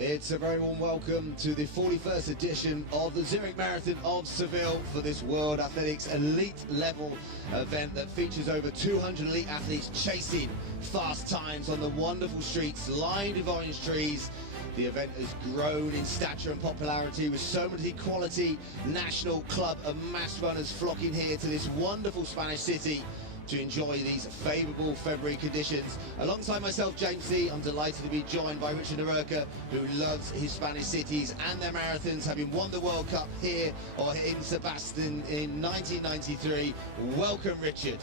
It's a very warm welcome to the 41st edition of the Zurich Marathon of Seville for this World Athletics elite level event that features over 200 elite athletes chasing fast times on the wonderful streets lined with orange trees. The event has grown in stature and popularity with so many quality national club and mass runners flocking here to this wonderful Spanish city to enjoy these favourable February conditions. Alongside myself, James C, I'm delighted to be joined by Richard Narurka, who loves his Spanish cities and their marathons, having won the World Cup here or in Sebastian in 1993. Welcome, Richard.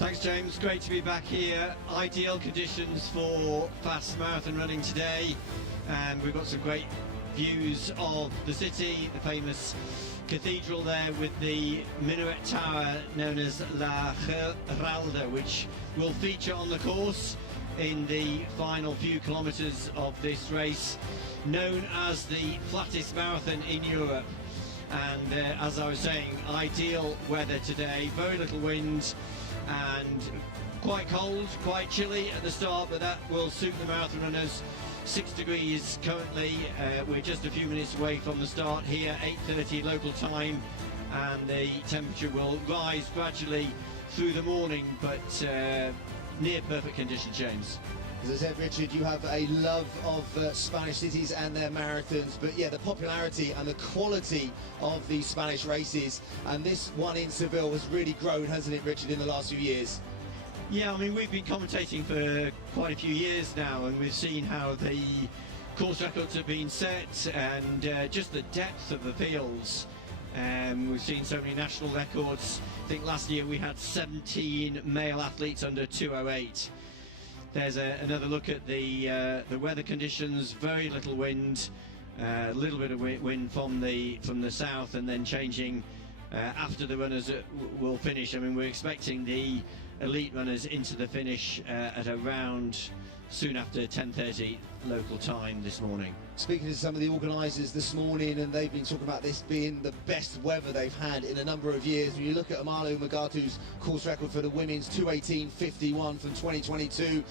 Thanks, James. Great to be back here. Ideal conditions for fast marathon running today, and we've got some great views of the city, the famous cathedral there with the minaret tower known as La Giralda, which will feature on the course in the final few kilometres of this race, known as the flattest marathon in Europe. And as I was saying, ideal weather today, very little wind and quite cold, quite chilly at the start, but that will suit the marathon runners. 6 degrees currently. We're just a few minutes away from the start here, 8:30 local time, and the temperature will rise gradually through the morning, but near perfect conditions, James. As I said, Richard, you have a love of Spanish cities and their marathons, but yeah, the popularity and the quality of these Spanish races, and this one in Seville has really grown, hasn't it, Richard, in the last few years? Yeah, I mean, we've been commentating for quite a few years now, and we've seen how the course records have been set and just the depth of the fields. We've seen so many national records. I think last year we had 17 male athletes under 2:08. There's another look at the weather conditions. Very little wind, a little bit of wind from the south, and then changing after the runners will finish. I mean, we're expecting the elite runners into the finish at around soon after 10:30 local time this morning. Speaking to some of the organisers this morning, and they've been talking about this being the best weather they've had in a number of years. When you look at Amalu Magatu's course record for the women's 2:18.51 from 2022,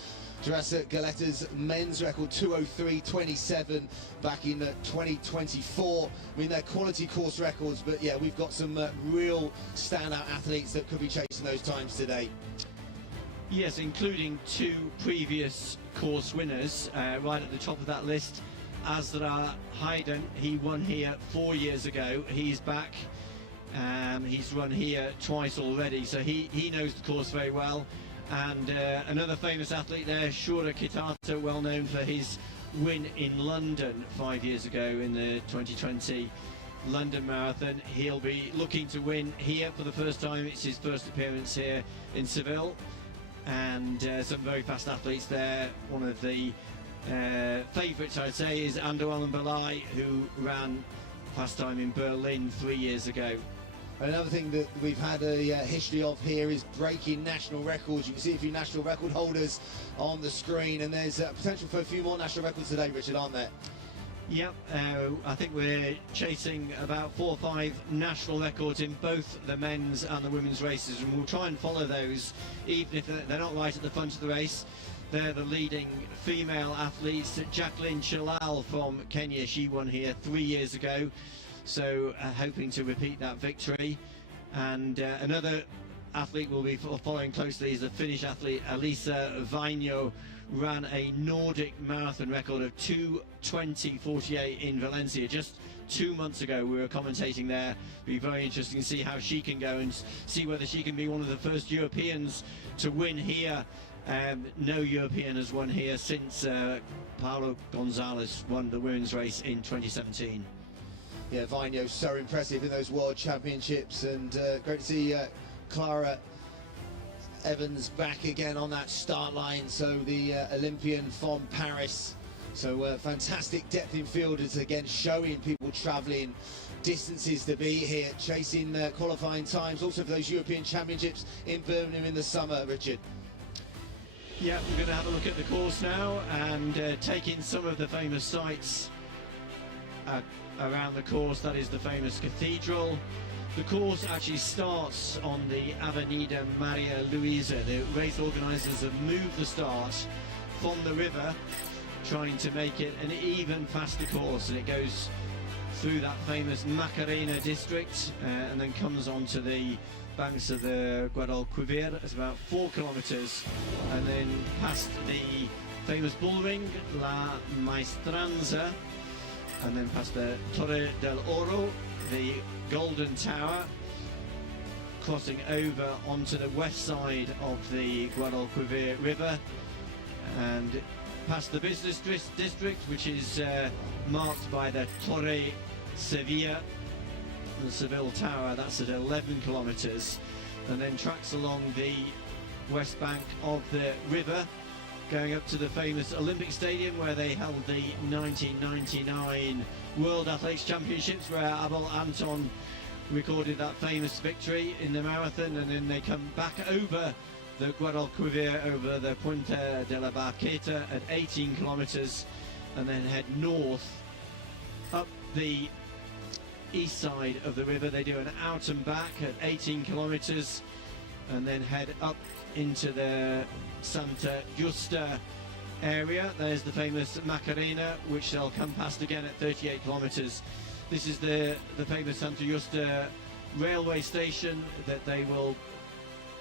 Teresa Galetta's men's record 2:03.27 back in 2024. I mean, they're quality course records, but yeah, we've got some real standout athletes that could be chasing those times today. Yes, including two previous course winners right at the top of that list. Azra Hayden, he won here 4 years ago. He's back. He's run here twice already, so he knows the course very well. And another famous athlete there, Shura Kitata, well known for his win in London 5 years ago in the 2020 London Marathon. He'll be looking to win here for the first time. It's his first appearance here in Seville. And some very fast athletes there. One of the favourites, I'd say, is Andoan Balai, who ran fast time in Berlin 3 years ago. Another thing that we've had a history of here is breaking national records. You can see a few national record holders on the screen, and there's potential for a few more national records today, Richard, aren't there? Yep, I think we're chasing about 4 or 5 national records in both the men's and the women's races, and we'll try and follow those even if they're not right at the front of the race. They're the leading female athletes. Jacqueline Chalal from Kenya, she won here 3 years ago, so hoping to repeat that victory. And another athlete we'll be following closely is the Finnish athlete Elisa Vainio, ran a Nordic marathon record of 2:20.48 in Valencia just 2 months ago. We were commentating there. Be very interesting to see how she can go and see whether she can be one of the first Europeans to win here. No European has won here since Paulo Gonzalez won the women's race in 2017. Yeah, Vainio's so impressive in those World Championships, and great to see Clara Evans back again on that start line, so the Olympian from Paris. So fantastic depth in fielders again, showing people travelling distances to be here, chasing qualifying times, also for those European Championships in Birmingham in the summer, Richard. Yeah, we're going to have a look at the course now and take in some of the famous sites around the course. That is the famous cathedral. The course actually starts on the Avenida Maria Luisa. The race organisers have moved the start from the river trying to make it an even faster course, and it goes through that famous Macarena district and then comes onto the banks of the Guadalquivir. It's about 4 kilometers, and then past the famous bull ring, La Maestranza, and then past the Torre del Oro, the Golden Tower, crossing over onto the west side of the Guadalquivir River, and past the business district, which is marked by the Torre Sevilla, the Seville Tower. That's at 11 kilometers, and then tracks along the west bank of the river, going up to the famous Olympic Stadium where they held the 1999 World Athletics Championships, where Abel Anton recorded that famous victory in the marathon. And then they come back over the Guadalquivir, over the Puente de la Barqueta at 18 kilometers, and then head north up the east side of the river. They do an out and back at 18 kilometers, and then head up into the Santa Justa area. There's the famous Macarena, which they'll come past again at 38 kilometers. This is the famous Santa Justa railway station that they will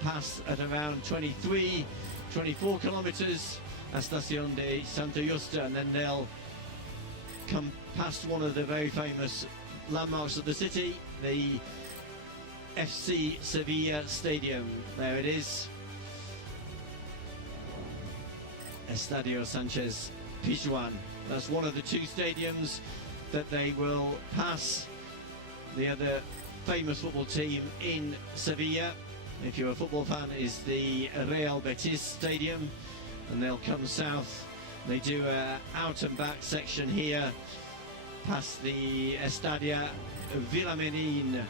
pass at around 24 kilometers, Estación de Santa Justa, and then they'll come past one of the very famous landmarks of the city, the FC Sevilla Stadium. There it is, Estadio Sanchez Pizjuan. That's one of the 2 stadiums that they will pass. The other famous football team in Sevilla, if you're a football fan, is the Real Betis Stadium, and they'll come south. They do a out and back section here past the Estadia Villamenin.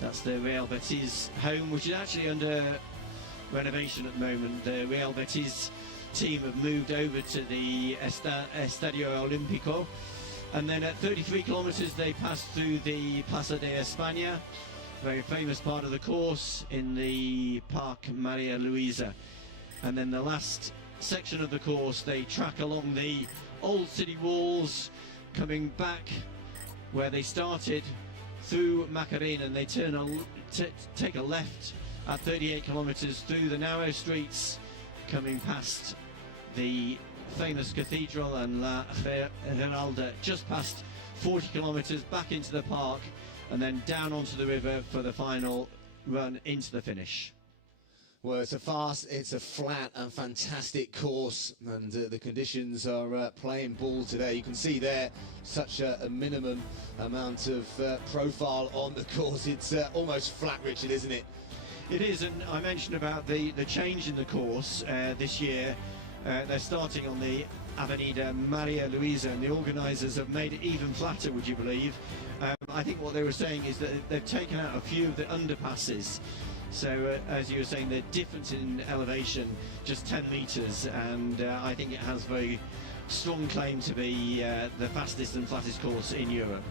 That's the Real Betis home, which is actually under renovation at the moment. The Real Betis team have moved over to the Estadio Olímpico, and then at 33 kilometers they pass through the Plaza de España, very famous part of the course in the Park Maria Luisa. And then the last section of the course, they track along the old city walls, coming back where they started through Macarena, and they turn take a left at 38 kilometers through the narrow streets, coming past the famous cathedral and La Giralda, just past 40 kilometers back into the park, and then down onto the river for the final run into the finish. Well, it's a fast, it's a flat and fantastic course, and the conditions are playing ball today. You can see there such a minimum amount of profile on the course. It's almost flat, Richard, isn't it? It is, and I mentioned about the change in the course this year. They're starting on the Avenida Maria Luisa, and the organisers have made it even flatter, would you believe? I think what they were saying is that they've taken out a few of the underpasses. So as you were saying, the difference in elevation, just 10 metres, and I think it has very strong claim to be the fastest and flattest course in Europe.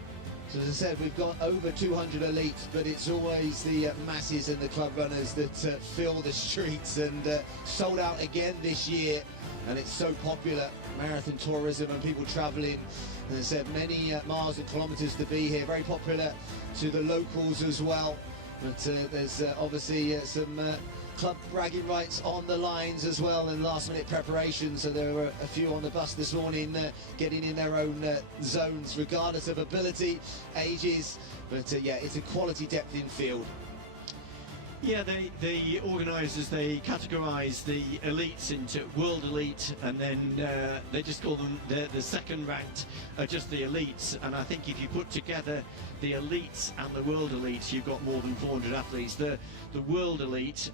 So as I said, we've got over 200 elites, but it's always the masses and the club runners that fill the streets, and sold out again this year, and it's so popular, marathon tourism and people travelling. As I said, many miles and kilometres to be here, very popular to the locals as well. But there's obviously some club bragging rights on the lines as well, and last minute preparation. So there were a few on the bus this morning getting in their own zones, regardless of ability, ages. But yeah, it's a quality depth in field. Yeah, the organisers, they categorise the elites into world elite, and then they just call them the second ranked are just the elites. And I think if you put together the elites and the world elites, you've got more than 400 athletes. The world elite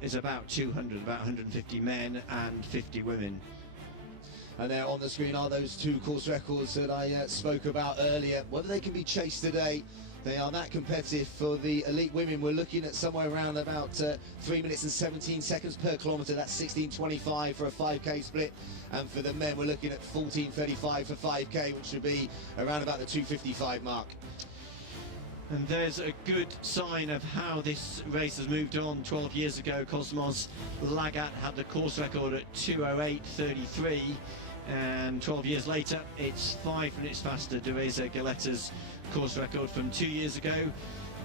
is about 200, about 150 men and 50 women. And there on the screen are those 2 course records that I spoke about earlier. Whether they can be chased today, they are that competitive. For the elite women, we're looking at somewhere around about 3 minutes and 17 seconds per kilometre. That's 16:25 for a 5k split. And for the men, we're looking at 14:35 for 5k, which would be around about the 2:55 mark. And there's a good sign of how this race has moved on. 12 years ago, Cosmos Lagat had the course record at 2:08:33. and 12 years later it's 5 minutes faster. Dueza Galetta's course record from 2 years ago.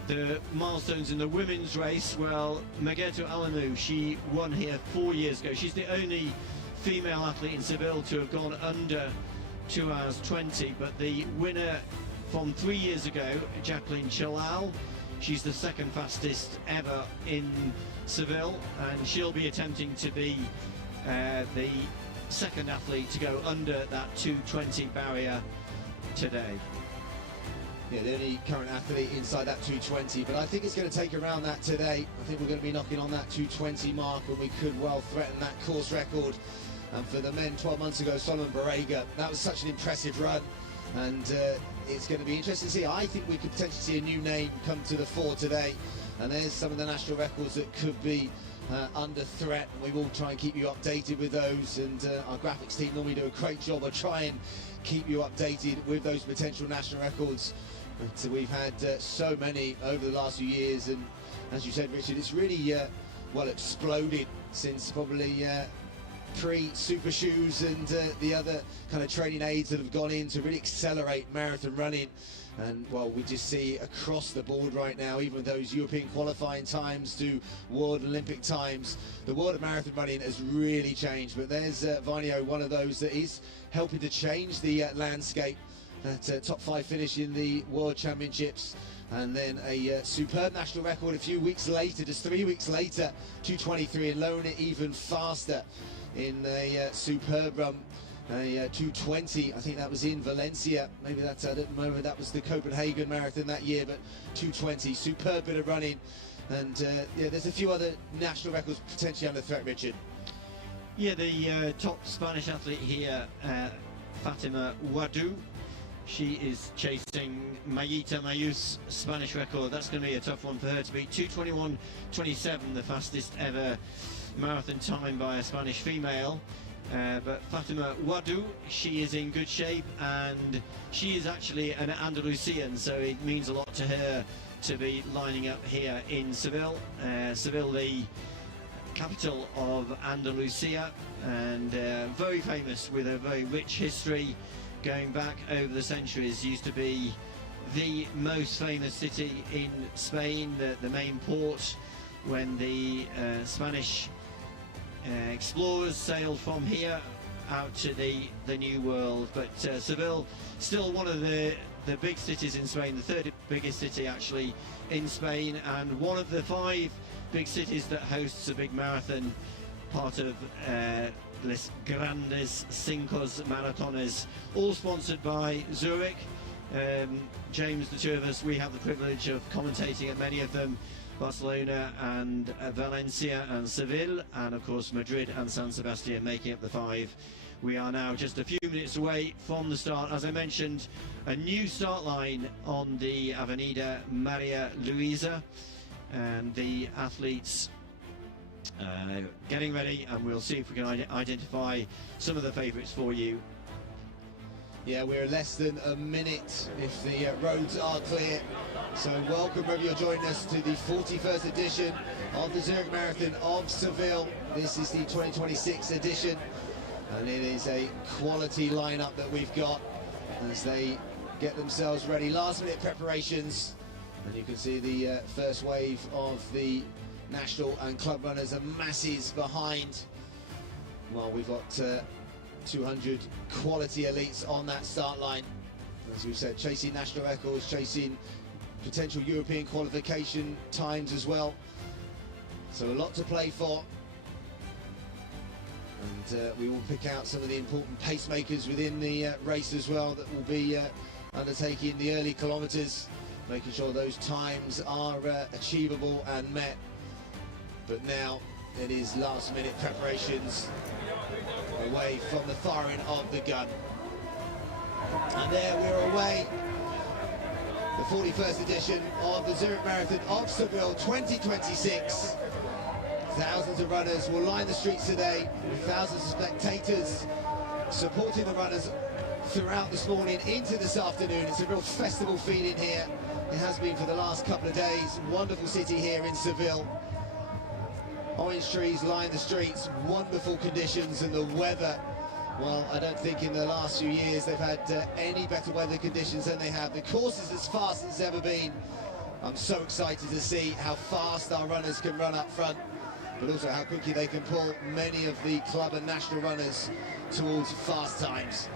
The milestones in the women's race, well, Magetu Alamu, she won here 4 years ago. She's the only female athlete in Seville to have gone under 2 hours 20, but the winner from 3 years ago, Jacqueline Chalal, she's the second fastest ever in Seville, and she'll be attempting to be the second athlete to go under that 2:20 barrier today. Yeah, the only current athlete inside that 2:20, but I think it's going to take around that today. I think we're going to be knocking on that 2:20 mark, and we could well threaten that course record. And for the men 12 months ago, Solomon Barrega, that was such an impressive run, and it's going to be interesting to see. I think we could potentially see a new name come to the fore today, and there's some of the national records that could be under threat. We will try and keep you updated with those, and our graphics team normally do a great job of trying to keep you updated with those potential national records. But we've had so many over the last few years, and as you said, Richard, it's really well exploded since probably pre-super shoes and the other kind of training aids that have gone in to really accelerate marathon running. And well, we just see across the board right now, even those European qualifying times to World Olympic times, the world of marathon running has really changed. But there's Vainio, one of those that is helping to change the landscape. That top 5 finish in the World Championships, and then a superb national record a few weeks later, just 3 weeks later, 2:23, and lowering it even faster in a superb run, a 2:20. I think that was in Valencia. Maybe that's, I don't remember, that was the Copenhagen Marathon that year, but 2:20, superb bit of running. And yeah, there's a few other national records potentially under threat, Richard. Yeah, the top Spanish athlete here, Fatima Wadu, she is chasing Mayita Mayus' Spanish record. That's going to be a tough one for her to beat. 2:21.27, the fastest ever marathon time by a Spanish female. But Fatima Wadu, she is in good shape, and she is actually an Andalusian, so it means a lot to her to be lining up here in Seville. Seville, the capital of Andalusia, and very famous with a very rich history going back over the centuries. Used to be the most famous city in Spain, the main port, when the Spanish explorers sailed from here out to the New World. But Seville, still one of the big cities in Spain, the third biggest city actually in Spain, and one of the 5 big cities that hosts a big marathon, part of Les Grandes Cincos Maratones, all sponsored by Zurich. James, the two of us, we have the privilege of commentating at many of them: Barcelona and Valencia and Seville, and of course Madrid and San Sebastian making up the 5. We are now just a few minutes away from the start. As I mentioned, a new start line on the Avenida Maria Luisa, and the athletes getting ready, and we'll see if we can identify some of the favourites for you. Yeah, we're less than a minute if the roads are clear. So welcome wherever you're joining us to the 41st edition of the Zurich Marathon of Seville. This is the 2026 edition, and it is a quality lineup that we've got as they get themselves ready. Last minute preparations, and you can see the first wave of the national and club runners and masses behind. Well, we've got 200 quality elites on that start line. As we've said, chasing national records, chasing potential European qualification times as well. So a lot to play for. And we will pick out some of the important pacemakers within the race as well that will be undertaking the early kilometres, making sure those times are achievable and met. But now it is last minute preparations away from the firing of the gun. And there we're away. The 41st edition of the Zurich Marathon of Seville 2026. Thousands of runners will line the streets today, with thousands of spectators supporting the runners throughout this morning into this afternoon. It's a real festival feeling here. It has been for the last couple of days. Wonderful city here in Seville. Orange trees line the streets, wonderful conditions, and the weather, Well, I don't think in the last few years they've had any better weather conditions than they have. The course is as fast as it's ever been. I'm so excited to see how fast our runners can run up front, but also how quickly they can pull many of the club and national runners towards fast times.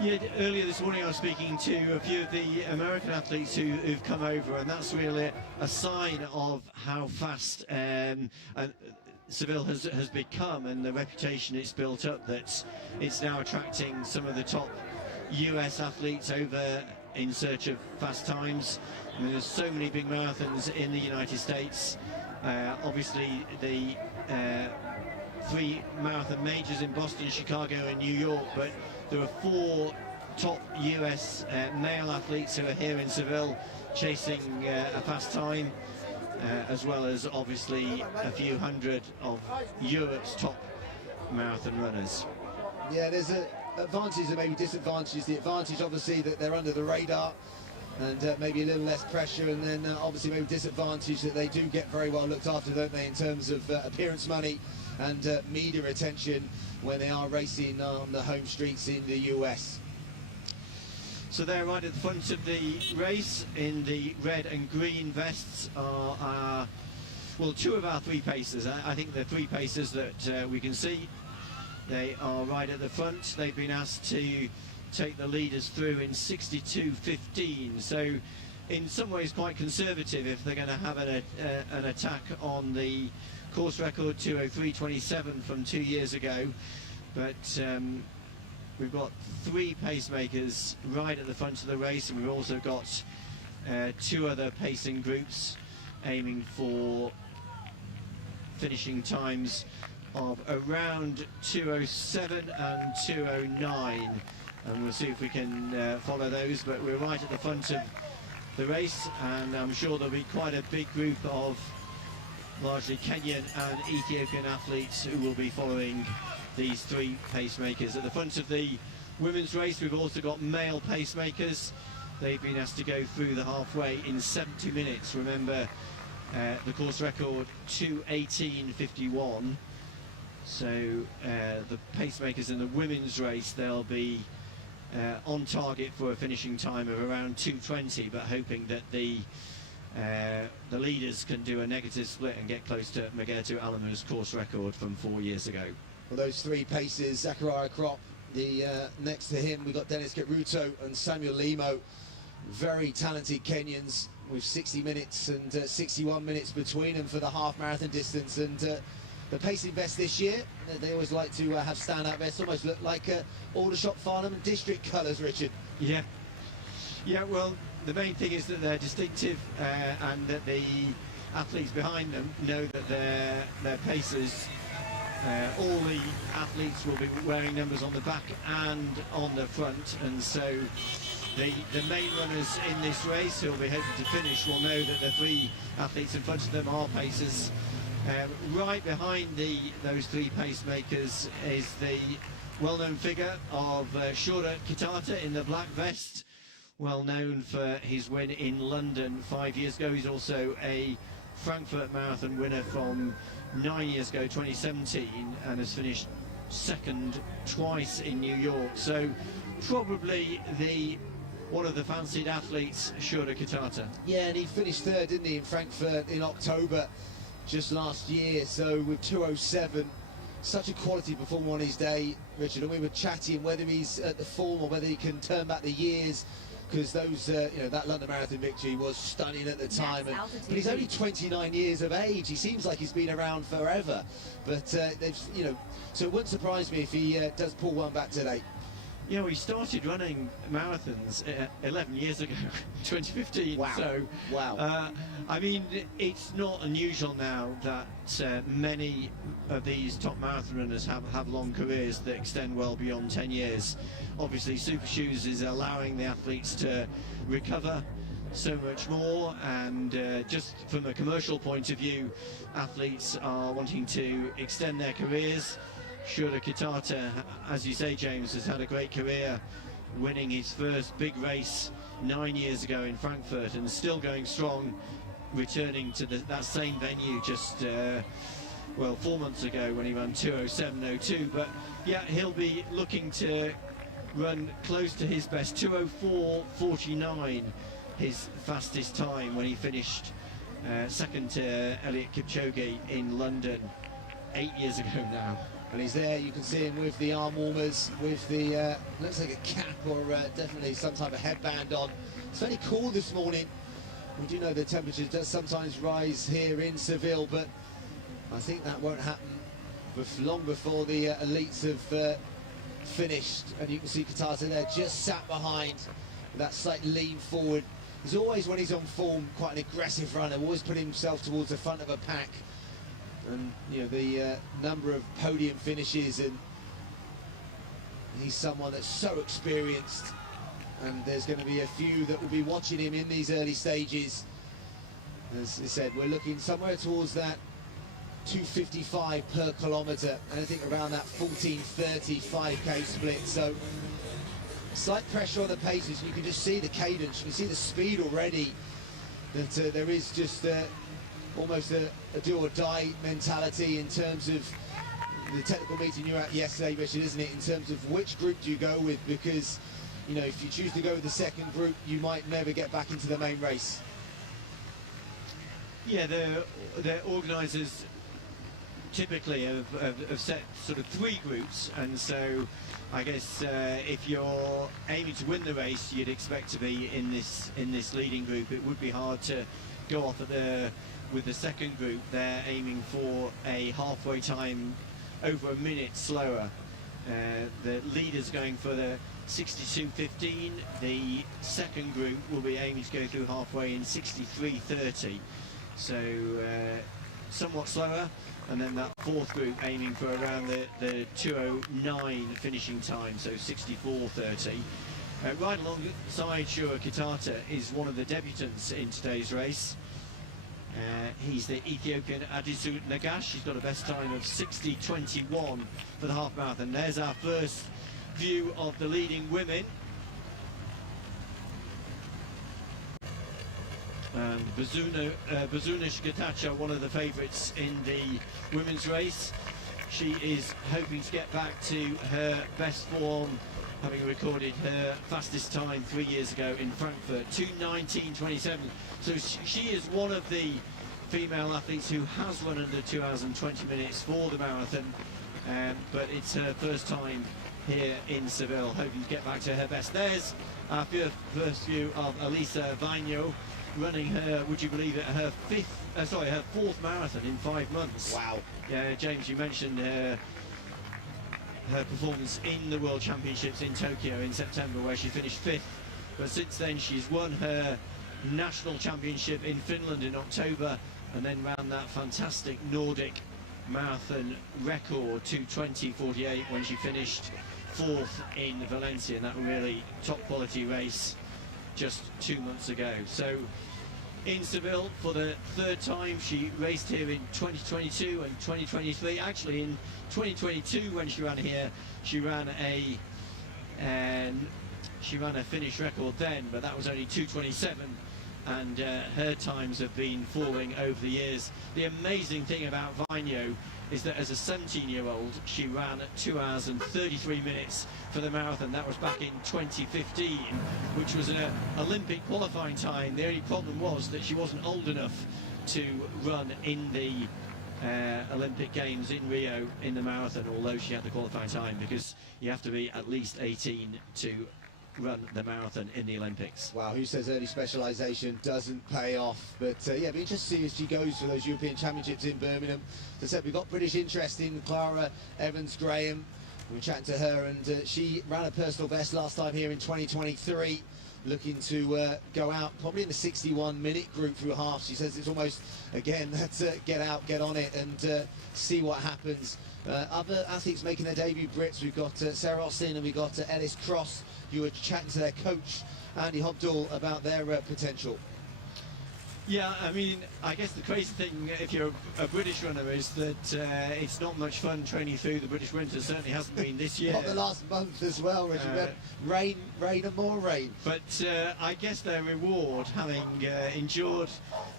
Yeah, earlier this morning I was speaking to a few of the American athletes who've come over, and that's really a sign of how fast Seville has become, and the reputation it's built up, that it's now attracting some of the top US athletes over in search of fast times. I mean, there's so many big marathons in the United States. Obviously the 3 marathon majors in Boston, Chicago and New York, but there are 4 top US male athletes who are here in Seville chasing a fast time, as well as obviously a few hundred of Europe's top marathon runners. Yeah, there's advantages and maybe disadvantages. The advantage, obviously, that they're under the radar and maybe a little less pressure, and then obviously maybe disadvantage that they do get very well looked after, don't they, in terms of appearance money and media attention when they are racing on the home streets in the US. So they're right at the front of the race in the red and green vests are well, 2 of our 3 pacers. I think the 3 pacers that we can see, they are right at the front. They've been asked to take the leaders through in 62.15, so in some ways quite conservative if they're going to have an attack on the course record 2:03.27 from 2 years ago. But we've got 3 pacemakers right at the front of the race, and we've also got 2 other pacing groups aiming for finishing times of around 2:07 and 2:09, and we'll see if we can follow those. But we're right at the front of the race, and I'm sure there'll be quite a big group of largely Kenyan and Ethiopian athletes who will be following these 3 pacemakers. At the front of the women's race, we've also got male pacemakers. They've been asked to go through the halfway in 70 minutes. Remember, the course record 2:18.51. So the pacemakers in the women's race, they'll be on target for a finishing time of around 2:20, but hoping that the leaders can do a negative split and get close to Mageto Alamu's course record from 4 years ago. Well, those 3 paces, Zachariah Krop, next to him we've got Dennis Kipruto and Samuel Limo, very talented Kenyans with 60 minutes and 61 minutes between them for the half marathon distance. And the pacing vest this year, they always like to have stand-out vests, almost look like Aldershot, Farnham and District colours, Richard. Yeah, well, the main thing is that they're distinctive and that the athletes behind them know that they're pacers. All the athletes will be wearing numbers on the back and on the front, and so the main runners in this race who will be hoping to finish will know that the 3 athletes in front of them are pacers. Right behind those 3 pacemakers is the well-known figure of Shura Kitata in the black vest, well known for his win in London 5 years ago. He's also a Frankfurt Marathon winner from 9 years ago, 2017, and has finished 2nd twice in New York. So probably one of the fancied athletes, Shura Kitata. Yeah, and he finished 3rd, didn't he, in Frankfurt in October just last year. So with 2:07, such a quality performer on his day, Richard. And we were chatting whether he's at the form or whether he can turn back the years, because those, that London Marathon victory was stunning at the time. But he's only 29 years of age. He seems like he's been around forever. But so it wouldn't surprise me if he does pull one back today. Yeah, we started running marathons 11 years ago, 2015. Wow. So, wow. I mean, it's not unusual now that many of these top marathon runners have long careers that extend well beyond 10 years. Obviously, Super Shoes is allowing the athletes to recover so much more, and just from a commercial point of view, athletes are wanting to extend their careers. Shura Kitata, as you say, James, has had a great career, winning his first big race 9 years ago in Frankfurt, and still going strong, returning to that same venue just well, 4 months ago when he ran 2:07.02. But yeah, he'll be looking to run close to his best, 2:04.49, his fastest time when he finished second to Eliud Kipchoge in London 8 years ago now. And he's there, you can see him with the arm warmers, with the, looks like a cap or definitely some type of headband on. It's very cool this morning. We do know the temperature does sometimes rise here in Seville, but I think that won't happen long before the elites have finished. And you can see Kitata there just sat behind with that slight lean forward. He's always, when he's on form, quite an aggressive runner, always putting himself towards the front of a pack. And you know, the number of podium finishes, and he's someone that's so experienced, and there's going to be a few that will be watching him in these early stages. As I said, we're looking somewhere towards that 2:55 per kilometre, anything around that 14:30 5k split. So slight pressure on the paces. You can just see the cadence, you can see the speed already, that there is just almost a do or die mentality in terms of the technical meeting you were at yesterday, Richard, isn't it, in terms of which group do you go with, because you know, if you choose to go with the second group, you might never get back into the main race. Yeah, the organisers typically have set sort of 3 groups, and so I guess if you're aiming to win the race, you'd expect to be in this leading group. It would be hard to go off with the second group. They're aiming for a halfway time over a minute slower. The leaders going for the 62.15. The second group will be aiming to go through halfway in 63.30. So somewhat slower. And then that fourth group aiming for around the 2:09 finishing time, so 64.30. Right alongside Shura Kitata is one of the debutants in today's race. He's the Ethiopian Adisu Nagash. He's got a best time of 60.21 for the half marathon. There's our first view of the leading women. And Bazunish Getachew, one of the favourites in the women's race. She is hoping to get back to her best form, having recorded her fastest time 3 years ago in Frankfurt, 2:19.27. So she is one of the female athletes who has run under 2 hours and 20 minutes for the marathon, but it's her first time here in Seville, hoping to get back to her best. There's our first view of Elisa Vainio, running her, would you believe it, her fourth marathon in 5 months. Wow. Yeah, James, you mentioned her performance in the World Championships in Tokyo in September, where she finished 5th. But since then, she's won her national championship in Finland in October, and then ran that fantastic Nordic marathon record, 2:20.48, when she finished 4th in Valencia, in that really top quality race just 2 months ago. So in Seville for the 3rd time. She raced here in 2022 and 2023. Actually in 2022, when she ran here, she ran a finish record then, but that was only 2:27, and her times have been falling over the years. The amazing thing about Vainio is that as a 17-year-old, she ran 2 hours and 33 minutes for the marathon. That was back in 2015, which was an Olympic qualifying time. The only problem was that she wasn't old enough to run in the Olympic Games in Rio in the marathon, although she had the qualifying time, because you have to be at least 18 to run the marathon in the Olympics. Wow, who says early specialisation doesn't pay off? But yeah, it'll be interesting to see as she goes for those European Championships in Birmingham. As I said, we've got British interest in Clara Evans-Graham. We were chatting to her, and she ran a personal best last time here in 2023. Looking to go out probably in the 61-minute group through half. She says it's almost, again, let's get out, get on it, and see what happens. Other athletes making their debut, Brits. We've got Sarah Austin, and we've got Ellis Cross, who are chatting to their coach, Andy Hobdall, about their potential. Yeah, I mean, I guess the crazy thing, if you're a British runner, is that it's not much fun training through the British winter. Certainly hasn't been this year. Not the last month as well, Richard. Rain and more rain. But I guess their reward, having endured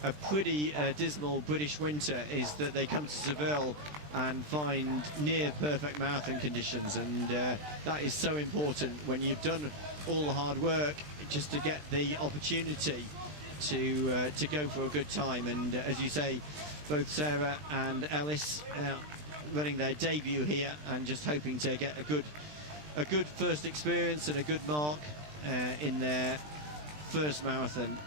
a pretty dismal British winter, is that they come to Seville and find near perfect marathon conditions, and that is so important when you've done all the hard work just to get the opportunity to go for a good time. And as you say, both Sarah and Ellis running their debut here and just hoping to get a good first experience and a good mark in their first marathon.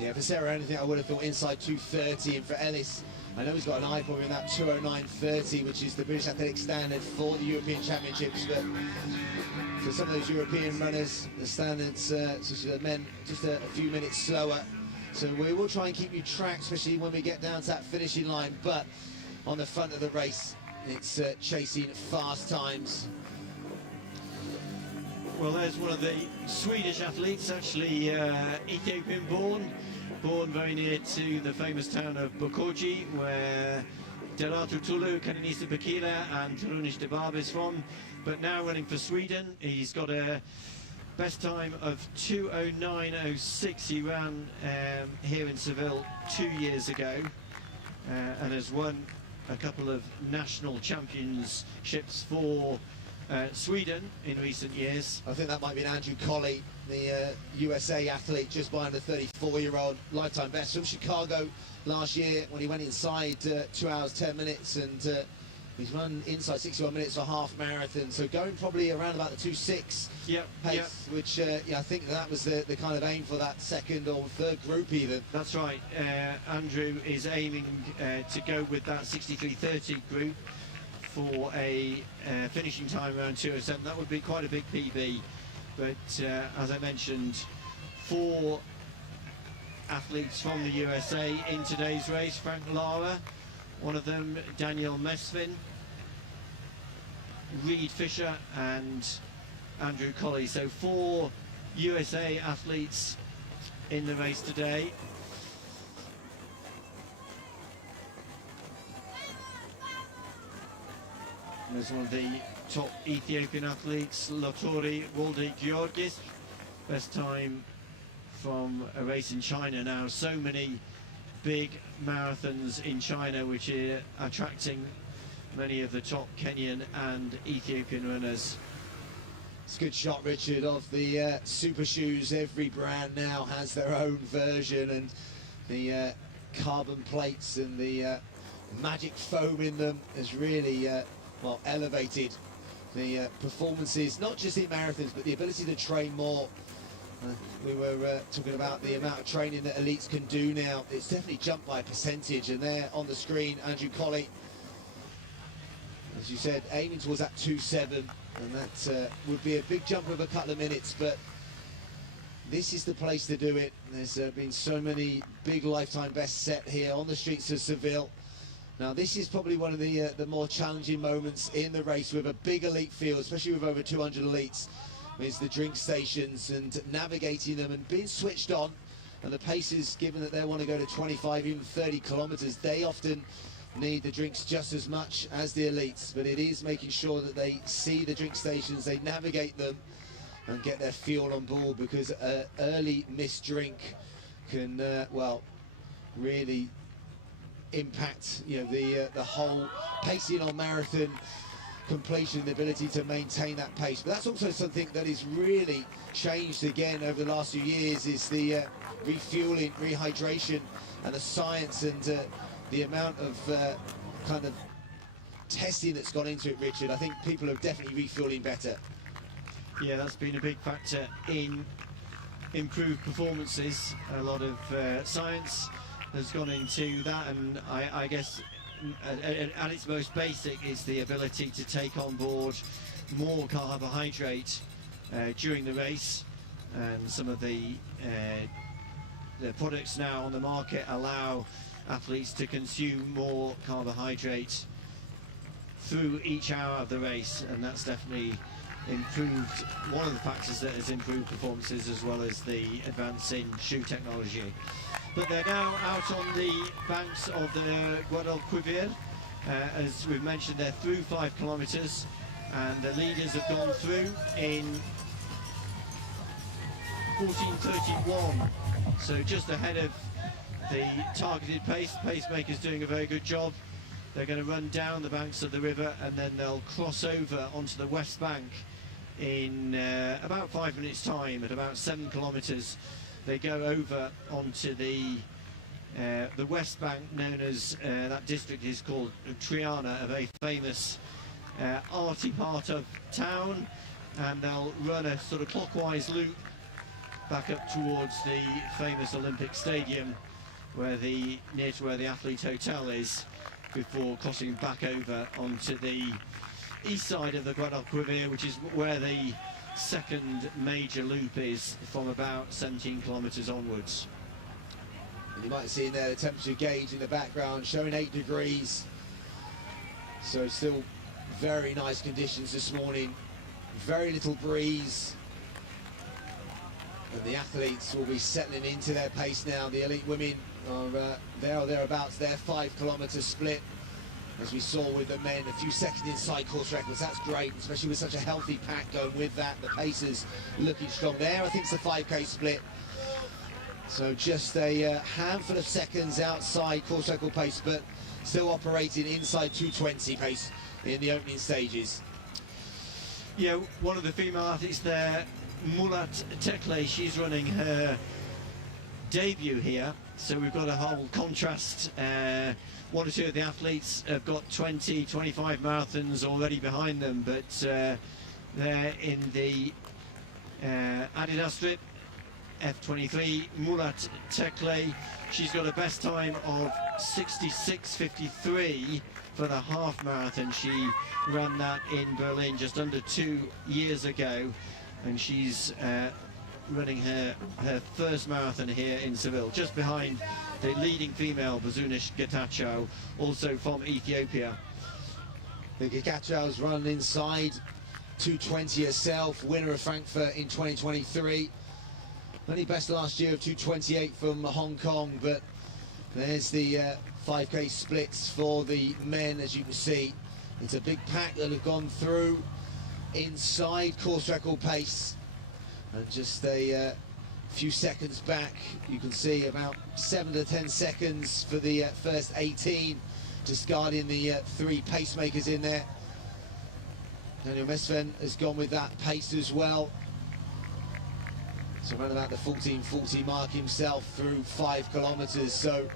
Yeah, for Sarah, anything I would have thought inside 2:30, and for Ellis, I know he's got an eye probably in that 2:09:30, which is the British Athletic standard for the European Championships. But for some of those European runners, the standards, such as the men, just a few minutes slower. So we will try and keep you track, especially when we get down to that finishing line. But on the front of the race, it's chasing fast times. Well, there's one of the Swedish athletes, actually Ethiopian born very near to the famous town of Bokoji, where Deratu Tulu, Kananisa Bakila and Tarunish Debab is from, but now running for Sweden. He's got a best time of 2:09:06. He ran here in Seville 2 years ago and has won a couple of national championships for Sweden in recent years. I think that might be Andrew Colley, the USA athlete, just behind the 34-year-old lifetime best from Chicago last year when he went inside 2 hours 10 minutes, and he's run inside 61 minutes for half marathon, so going probably around about the 2:06 pace, which I think that was the kind of aim for that second or third group even. That's right. Andrew is aiming to go with that 63:30 group for a finishing time around 2:07. That would be quite a big PB, but as I mentioned, 4 athletes from the USA in today's race. Frank Lara, one of them, Daniel Mesvin, Reed Fisher and Andrew Colley. So 4 USA athletes in the race today. There's one of the top Ethiopian athletes, Lotori Walde Georgis, best time from a race in China now. So many big marathons in China which are attracting many of the top Kenyan and Ethiopian runners. It's a good shot, Richard, of the super shoes. Every brand now has their own version, and the carbon plates and the magic foam in them has really well, elevated the performances, not just in marathons, but the ability to train more. We were talking about the amount of training that elites can do now. It's definitely jumped by a percentage, and there on the screen, Andrew Colley, as you said, aiming towards that 2:07, and that would be a big jump of a couple of minutes, but this is the place to do it. There's been so many big lifetime bests set here on the streets of Seville. Now this is probably one of the more challenging moments in the race with a big elite field, especially with over 200 elites, is the drink stations and navigating them and being switched on. And the paces, given that they want to go to 25, even 30 kilometers, they often need the drinks just as much as the elites, but it is making sure that they see the drink stations, they navigate them and get their fuel on board, because early missed drink can well, really impact, you know, the whole pacing on marathon completion, the ability to maintain that pace. But that's also something that is really changed again over the last few years, is the refueling, rehydration, and the science and the amount of kind of testing that's gone into it, Richard. I think people are definitely refueling better. Yeah, that's been a big factor in improved performances. A lot of science has gone into that, and I guess at its most basic is the ability to take on board more carbohydrate during the race, and some of the products now on the market allow athletes to consume more carbohydrate through each hour of the race, and that's definitely improved, one of the factors that has improved performances, as well as the advance in shoe technology. But they're now out on the banks of the Guadalquivir. As we've mentioned, they're through 5 kilometres, and the leaders have gone through in 14:31, so just ahead of the targeted pace. Pacemaker's doing a very good job. They're going to run down the banks of the river, and then they'll cross over onto the west bank in about 5 minutes time. At about 7 kilometres they go over onto the west bank, known as that district is called Triana, a very famous arty part of town, and they'll run a sort of clockwise loop back up towards the famous Olympic Stadium, near to where the Athlete Hotel is, before crossing back over onto the east side of the Guadalquivir, which is where the second major loop is, from about 17 kilometres onwards. And you might see in there the temperature gauge in the background showing 8 degrees, so still very nice conditions this morning, very little breeze, and the athletes will be settling into their pace now. The elite women are there or thereabouts, their 5 kilometre split, as we saw with the men, a few seconds inside course records. That's great, especially with such a healthy pack going with that. The paces looking strong there. I think it's the 5k split, so just a handful of seconds outside course record pace, but still operating inside 2:20 pace in the opening stages. Yeah, one of the female athletes there, Murat Tekle, she's running her debut here, so we've got a whole contrast. One or two of the athletes have got 20, 25 marathons already behind them, but they're in the Adidas strip, F23. Murat Tekle, she's got a best time of 66:53 for the half marathon. She ran that in Berlin just under 2 years ago, and she's running her first marathon here in Seville, just behind the leading female, Buzunish Getachew, also from Ethiopia. The Getachew's run inside 2:20 herself, winner of Frankfurt in 2023. Only best last year of 2:28 from Hong Kong, but there's the 5k splits for the men. As you can see, it's a big pack that have gone through inside course record pace, and just a few seconds back, you can see about 7 to 10 seconds for the first 18, discarding the 3 pacemakers in there. Daniel Mesven has gone with that pace as well, so around about the 14:40 mark himself through 5 kilometres. So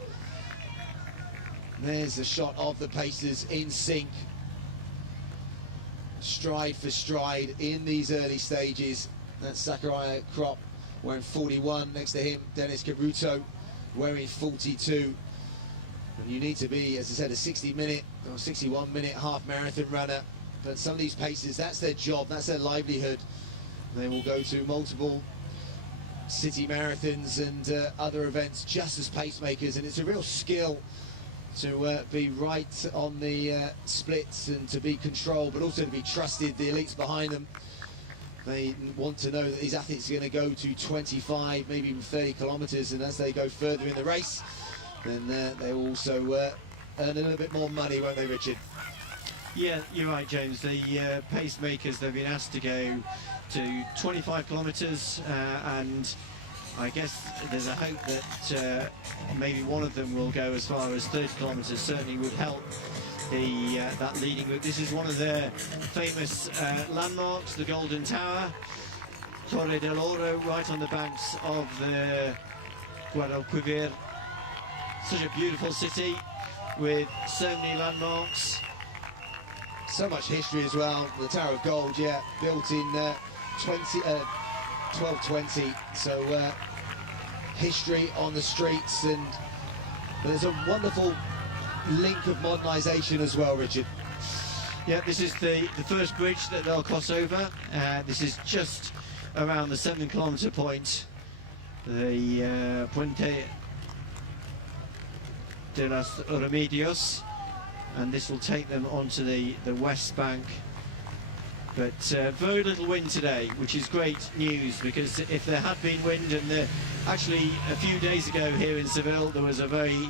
there's a shot of the pacers in sync, stride for stride in these early stages. That's Zachariah Kropp wearing 41, next to him Dennis Caruto wearing 42. And you need to be, as I said, a 60-minute or 61-minute half marathon runner, but some of these pacers, that's their job, that's their livelihood. They will go to multiple city marathons and other events just as pacemakers, and it's a real skill to be right on the splits and to be controlled, but also to be trusted. The elites behind them, they want to know that these athletes are going to go to 25, maybe even 30 kilometres, and as they go further in the race, then they will also earn a little bit more money, won't they, Richard? Yeah, you're right, James. The pacemakers, they've been asked to go to 25 kilometres, and I guess there's a hope that maybe one of them will go as far as 30 kilometres. Certainly would help the that leading group. This is one of their famous landmarks, the Golden Tower, Torre del Oro, right on the banks of the Guadalquivir. Such a beautiful city with so many landmarks. So much history as well. The Tower of Gold, yeah, built in 1220. So history on the streets, and there's a wonderful link of modernisation as well, Richard. Yeah, this is the first bridge that they'll cross over. This is just around the 7 kilometre point, the Puente de los Remedios, and this will take them onto the west bank But very little wind today, which is great news, because if there had been wind, and actually a few days ago here in Seville there was a very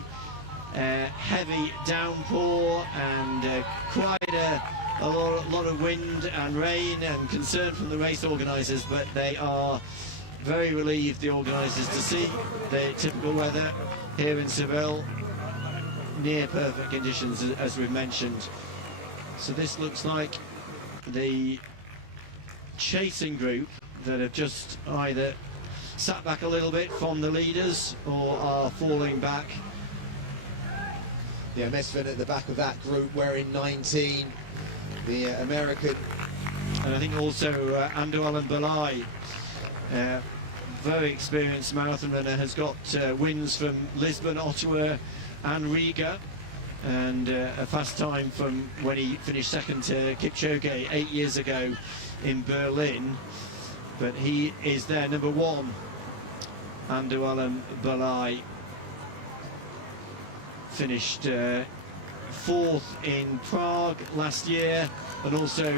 heavy downpour and quite a lot of wind and rain, and concern from the race organisers, but they are very relieved, the organisers, to see the typical weather here in Seville. Near perfect conditions, as we've mentioned. So this looks like the chasing group that have just either sat back a little bit from the leaders or are falling back. Yeah, Mesfin at the back of that group wearing 19, the American. And I think also Andoalan Balai, very experienced marathon runner, has got wins from Lisbon, Ottawa and Riga, and a fast time from when he finished second to Kipchoge 8 years ago in Berlin. But he is there, number one, Andoalan Balai. Finished fourth in Prague last year, and also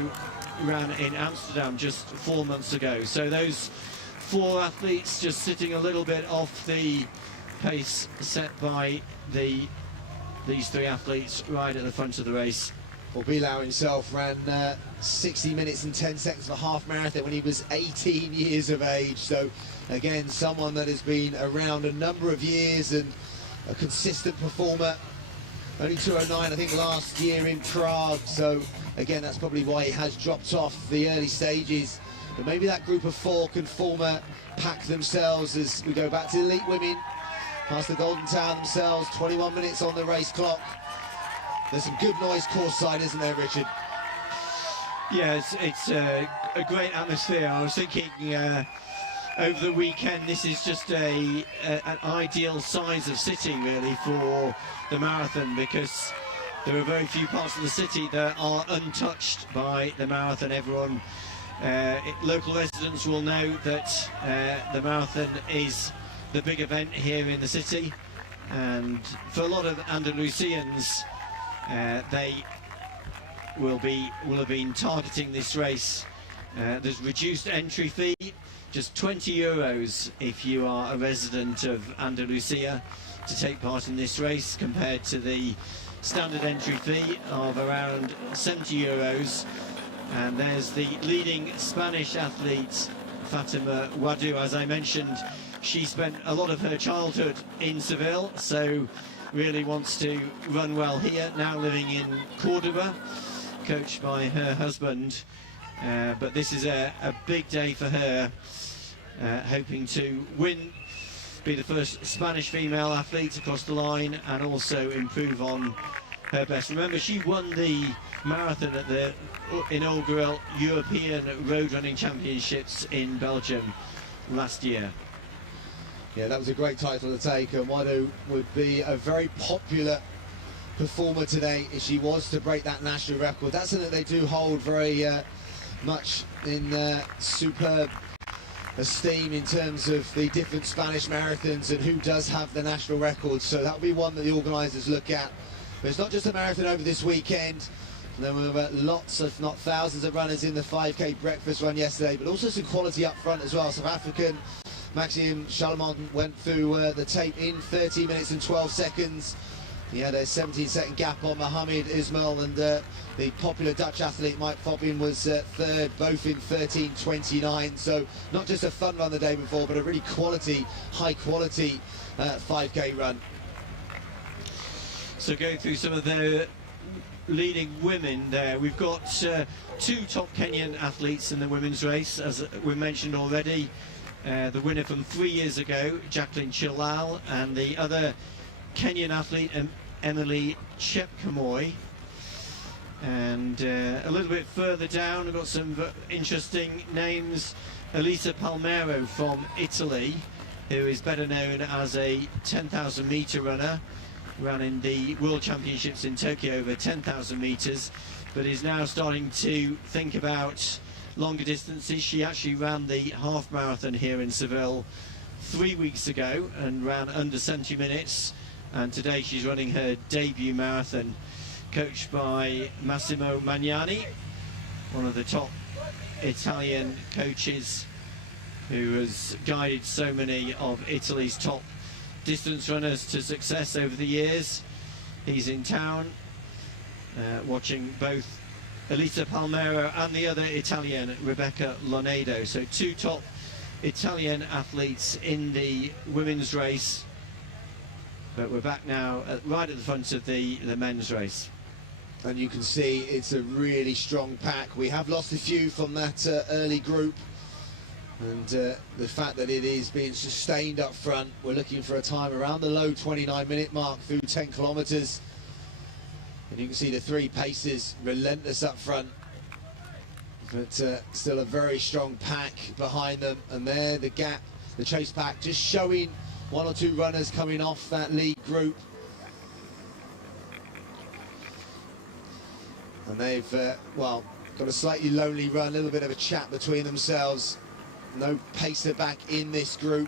ran in Amsterdam just 4 months ago. So those four athletes just sitting a little bit off the pace set by these three athletes right at the front of the race. Well, Bilal himself ran 60 minutes and 10 seconds for half marathon when he was 18 years of age. So again, someone that has been around a number of years and a consistent performer. Only 209, I think, last year in Prague. So again, that's probably why he has dropped off the early stages. But maybe that group of four can form a pack themselves as we go back to the elite women. Past the Golden Tower themselves, 21 minutes on the race clock. There's some good noise course side, isn't there, Richard? Yeah, it's a great atmosphere. I was thinking over the weekend, this is just an ideal size of city, really, for the marathon, because there are very few parts of the city that are untouched by the marathon. Everyone, local residents will know that the marathon is the big event here in the city, and for a lot of Andalusians, they will have been targeting this race. There's reduced entry fee, just 20 euros if you are a resident of Andalusia to take part in this race, compared to the standard entry fee of around 70 euros. And there's the leading Spanish athlete, Fatima Wadu. As I mentioned, she spent a lot of her childhood in Seville, so really wants to run well here, now living in Cordoba, coached by her husband. But this is a big day for her, hoping to win, be the first Spanish female athlete across the line, and also improve on her best. Remember, she won the marathon at the inaugural European Road Running Championships in Belgium last year. Yeah, that was a great title to take, and Wadu would be a very popular performer today if she was to break that national record. That's something they do hold very much in superb esteem in terms of the different Spanish marathons and who does have the national record. So that'll be one that the organisers look at. But it's not just a marathon over this weekend. There were lots, if not thousands, of runners in the 5K breakfast run yesterday, but also some quality up front as well. South African Maxime Chalamon went through the tape in 13 minutes and 12 seconds. He had a 17-second gap on Mohamed Ismail, and the popular Dutch athlete Mike Fobbin was third, both in 13:29. So not just a fun run the day before, but a really quality, high-quality 5K run. So going through some of the leading women there, we've got two top Kenyan athletes in the women's race, as we mentioned already. The winner from 3 years ago, Jacqueline Chilal, and the other Kenyan athlete, Emily Chepkamoy. And a little bit further down, we've got some interesting names. Elisa Palmero from Italy, who is better known as a 10,000 metre runner, ran in the World Championships in Tokyo over 10,000 metres, but is now starting to think about longer distances. She actually ran the half marathon here in Seville 3 weeks ago and ran under 70 minutes, and today she's running her debut marathon, coached by Massimo Magnani, one of the top Italian coaches who has guided so many of Italy's top distance runners to success over the years. He's in town watching both Elisa Palmero and the other Italian, Rebecca Lonedo. So two top Italian athletes in the women's race. But we're back now right at the front of the men's race. And you can see it's a really strong pack. We have lost a few from that early group. And the fact that it is being sustained up front, we're looking for a time around the low 29-minute mark through 10 kilometres. And you can see the three paces relentless up front, but still a very strong pack behind them. And there the gap, the chase pack, just showing one or two runners coming off that lead group. And they've, well, got a slightly lonely run, a little bit of a chat between themselves. No pacer back in this group.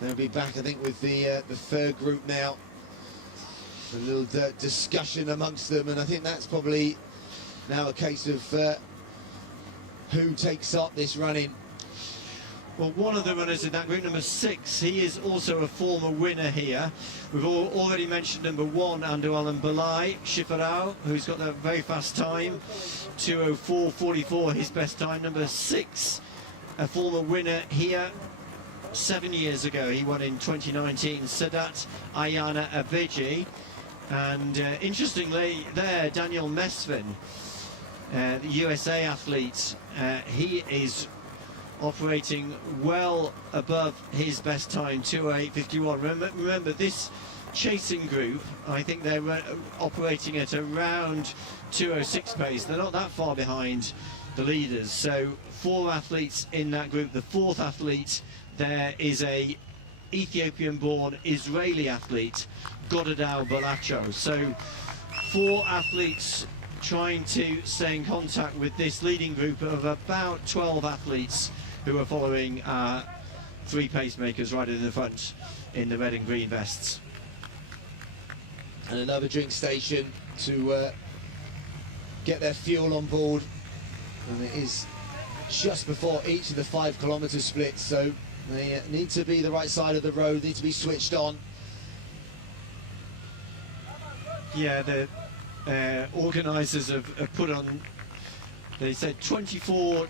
They'll be back, I think, with the third group now. A little discussion amongst them, and I think that's probably now a case of who takes up this running. Well, one of the runners in that group, number 6, he is also a former winner here. We've already mentioned number 1, Andualan Balai Shifarao, who's got a very fast time, 2:04.44, his best time. Number 6, a former winner here 7 years ago. He won in 2019, Sadat Ayana Abeji. And interestingly there, Daniel Mesvin, the USA athlete, he is operating well above his best time, 2:08.51. Remember this chasing group, I think they're operating at around 2:06 pace. They're not that far behind the leaders. So 4 athletes in that group. The 4th athlete there is a Ethiopian-born Israeli athlete, Godadao Balacho. So 4 athletes trying to stay in contact with this leading group of about 12 athletes who are following 3 pacemakers right in the front in the red and green vests. And another drink station to get their fuel on board. And it is just before each of the 5 kilometre splits, so they need to be the right side of the road, need to be switched on. Yeah, the organisers have put on, they said 24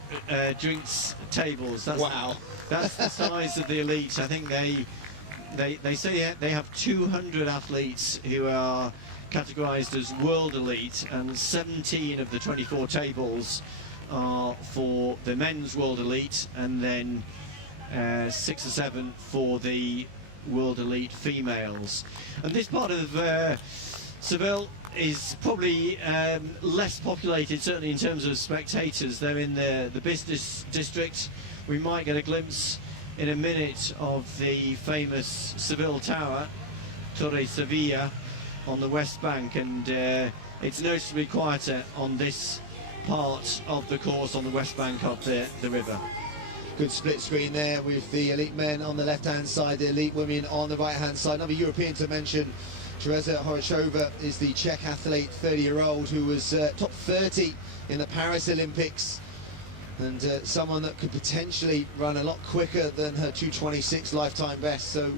drinks tables. That's, wow. That's the size of the elite. I think they say they have 200 athletes who are categorised as world elite, and 17 of the 24 tables are for the men's world elite, and then 6 or 7 for the world elite females. And this part of Seville is probably less populated, certainly in terms of spectators. They're in the business district. We might get a glimpse in a minute of the famous Seville Tower, Torre Sevilla, on the west bank, and it's noticeably quieter on this part of the course on the west bank of the river. Good split screen there with the elite men on the left-hand side, the elite women on the right-hand side. Another European to mention, Teresa Horachova is the Czech athlete, 30-year-old, who was top 30 in the Paris Olympics, and someone that could potentially run a lot quicker than her 2:26 lifetime best. So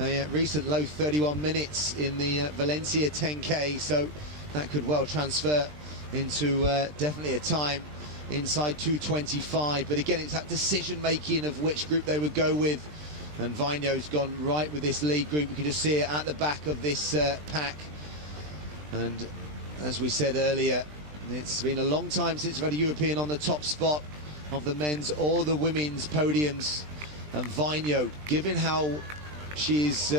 a recent low 31 minutes in the Valencia 10K, so that could well transfer into definitely a time inside 2:25. But again, it's that decision making of which group they would go with, and Vigno's gone right with this lead group. You can just see it at the back of this pack. And as we said earlier, it's been a long time since we've had a European on the top spot of the men's or the women's podiums. And Vigno, given how she's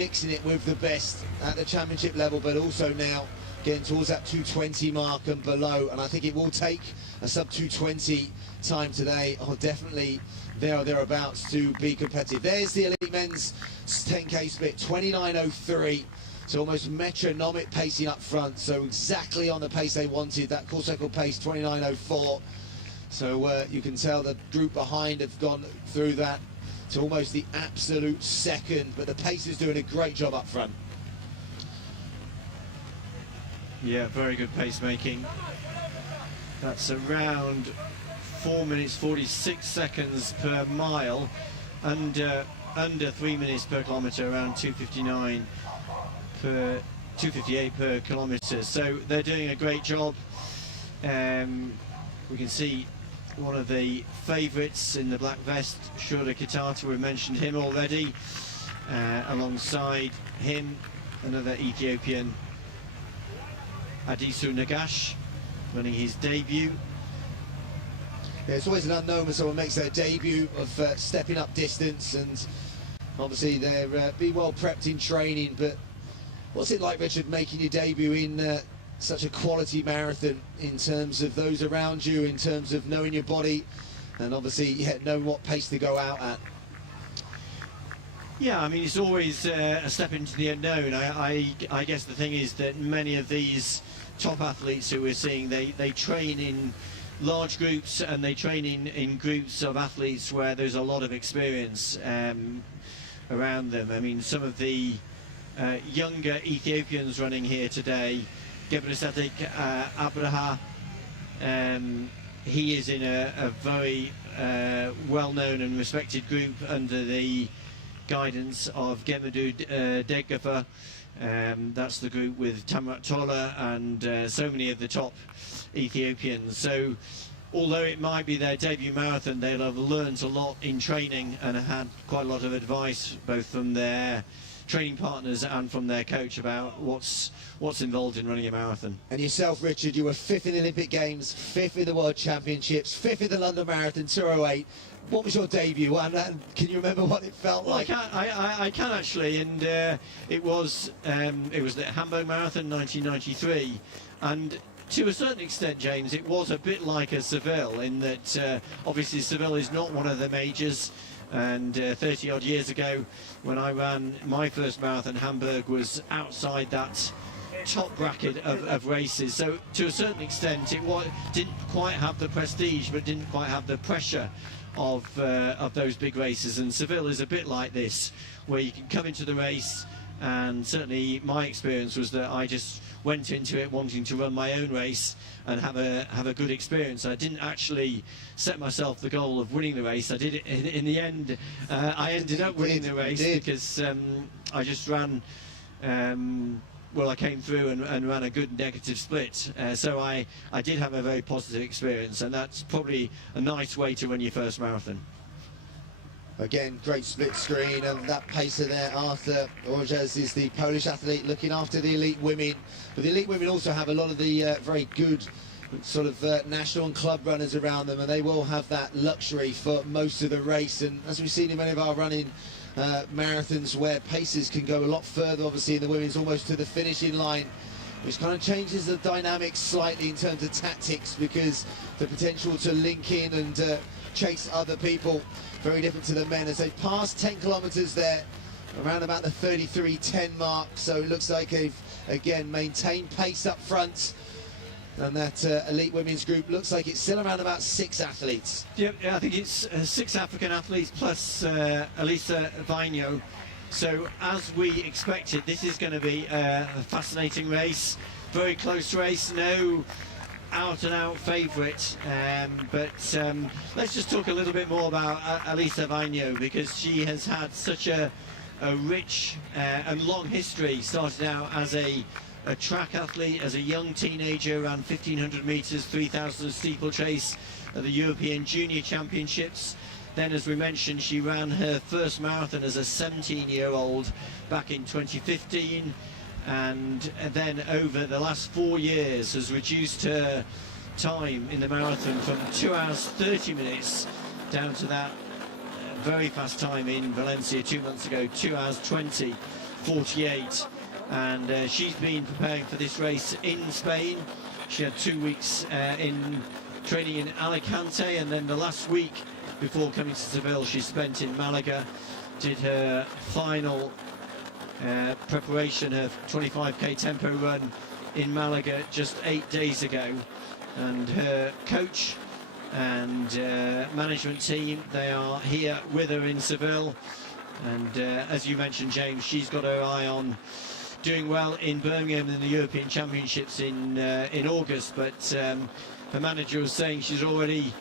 mixing it with the best at the championship level, but also now getting towards that 2:20 mark and below, and I think it will take a sub 2:20 time today, or definitely there or thereabouts, to be competitive. There's the elite men's 10K split, 29:03, so almost metronomic pacing up front, so exactly on the pace they wanted, that course record pace 29:04. So you can tell the group behind have gone through that to almost the absolute second, but the pace is doing a great job up front. Yeah, very good pacemaking. That's around 4 minutes 46 seconds per mile, under 3 minutes per kilometre, around 2:58 per kilometre. So they're doing a great job. We can see one of the favourites in the black vest, Shura Kitata, we mentioned him already. Alongside him, another Ethiopian, Adisu Nagash, running his debut. Yeah, it's always an unknown when someone makes their debut of stepping up distance, and obviously they're be well prepped in training. But what's it like, Richard, making your debut in such a quality marathon, in terms of those around you, in terms of knowing your body, and obviously knowing what pace to go out at? Yeah, I mean, it's always a step into the unknown. I guess the thing is that many of these top athletes who we're seeing, they train in large groups, and they train in groups of athletes where there's a lot of experience around them. I mean, some of the younger Ethiopians running here today, Gebreselassie Abraha, he is in a very well-known and respected group under the guidance of Gemadu Degafa. That's the group with Tamrat Tola and so many of the top Ethiopians. So although it might be their debut marathon, they'll have learned a lot in training and had quite a lot of advice both from their training partners and from their coach about what's involved in running a marathon. And yourself, Richard, you were 5th in the Olympic Games, 5th in the World Championships, 5th in the London Marathon 2:08. What was your debut, and can you remember what it felt like? I can actually, and it was the Hamburg Marathon 1993, and to a certain extent, James, it was a bit like a Seville in that obviously Seville is not one of the majors, and 30 odd years ago when I ran my first marathon, Hamburg was outside that top bracket of races. So to a certain extent it didn't quite have the prestige, but didn't quite have the pressure of those big races. And Seville is a bit like this, where you can come into the race, and certainly my experience was that I just went into it wanting to run my own race and have a good experience. I didn't actually set myself the goal of winning the race. I did it in the end. I ended up winning the race because I just ran well, I came through and ran a good negative split. So I did have a very positive experience, and that's probably a nice way to run your first marathon. Again, great split screen, and that pacer there, Arthur Orges, is the Polish athlete looking after the elite women. But the elite women also have a lot of the very good sort of national and club runners around them, and they will have that luxury for most of the race. And as we've seen in many of our running marathons, where paces can go a lot further, obviously in the women's almost to the finishing line, which kind of changes the dynamics slightly in terms of tactics, because the potential to link in and chase other people, very different to the men, as they pass 10 kilometres there, around about the 33:10 mark. So it looks like they've again maintained pace up front, and that elite women's group looks like it's still around about 6 athletes. Yeah, I think it's 6 African athletes plus Elisa Vaino. So as we expected, this is going to be a fascinating race, very close race, no out-and-out favourite, but let's just talk a little bit more about Elisa Vaino, because she has had such a rich and long history. Started out as a track athlete, as a young teenager, ran 1500 metres, 3000 steeplechase at the European Junior Championships. Then, as we mentioned, she ran her first marathon as a 17-year-old back in 2015, and then over the last 4 years has reduced her time in the marathon from 2 hours 30 minutes down to that very fast time in Valencia 2 months ago, 2 hours 20:48. And she's been preparing for this race in Spain. She had 2 weeks in training in Alicante, and then the last week before coming to Seville she spent in Malaga, did her final preparation, her 25k tempo run in Malaga just 8 days ago. And her coach and management team, they are here with her in Seville, and as you mentioned, James, she's got her eye on doing well in Birmingham in the European Championships in August, but her manager was saying she's already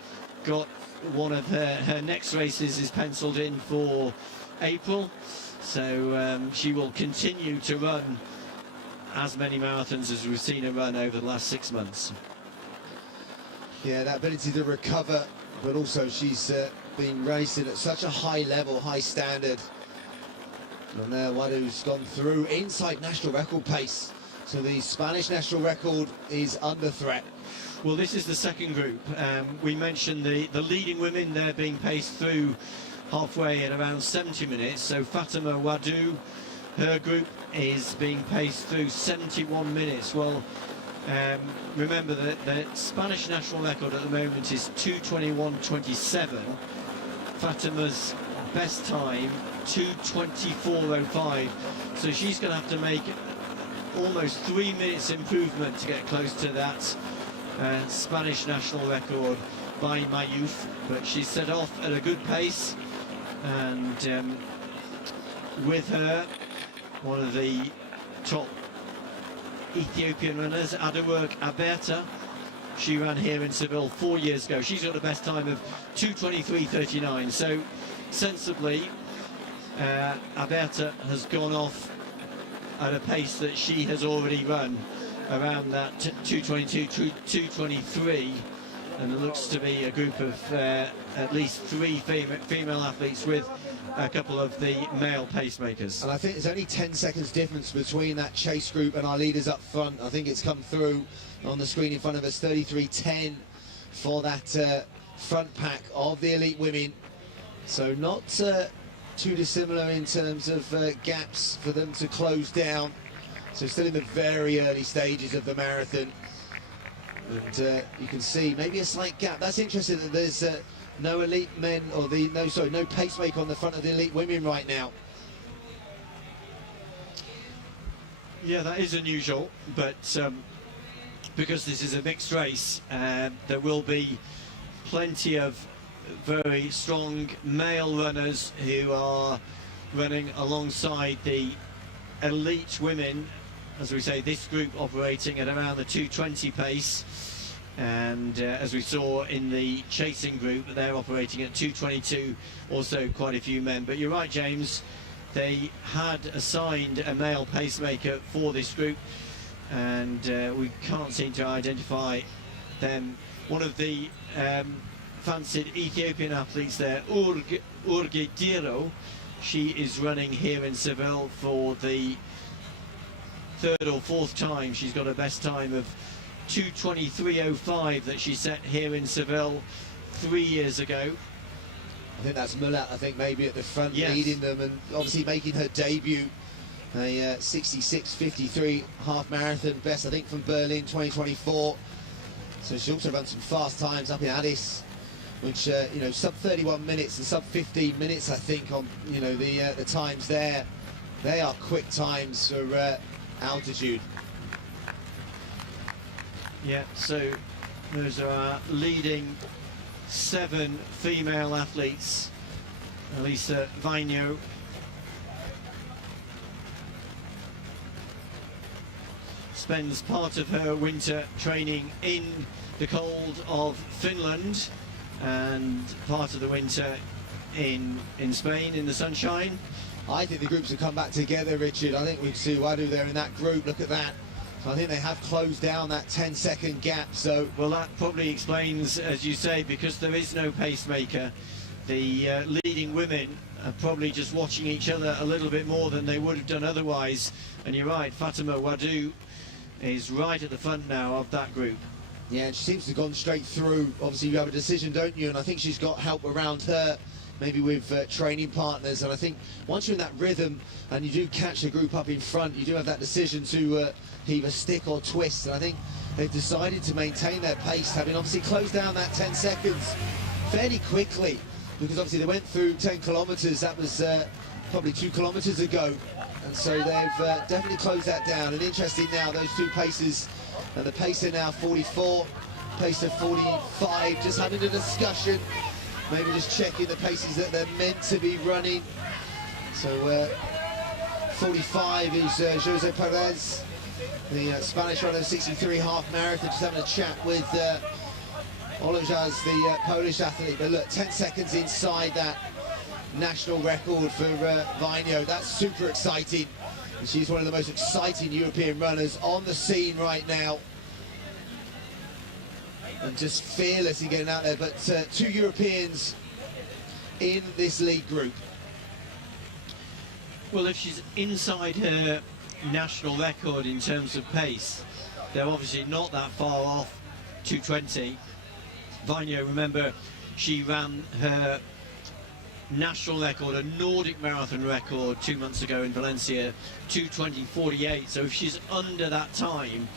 got one of her next races is penciled in for April, so she will continue to run as many marathons as we've seen her run over the last 6 months. Yeah, that ability to recover, but also she's been racing at such a high level, high standard. And there, Wadu's gone through inside national record pace, so the Spanish national record is under threat. Well, this is the second group. We mentioned the leading women, they're being paced through halfway at around 70 minutes. So Fatima Wadu, her group is being paced through 71 minutes. Well, remember that the Spanish national record at the moment is 2:21.27. Fatima's best time 2:24.05. So she's going to have to make almost 3 minutes improvement to get close to that Spanish national record by Mayuf, but she set off at a good pace, and with her, one of the top Ethiopian runners, Adawork Aberta. She ran here in Seville 4 years ago. She's got a best time of 2:23.39, so sensibly Aberta has gone off at a pace that she has already run around that 2:22, 2:23, and it looks to be a group of at least 3 female athletes with a couple of the male pacemakers. And I think there's only 10 seconds difference between that chase group and our leaders up front. I think it's come through on the screen in front of us, 33.10 for that front pack of the elite women. So not too dissimilar in terms of gaps for them to close down. So still in the very early stages of the marathon, and you can see maybe a slight gap. That's interesting that there's no elite men, or no pacemaker on the front of the elite women right now. Yeah, that is unusual, but because this is a mixed race, there will be plenty of very strong male runners who are running alongside the elite women. As we say, this group operating at around the 2:20 pace, and as we saw in the chasing group, they're operating at 2:22, also quite a few men. But you're right, James, they had assigned a male pacemaker for this group, and we can't seem to identify them. One of the fancied Ethiopian athletes there, Urge Diro, she is running here in Seville for the 3rd or 4th time. She's got a best time of 2:23.05 that she set here in Seville 3 years ago. I think that's Mulat, I think, maybe at the front, yes, leading them, and obviously making her debut, a 66.53 half marathon best, I think, from Berlin 2024. So she also runs some fast times up in Addis, which you know, sub 31 minutes and sub 15 minutes, I think, on the times there. They are quick times for altitude. Yeah, so those are our leading 7 female athletes. Elisa Vainio, spends part of her winter training in the cold of Finland and part of the winter in Spain in the sunshine. I think the groups have come back together, Richard. I think we see Wadu there in that group. Look at that. So I think they have closed down that 10-second gap. So, well, that probably explains, as you say, because there is no pacemaker, the leading women are probably just watching each other a little bit more than they would have done otherwise. And you're right, Fatima Wadu is right at the front now of that group. Yeah, and she seems to have gone straight through. Obviously, you have a decision, don't you? And I think she's got help around her, maybe with training partners. And I think once you're in that rhythm and you do catch the group up in front, you do have that decision to either stick or twist. And I think they've decided to maintain their pace, having obviously closed down that 10 seconds fairly quickly, because obviously they went through 10 kilometres. That was probably 2 kilometres ago. And so they've definitely closed that down. And interesting now, those two paces, and the pacer now 44, pacer 45, just having a discussion, maybe just checking the paces that they're meant to be running. So 45 is Jose Perez, the Spanish runner, 63 half marathon, just having a chat with Olojar's the Polish athlete, but look, 10 seconds inside that national record for Vainio. That's super exciting. And she's one of the most exciting European runners on the scene right now. And just fearless in getting out there, but 2 Europeans in this lead group. Well, if she's inside her national record in terms of pace, they're obviously not that far off 2:20. Vainio, remember, she ran her national record, a Nordic marathon record 2 months ago in Valencia, 2:20.48. So if she's under that time,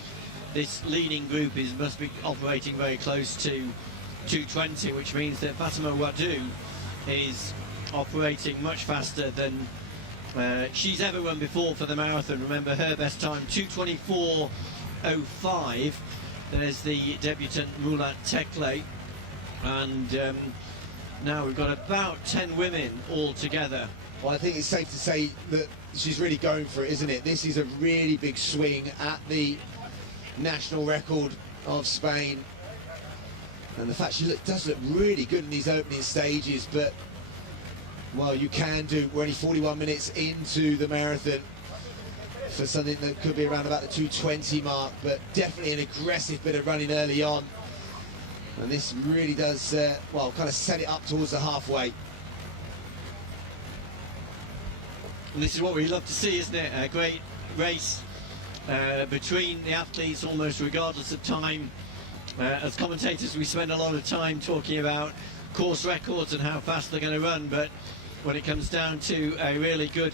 this leading group must be operating very close to 2:20, which means that Fatima Wadou is operating much faster than she's ever run before for the marathon. Remember, her best time 2:24.05. There's the debutant Mulat Tekle, and now we've got about 10 women all together. Well, I think it's safe to say that she's really going for it, isn't it? This is a really big swing at the national record of Spain, and the fact she does look really good in these opening stages, but well, you can do, we're only 41 minutes into the marathon for something that could be around about the 2:20 mark, but definitely an aggressive bit of running early on, and this really does well, kind of set it up towards the halfway. And this is what we love to see, isn't it? A great race between the athletes, almost regardless of time. As commentators, we spend a lot of time talking about course records and how fast they're going to run, but when it comes down to a really good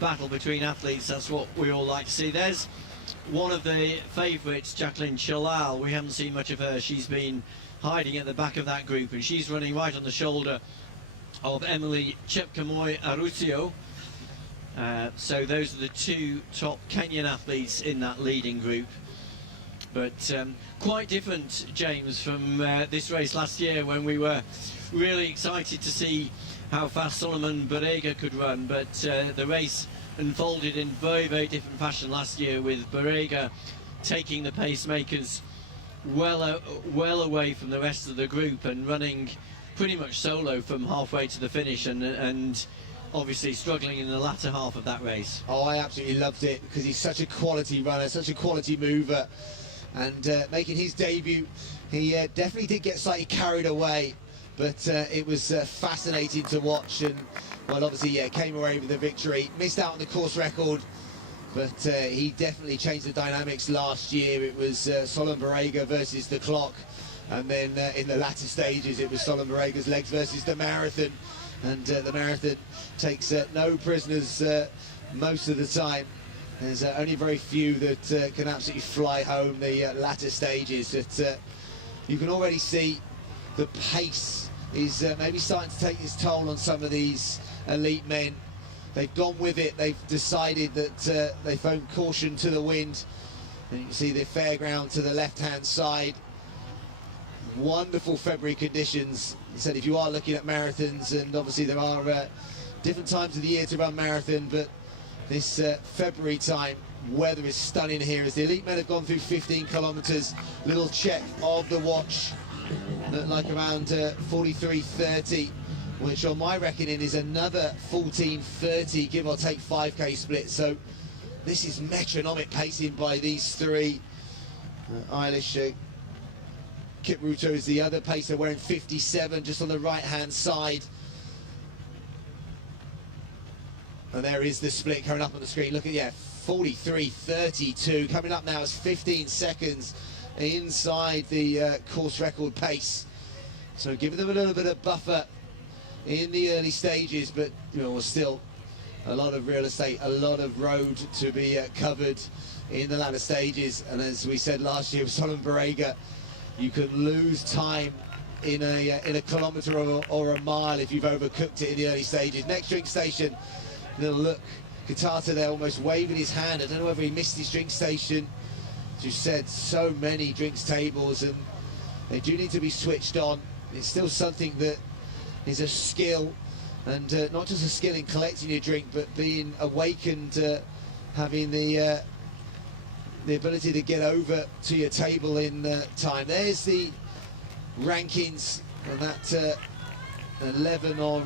battle between athletes, that's what we all like to see. There's one of the favourites, Jacqueline Chalal. We haven't seen much of her. She's been hiding at the back of that group, and she's running right on the shoulder of Emily Chepkamoy Arusio. So those are the 2 top Kenyan athletes in that leading group. But quite different, James, from this race last year, when we were really excited to see how fast Solomon Barega could run. But the race unfolded in very, very different fashion last year, with Barega taking the pacemakers well away from the rest of the group and running pretty much solo from halfway to the finish, and obviously struggling in the latter half of that race. Oh, I absolutely loved it, because he's such a quality runner, such a quality mover, and making his debut, he definitely did get slightly carried away, but it was fascinating to watch, and well, obviously, yeah, came away with the victory. Missed out on the course record, but he definitely changed the dynamics last year. It was Solomon Barega versus the clock, and then in the latter stages, it was Solomon Barega's legs versus the marathon. And the marathon takes no prisoners most of the time. There's only very few that can absolutely fly home the latter stages. That you can already see the pace is maybe starting to take its toll on some of these elite men. They've gone with it. They've decided that they've thrown caution to the wind. And you can see the fairground to the left-hand side. Wonderful February conditions. He said if you are looking at marathons, and obviously there are different times of the year to run marathon, but this February time, weather is stunning here as the elite men have gone through 15 kilometers. Little check of the watch, looked like around 43:30, which on my reckoning is another 14:30, give or take 5k split. So this is metronomic pacing by these 3. Eilish Kipruto is the other pacer, wearing 57 just on the right hand side. And there is the split coming up on the screen. Look at, yeah, 43:32. Coming up now is 15 seconds inside the course record pace. So giving them a little bit of buffer in the early stages, but you know, still a lot of real estate, a lot of road to be covered in the latter stages. And as we said last year with Solomon Barega, you can lose time in a kilometre or a mile if you've overcooked it in the early stages. Next drink station, little look, Katata there almost waving his hand. I don't know whether he missed his drink station. As you said, so many drinks tables, and they do need to be switched on. It's still something that is a skill, and not just a skill in collecting your drink, but being awakened, having the ability to get over to your table in time. There's the rankings, and that 11 or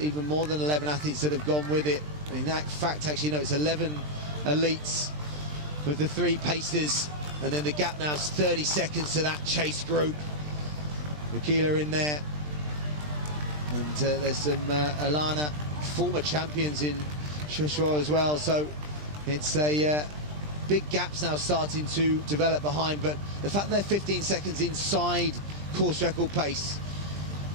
even more than 11 athletes that have gone with it. In fact, actually, no, it's 11 elites with the 3 pacers, and then the gap now is 30 seconds to that chase group. Rakila in there, and there's some Alana, former champions in Shushua as well, so it's a big gaps now starting to develop behind, but the fact they're 15 seconds inside course record pace,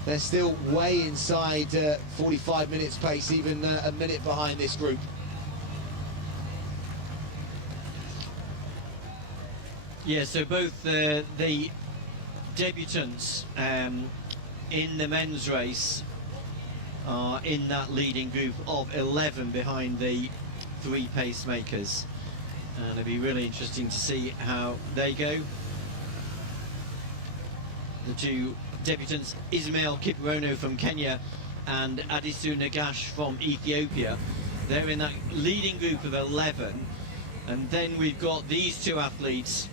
they're still way inside 45 minutes pace, even a minute behind this group. Yeah, so both the debutants in the men's race are in that leading group of 11 behind the 3 pacemakers, and it'll be really interesting to see how they go. The 2 debutants, Ismail Kiprono from Kenya and Adisu Nagash from Ethiopia, they're in that leading group of 11, and then we've got these 2 athletes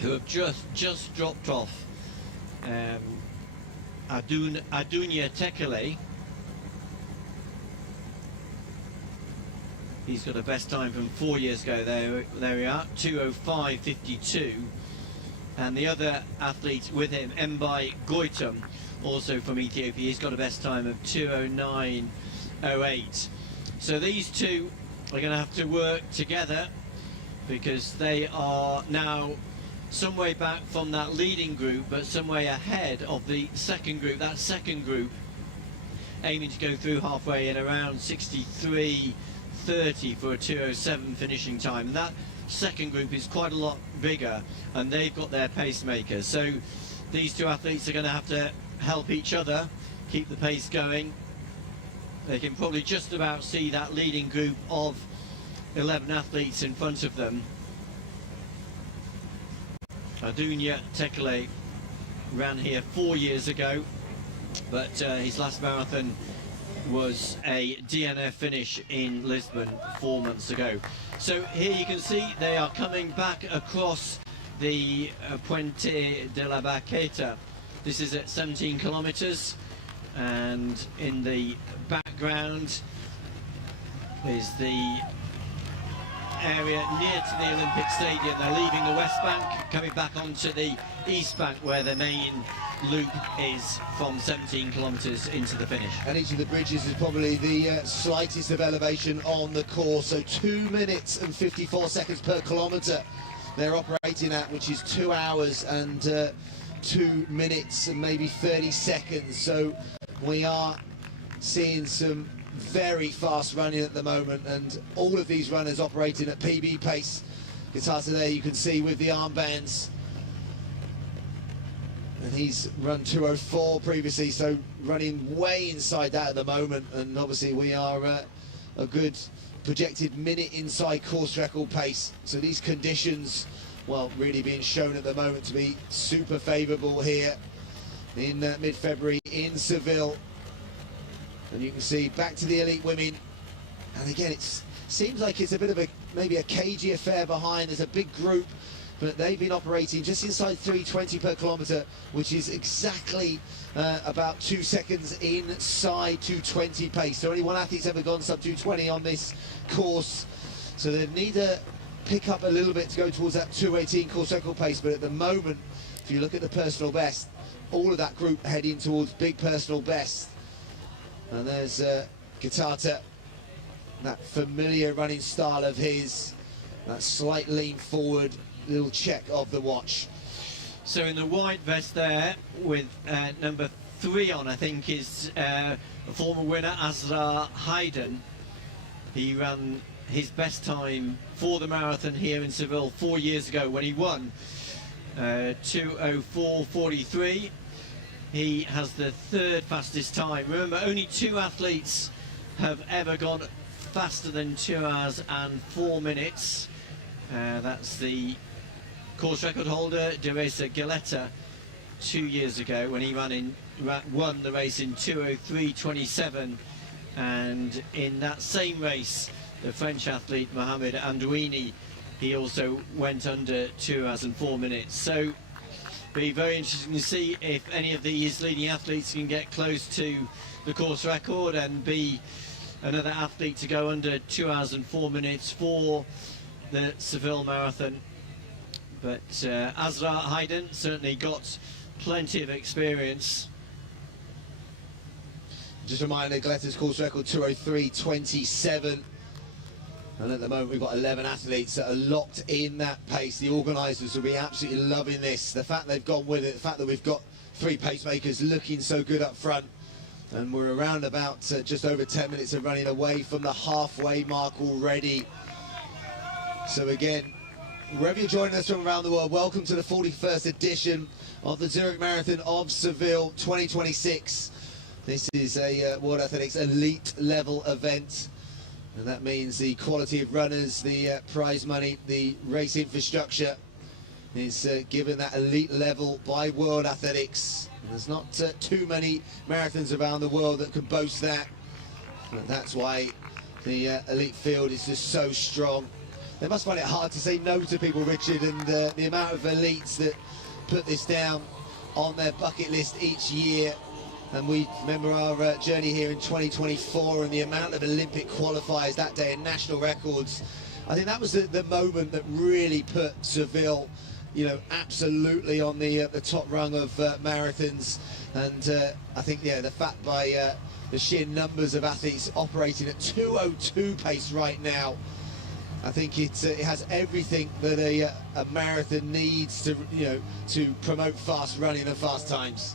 who have just dropped off. Adunia Tekele, he's got a best time from 4 years ago. There we are, 2:05.52. And the other athlete with him, Mbai Goitum, also from Ethiopia, he's got a best time of 2:09.08. So these 2 are going to have to work together, because they are now some way back from that leading group, but some way ahead of the second group. That second group aiming to go through halfway in around 63.30 for a 2:07 finishing time. And that second group is quite a lot bigger, and they've got their pacemakers. So these 2 athletes are going to have to help each other keep the pace going. They can probably just about see that leading group of 11 athletes in front of them. Adunia Tekele ran here 4 years ago, but his last marathon was a DNF finish in Lisbon 4 months ago. So here you can see they are coming back across the Puente de la Baqueta. This is at 17 kilometers, and in the background is the area near to the Olympic Stadium. They're leaving the West Bank, coming back onto the East Bank, where the main loop is from 17 kilometres into the finish. And each of the bridges is probably the slightest of elevation on the course, so 2 minutes and 54 seconds per kilometre they're operating at, which is 2 hours and 2 minutes and maybe 30 seconds. So we are seeing some very fast running at the moment, and all of these runners operating at PB pace. Gitata there you can see with the armbands, and he's run 2:04 previously, so running way inside that at the moment. And obviously we are a good projected minute inside course record pace. So these conditions, well, really being shown at the moment to be super favourable here in mid-February in Seville. And you can see back to the elite women, and again it seems like it's a bit of maybe a cagey affair behind. There's a big group, but they've been operating just inside 3:20 per kilometre, which is exactly about 2 seconds inside 2:20 pace. So only one athlete's ever gone sub 2:20 on this course, so they need to pick up a little bit to go towards that 2:18 course record pace. But at the moment, if you look at the personal best, all of that group heading towards big personal best. And there's Gitata, that familiar running style of his, that slight lean forward, little check of the watch. So in the white vest there, with number 3 on, I think is a former winner, Azra Hayden. He ran his best time for the marathon here in Seville 4 years ago when he won 2:04.43. He has the 3rd fastest time. Remember, only 2 athletes have ever gone faster than 2 hours and 4 minutes. That's the course record holder, Deresa Galetta, 2 years ago when he won the race in 2:03.27. And in that same race, the French athlete Mohamed Andouini, he also went under 2 hours and 4 minutes. So Be very interesting to see if any of these leading athletes can get close to the course record and be another athlete to go under 2 hours and 4 minutes for the Seville Marathon. But Azra Hayden certainly got plenty of experience. Just a reminder, Galetta's course record 2:03.27. And at the moment we've got 11 athletes that are locked in that pace. The organisers will be absolutely loving this. The fact they've gone with it, the fact that we've got 3 pacemakers looking so good up front. And we're around about just over 10 minutes of running away from the halfway mark already. So again, wherever you're joining us from around the world, welcome to the 41st edition of the Zurich Marathon of Seville 2026. This is a World Athletics elite level event, and that means the quality of runners, the prize money, the race infrastructure is given that elite level by World Athletics. And there's not too many marathons around the world that can boast that, and that's why the elite field is just so strong. They must find it hard to say no to people, Richard, and the amount of elites that put this down on their bucket list each year. And we remember our journey here in 2024 and the amount of Olympic qualifiers that day and national records. I think that was the moment that really put Seville, you know, absolutely on the top rung of marathons. And I think, yeah, the fact by the sheer numbers of athletes operating at 2:02 pace right now, I think it has everything that a marathon needs to, you know, to promote fast running and fast times.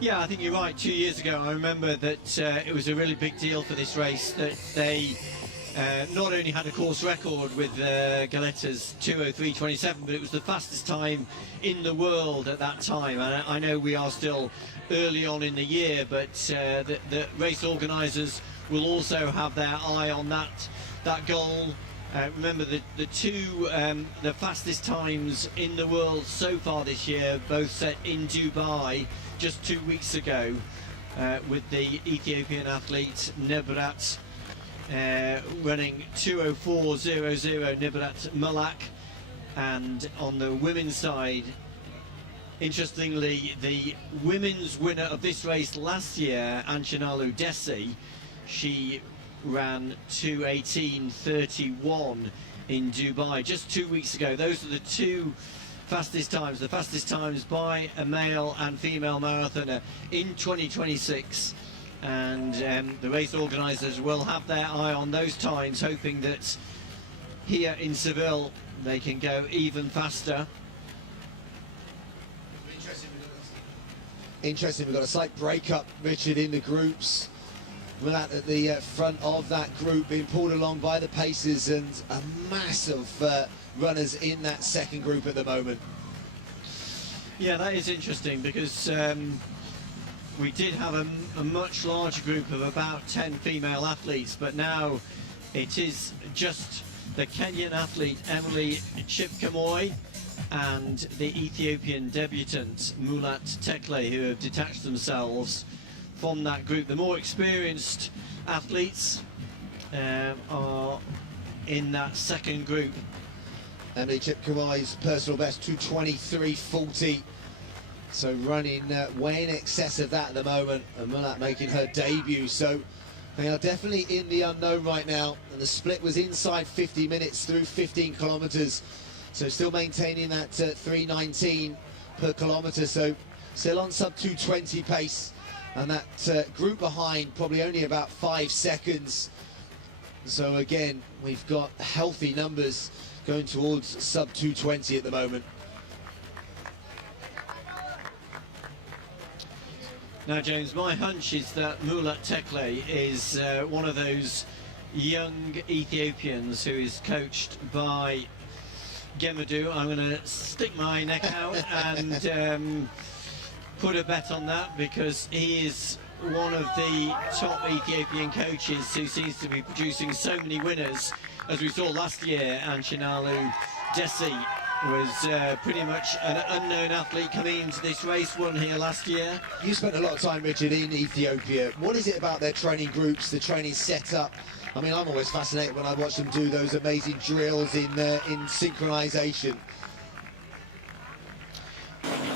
Yeah, I think you're right. 2 years ago, I remember that it was a really big deal for this race that they not only had a course record with Galetta's 2:03.27, but it was the fastest time in the world at that time. And I know we are still early on in the year, but the race organisers will also have their eye on that goal. Remember the fastest times in the world so far this year, both set in Dubai just 2 weeks ago, with the Ethiopian athlete Nibrat running 2:04.00, Nibrat Malak. And on the women's side, interestingly, the women's winner of this race last year, Anchinalu Desi, she ran 2:18.31 in Dubai just 2 weeks ago. Those are the two fastest times by a male and female marathoner in 2026. And the race organisers will have their eye on those times, hoping that here in Seville they can go even faster. Interesting, we've got a slight break-up, Richard, in the groups. Mulat at the front of that group, being pulled along by the pacers, and a mass of runners in that second group at the moment. Yeah, that is interesting, because we did have a much larger group of about 10 female athletes, but now it is just the Kenyan athlete Emily Chipkamoi and the Ethiopian debutant Mulat Tekle who have detached themselves from that group. The more experienced athletes are in that second group. Emily Chipkamoi's personal best 2:23.40, so running way in excess of that at the moment, and Mulat making her debut. So they are definitely in the unknown right now, and the split was inside 50 minutes through 15 kilometres, so still maintaining that 3:19 per kilometre, so still on sub 2:20 pace. And that group behind probably only about 5 seconds. So again, we've got healthy numbers going towards sub 2:20 at the moment. Now, James, my hunch is that Mulat Tekle is one of those young Ethiopians who is coached by Gemadu. I'm going to stick my neck out and put a bet on that, because he is one of the top Ethiopian coaches who seems to be producing so many winners. As we saw last year, Anchinalu Desi was pretty much an unknown athlete coming into this race, won here last year. You spent a lot of time, Richard, in Ethiopia. What is it about their training groups, the training setup? I mean, I'm always fascinated when I watch them do those amazing drills in synchronization.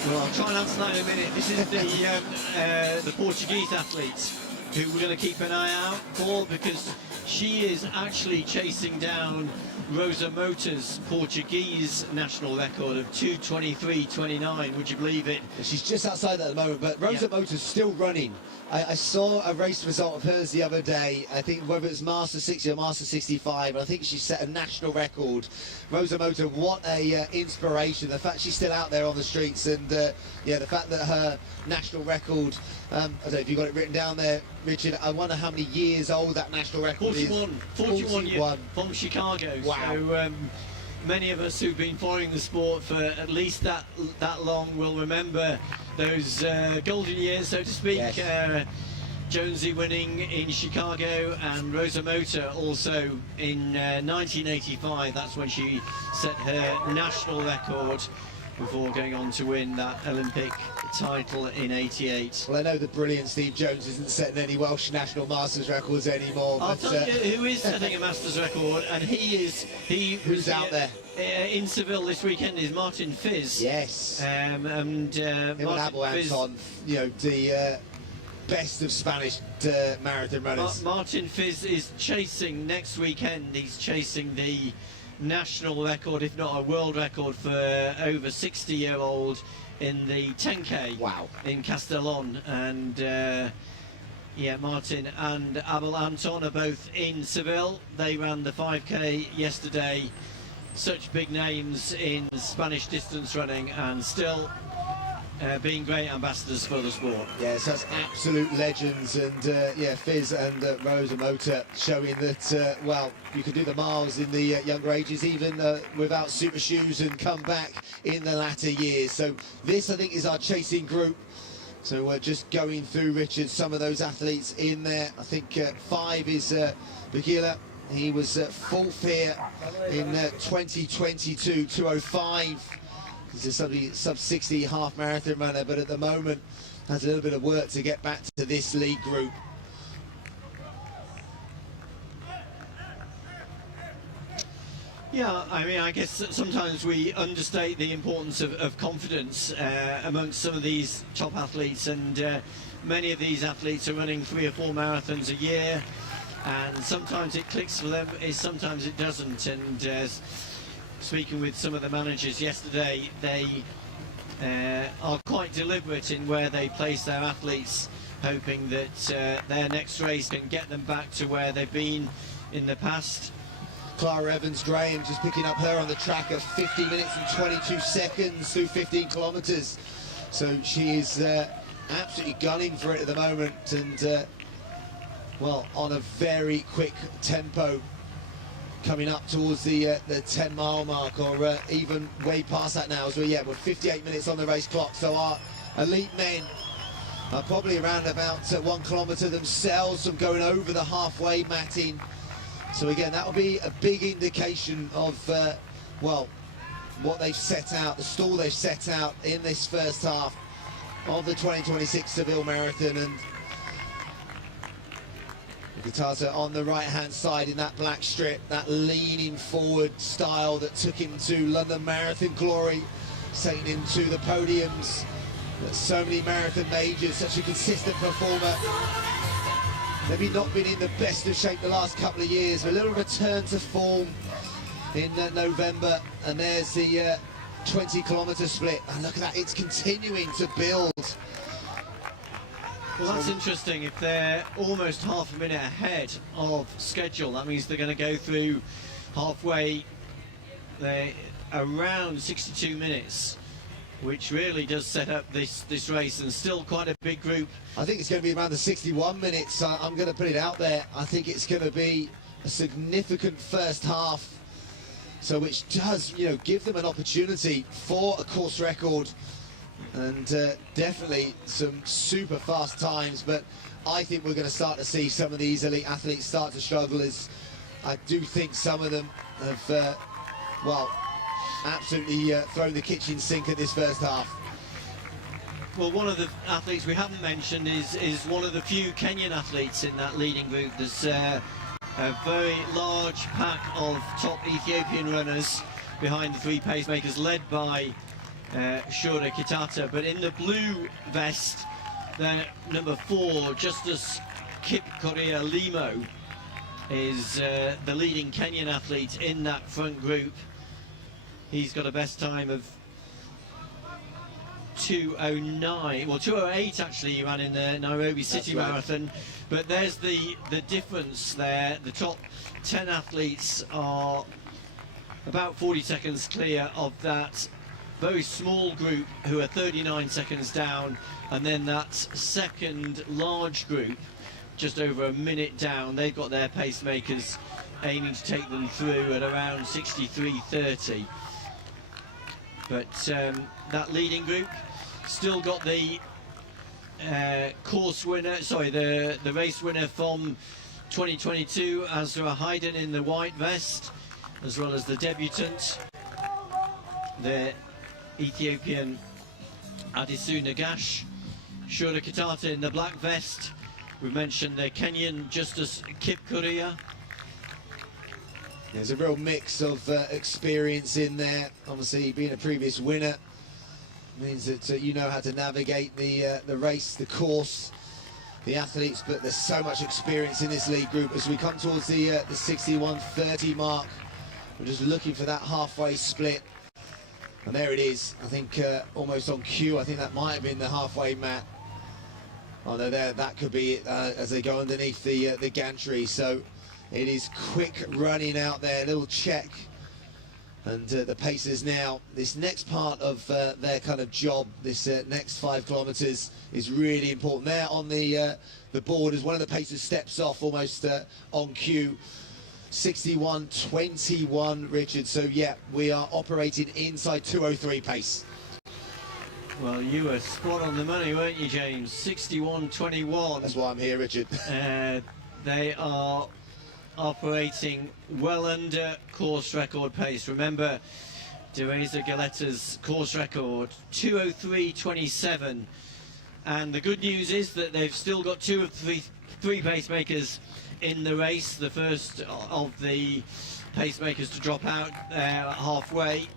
Well, I'll try and answer that in a minute. This is the Portuguese athlete who we're going to keep an eye out for, because she is actually chasing down Rosa Mota's Portuguese national record of 2:23.29. Would you believe it? She's just outside that at the moment, but Rosa Mota's still running. I saw a race result of hers the other day. I think whether it was Master 60 or Master 65, I think she set a national record. Rosa Mota, what a inspiration. The fact she's still out there on the streets, and yeah, the fact that her national record, I don't know if you got it written down there, Richard, I wonder how many years old that national record 41, is. 41 years from Chicago. Wow. So many of us who've been following the sport for at least that long will remember those golden years, so to speak. Yes. Jonesy winning in Chicago, and Rosa Mota also in 1985. That's when she set her national record before going on to win that Olympic title in '88. Well, I know the brilliant Steve Jones isn't setting any Welsh national masters records anymore. I'll but, tell you who is setting a masters record, and who's out there? In Seville this weekend is Martin Fizz. Yes. And Him and Abel Anton, you know, the best of Spanish marathon runners. Martin Fizz is chasing next weekend. He's chasing the national record, if not a world record, for over 60-year-old in the 10K. Wow. In Castellón. And yeah, Martin and Abel Anton are both in Seville. They ran the 5K yesterday. Such big names in Spanish distance running, and still being great ambassadors for the sport. Yes, that's absolute legends, and yeah, Fizz and Rosa Mota showing that, well, you can do the miles in the younger ages, even without super shoes, and come back in the latter years. So this, I think, is our chasing group. So we're just going through, Richard, some of those athletes in there. I think 5 is Bagila. He was fourth here in 2022, 2:05. He's a sub-60 half marathon runner, but at the moment has a little bit of work to get back to this league group. Yeah, I mean, I guess sometimes we understate the importance of confidence amongst some of these top athletes, and many of these athletes are running 3 or 4 marathons a year, and sometimes it clicks for them, sometimes it doesn't. And speaking with some of the managers yesterday, they are quite deliberate in where they place their athletes, hoping that their next race can get them back to where they've been in the past. Clara Evans-Graham just picking up her on the track of 50 minutes and 22 seconds through 15 kilometres. So she is absolutely gunning for it at the moment, and well, on a very quick tempo, coming up towards the 10-mile mark, or even way past that now. So yeah, we're 58 minutes on the race clock. So our elite men are probably around about 1 kilometre themselves from going over the halfway matting. So again, that will be a big indication of well, what they've set out, the stall they've set out in this first half of the 2026 Seville Marathon. And Guitata on the right-hand side in that black strip, that leaning forward style that took him to London Marathon glory, taking him to the podiums at so many marathon majors, such a consistent performer. Maybe not been in the best of shape the last couple of years, but a little return to form in November, and there's the 20-kilometre split, and look at that, it's continuing to build. Well, that's interesting. If they're almost half a minute ahead of schedule, that means they're going to go through halfway. They're around 62 minutes, which really does set up this race, and still quite a big group. I think it's going to be around the 61 minutes. I'm going to put it out there. I think it's going to be a significant first half, so which does, you know, give them an opportunity for a course record. And definitely some super fast times, but I think we're going to start to see some of these elite athletes start to struggle, as I do think some of them have, well, absolutely thrown the kitchen sink at this first half. Well, one of the athletes we haven't mentioned is one of the few Kenyan athletes in that leading group. There's a very large pack of top Ethiopian runners behind the 3 pacemakers, led by Shura Kitata. But in the blue vest, the number 4, Justus Kip Korea Limo, is the leading Kenyan athlete in that front group. He's got a best time of 2:09, well 2:08 actually he ran in the Nairobi City Marathon. But there's the difference there. The top 10 athletes are about 40 seconds clear of that very small group who are 39 seconds down, and then that second large group just over a minute down. They've got their pacemakers aiming to take them through at around 63:30. But that leading group still got the course winner, sorry, the race winner from 2022, Azra Hayden in the white vest, as well as the debutant, the Ethiopian Adisu Nagash. Shura Kitata in the black vest. We mentioned the Kenyan Justus Kip Korea. There's a real mix of experience in there. Obviously, being a previous winner means that you know how to navigate the race, the course, the athletes, but there's so much experience in this lead group. As we come towards the 61:30 mark, we're just looking for that halfway split. And there it is, I think almost on cue. I think that might have been the halfway mat. Oh no, there, that could be it as they go underneath the gantry. So it is quick running out there, little check. And the pacers now, this next part of their kind of job, this next 5 kilometres is really important. There on the board as one of the pacers steps off almost on cue. 61:21, Richard. So yeah, we are operating inside 2:03 pace. Well, you were spot on the money, weren't you, James? 61:21. That's why I'm here, Richard. They are operating well under course record pace. Remember, Dereza Galetta's course record, 2:03.27. And the good news is that they've still got three pacemakers in the race. The first of the pacemakers to drop out halfway.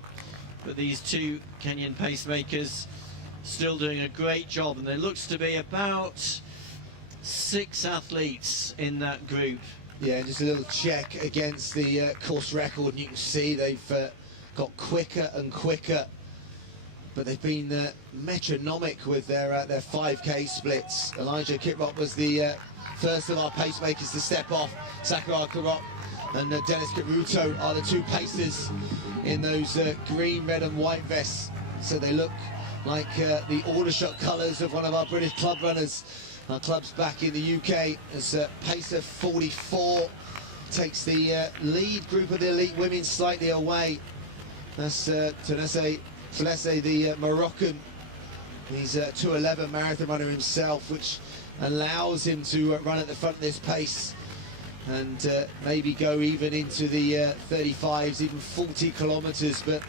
But these 2 Kenyan pacemakers still doing a great job, and there looks to be about 6 athletes in that group. Yeah, just a little check against the course record, and you can see they've got quicker and quicker, but they've been metronomic with their 5K splits. Elijah Kiprop was the first of our pacemakers to step off. Sakurai Karop and Dennis Karuto are the 2 pacers in those green, red and white vests. So they look like the Aldershot colours of one of our British club runners. Our club's back in the UK as pacer 44 takes the lead group of the elite women slightly away. That's Tunese Flesse, the Moroccan. He's a 2:11 marathon runner himself, which allows him to run at the front of this pace and maybe go even into the 35s, even 40 kilometres. But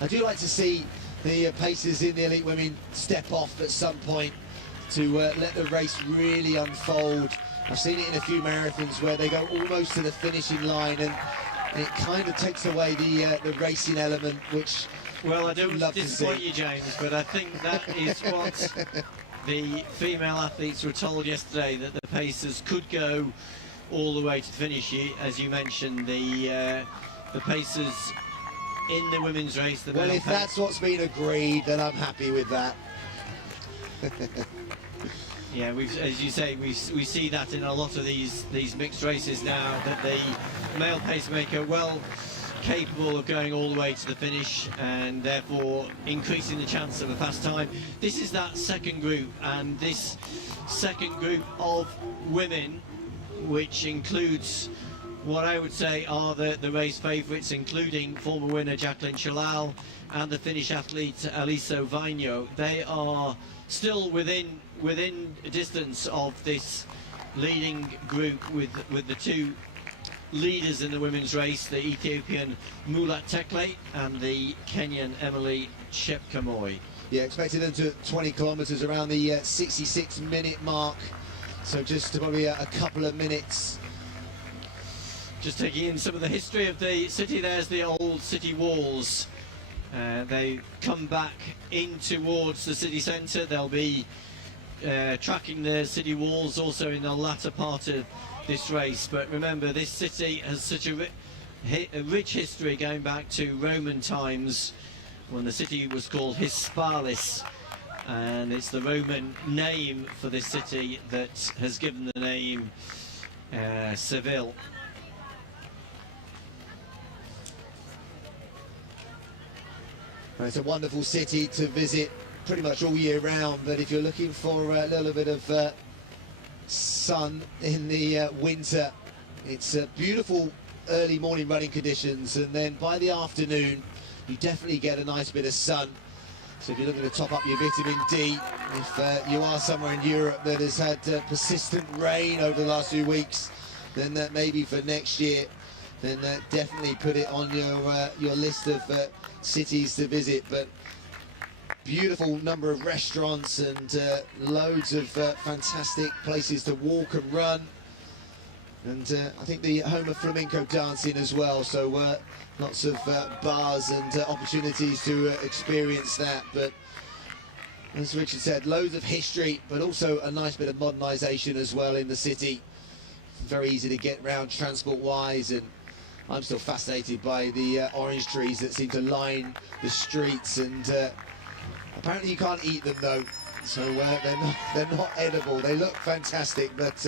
I do like to see the pacers in the elite women step off at some point to let the race really unfold. I've seen it in a few marathons where they go almost to the finishing line, and it kind of takes away the racing element, which well, I don't disappoint you, James, but I think that is what the female athletes were told yesterday, that the pacers could go all the way to the finish. As you mentioned, the pacers in the women's race. Well, if that's what's been agreed, then I'm happy with that. Yeah, as you say, we see that in a lot of these mixed races now, that the male pacemaker well capable of going all the way to the finish and therefore increasing the chance of a fast time. This is that second group, and this second group of women, which includes what I would say are the race favourites, including former winner Jacqueline Chalal and the Finnish athlete Aliso Vainio. They are still within a distance of this leading group with the 2 leaders in the women's race, the Ethiopian Mulat Tekle and the Kenyan Emily Chepkamoi. Yeah, expected them to 20 kilometres around the 66-minute mark, so just probably a couple of minutes. Just taking in some of the history of the city. There's the old city walls They come back in towards the city centre. They'll be tracking the city walls also in the latter part of this race. But remember, this city has such a rich history going back to Roman times, when the city was called Hispalis, and it's the Roman name for this city that has given the name Seville. It's a wonderful city to visit pretty much all year round, but if you're looking for a little bit of sun in the winter, it's beautiful early morning running conditions, and then by the afternoon you definitely get a nice bit of sun. So if you're looking to top up your vitamin D, if you are somewhere in Europe that has had persistent rain over the last few weeks, then maybe for next year, then definitely put it on your list of cities to visit. But beautiful number of restaurants and loads of fantastic places to walk and run, and I think the home of flamenco dancing as well, so lots of bars and opportunities to experience that. But as Richard said, loads of history, but also a nice bit of modernisation as well in the city. Very easy to get around transport wise, and I'm still fascinated by the orange trees that seem to line the streets, and apparently you can't eat them though, so they're not edible. They look fantastic, but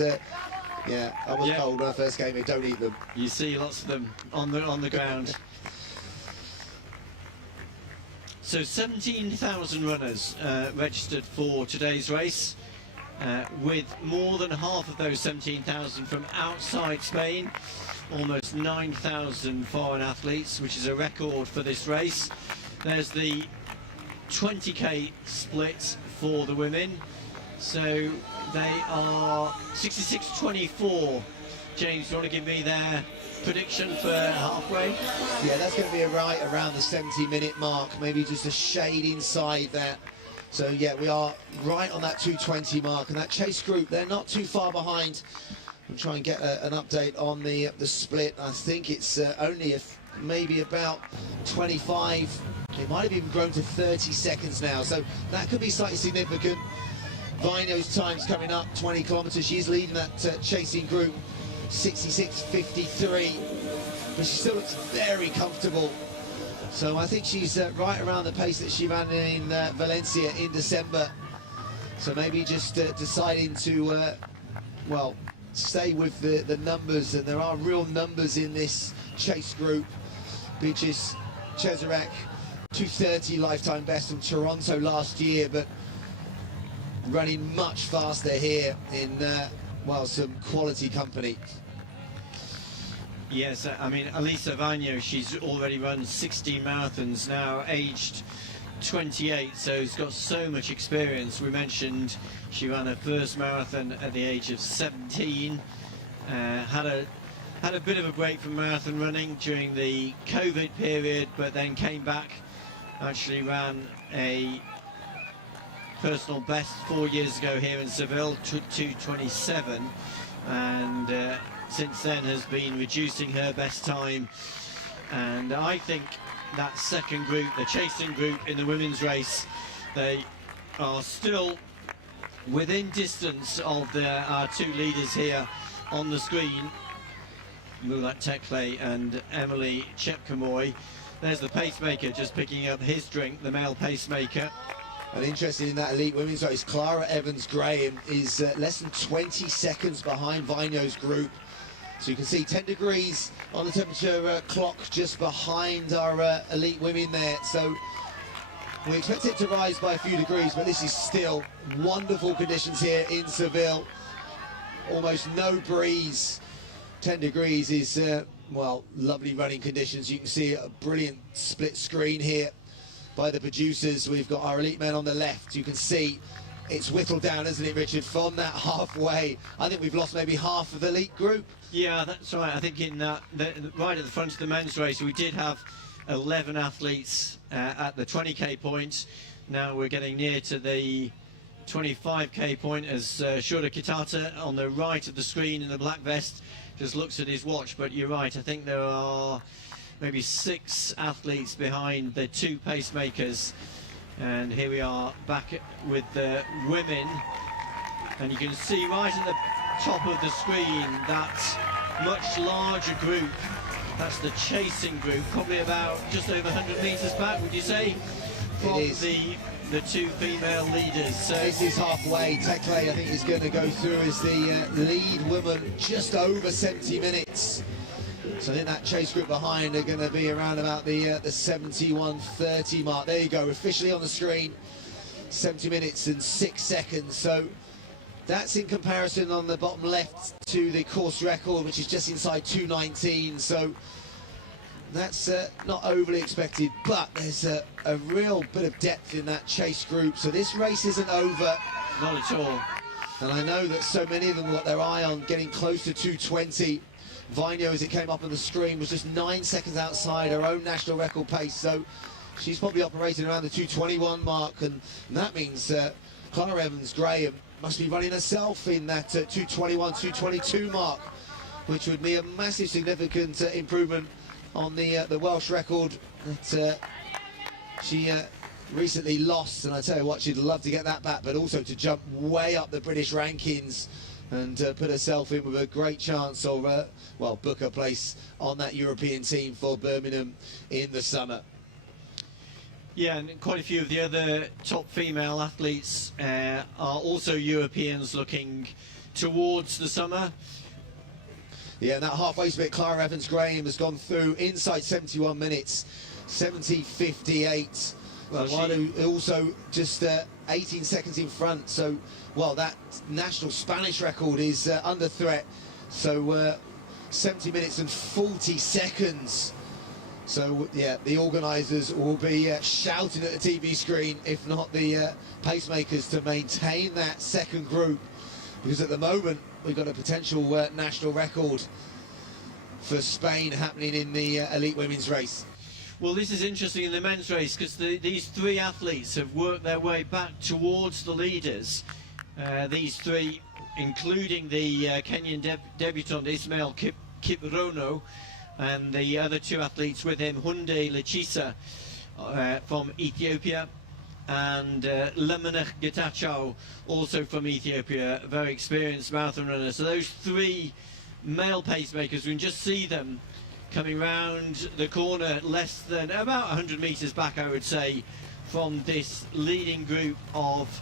yeah, I was told when I first came here, don't eat them. You see lots of them on the ground. So 17,000 runners registered for today's race, with more than half of those 17,000 from outside Spain. Almost 9,000 foreign athletes, which is a record for this race. There's the 20k split for the women. So they are 66-24. James, do you want to give me their prediction for halfway? Yeah, that's going to be right around the 70-minute mark, maybe just a shade inside that. So yeah, we are right on that 2:20 mark, and that chase group, they're not too far behind. We'll try and get an update on the split. I think it's only maybe about 25. It might have even grown to 30 seconds now, so that could be slightly significant. Vino's time's coming up, 20 kilometres. She's leading that chasing group, 66.53, but she still looks very comfortable. So I think she's right around the pace that she ran in Valencia in December. So maybe just deciding to, well, stay with the numbers, and there are real numbers in this chase group. Beatrice Cesarak, 2:30 lifetime best from Toronto last year, but running much faster here in, well, some quality company. Yes, I mean, Elisa Vino, she's already run 16 marathons now, aged 28, so she's got so much experience. We mentioned she ran her first marathon at the age of 17, had a bit of a break from marathon running during the COVID period, but then came back, actually ran a personal best 4 years ago here in Seville, 2:27, and since then has been reducing her best time. And I think that second group, the chasing group in the women's race, they are still within distance of our two leaders here on the screen, Mulat Tekle and Emily Chepkamoy. There's the pacemaker just picking up his drink, the male pacemaker. And interesting in that elite women's race, Clara Evans-Graham is less than 20 seconds behind Vino's group. So you can see 10 degrees on the temperature clock just behind our elite women there. So we expect it to rise by a few degrees, but this is still wonderful conditions here in Seville. Almost no breeze. 10 degrees is, well, lovely running conditions. You can see a brilliant split screen here by the producers. We've got our elite men on the left. You can see it's whittled down, isn't it, Richard, from that halfway. I think we've lost maybe half of the elite group. Yeah, that's right. I think in that, right at the front of the men's race, we did have 11 athletes at the 20k point. Now we're getting near to the 25k point as Shura Kitata on the right of the screen in the black vest just looks at his watch. But you're right, I think there are maybe 6 athletes behind the 2 pacemakers. And here we are back with the women, and you can see right at the top of the screen that much larger group. That's the chasing group, probably about just over 100 metres back, would you say, from the 2 female leaders. So this is halfway. Tekle, I think, is going to go through as the lead woman, just over 70 minutes. So I think that chase group behind are going to be around about the 71:30 mark. There you go, officially on the screen, 70 minutes and 6 seconds. So that's in comparison on the bottom left to the course record, which is just inside 2:19. So that's not overly expected, but there's a real bit of depth in that chase group. So this race isn't over. Not at all. And I know that so many of them got their eye on getting close to 2:20. Vainio, as it came up on the screen, was just 9 seconds outside her own national record pace. So she's probably operating around the 2:21 mark, and that means Clara Evans-Graham must be running herself in that 2:21, 2:22 mark, which would be a massive, significant improvement on the Welsh record that she recently lost. And I tell you what, she'd love to get that back, but also to jump way up the British rankings and put herself in with a great chance of, well, book a place on that European team for Birmingham in the summer. Yeah, and quite a few of the other top female athletes are also Europeans looking towards the summer. Yeah, and that halfway split, Clara Evans-Graham has gone through inside 71 minutes, 70:58. Well, also just 18 seconds in front. So, well, that national Spanish record is under threat. So 70 minutes and 40 seconds. So, yeah, the organisers will be shouting at the TV screen, if not the pacemakers, to maintain that second group. Because at the moment, we've got a potential national record for Spain happening in the elite women's race. Well, this is interesting in the men's race because these 3 athletes have worked their way back towards the leaders. These 3, including the Kenyan debutant Ismail Kiprono, and the other 2 athletes with him, Hunde Lechisa from Ethiopia, and Lemanech Getachew, also from Ethiopia, a very experienced marathon runner. So those 3 male pacemakers, we can just see them coming round the corner less than about 100 metres back, I would say, from this leading group of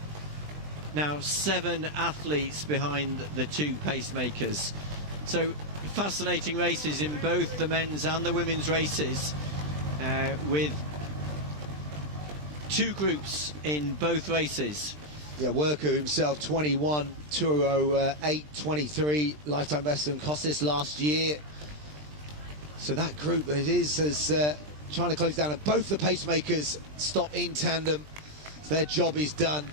now 7 athletes behind the 2 pacemakers. So fascinating races in both the men's and the women's races, with 2 groups in both races. Yeah, Worker himself, 21, 2:08.23, lifetime best in Costas last year. So that group, it is as trying to close down. And both the pacemakers stop in tandem. So their job is done.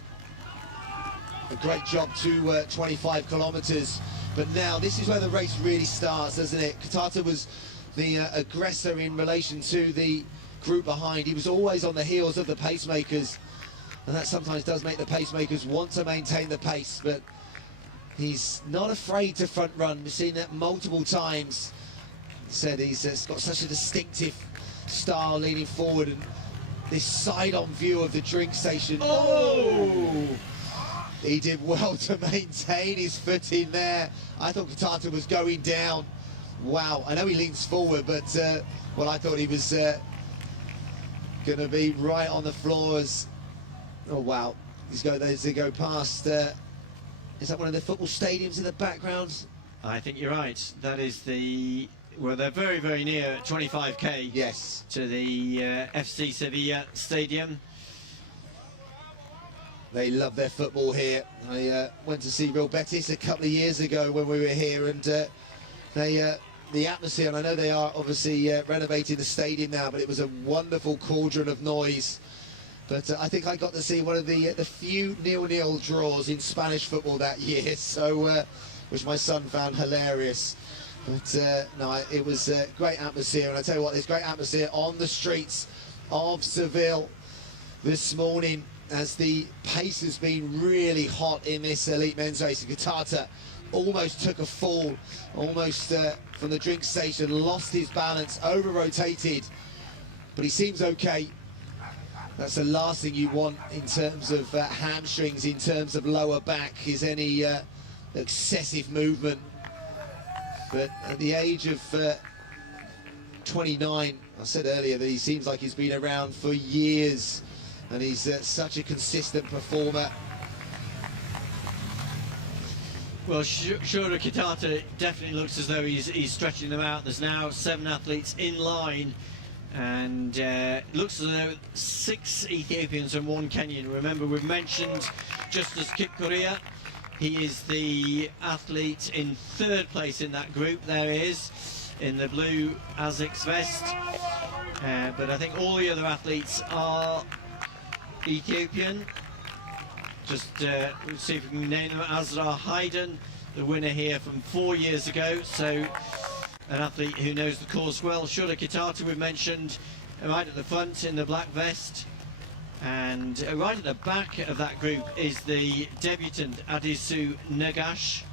A great job to 25 kilometres. But now this is where the race really starts, doesn't it? Katata was the aggressor in relation to the group behind. He was always on the heels of the pacemakers, and that sometimes does make the pacemakers want to maintain the pace, but he's not afraid to front run. We've seen that multiple times. Said he's got such a distinctive style leaning forward, and this side-on view of the drink station. Oh! He did well to maintain his footing there. I thought Katata was going down. Wow, I know he leans forward, but well, I thought he was going to be right on the floors. Oh wow, as they go past. Is that one of the football stadiums in the background? I think you're right. That is the. Well, they're very, very near 25k. Yes. To the FC Sevilla stadium. They love their football here. I went to see Real Betis a couple of years ago when we were here, and the atmosphere, and I know they are obviously renovating the stadium now, but it was a wonderful cauldron of noise. But I think I got to see one of the few 0-0 draws in Spanish football that year, so which my son found hilarious. But no, it was a great atmosphere, and I tell you what, there's great atmosphere on the streets of Seville this morning, as the pace has been really hot in this elite men's race. Katata almost took a fall, almost from the drink station, lost his balance, over-rotated, but he seems okay. That's the last thing you want in terms of hamstrings, in terms of lower back, is any excessive movement. But at the age of 29, I said earlier that he seems like he's been around for years, and he's such a consistent performer. Well, Shura Kitata definitely looks as though he's stretching them out. There's now 7 athletes in line, and looks as though 6 Ethiopians and 1 Kenyan. Remember, we've mentioned Justus Kipkorir. He is the athlete in 3rd place in that group. There he is, in the blue ASICS vest. But I think all the other athletes are Ethiopian. Just we'll see if we can name them. Azra Hayden, the winner here from 4 years ago. So an athlete who knows the course well. Shura Kitata, we've mentioned, right at the front in the black vest. And right at the back of that group is the debutant Adisu Nagash.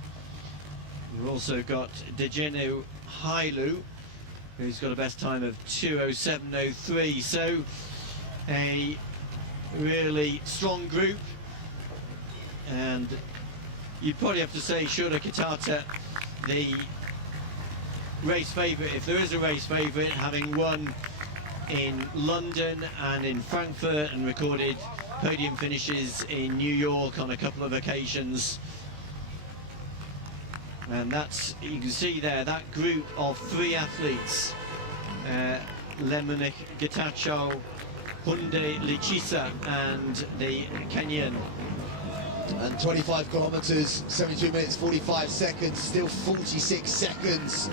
We've also got Dejenu Hailu, who's got a best time of 2:07.03. So a really strong group, and you'd probably have to say Shura Kitata the race favourite, if there is a race favourite, having won in London and in Frankfurt and recorded podium finishes in New York on a couple of occasions. And that's, you can see there, that group of 3 athletes, Lemonik Getachew, Hunde Lichisa and the Kenyan. And 25 kilometres, 72 minutes 45 seconds, still 46 seconds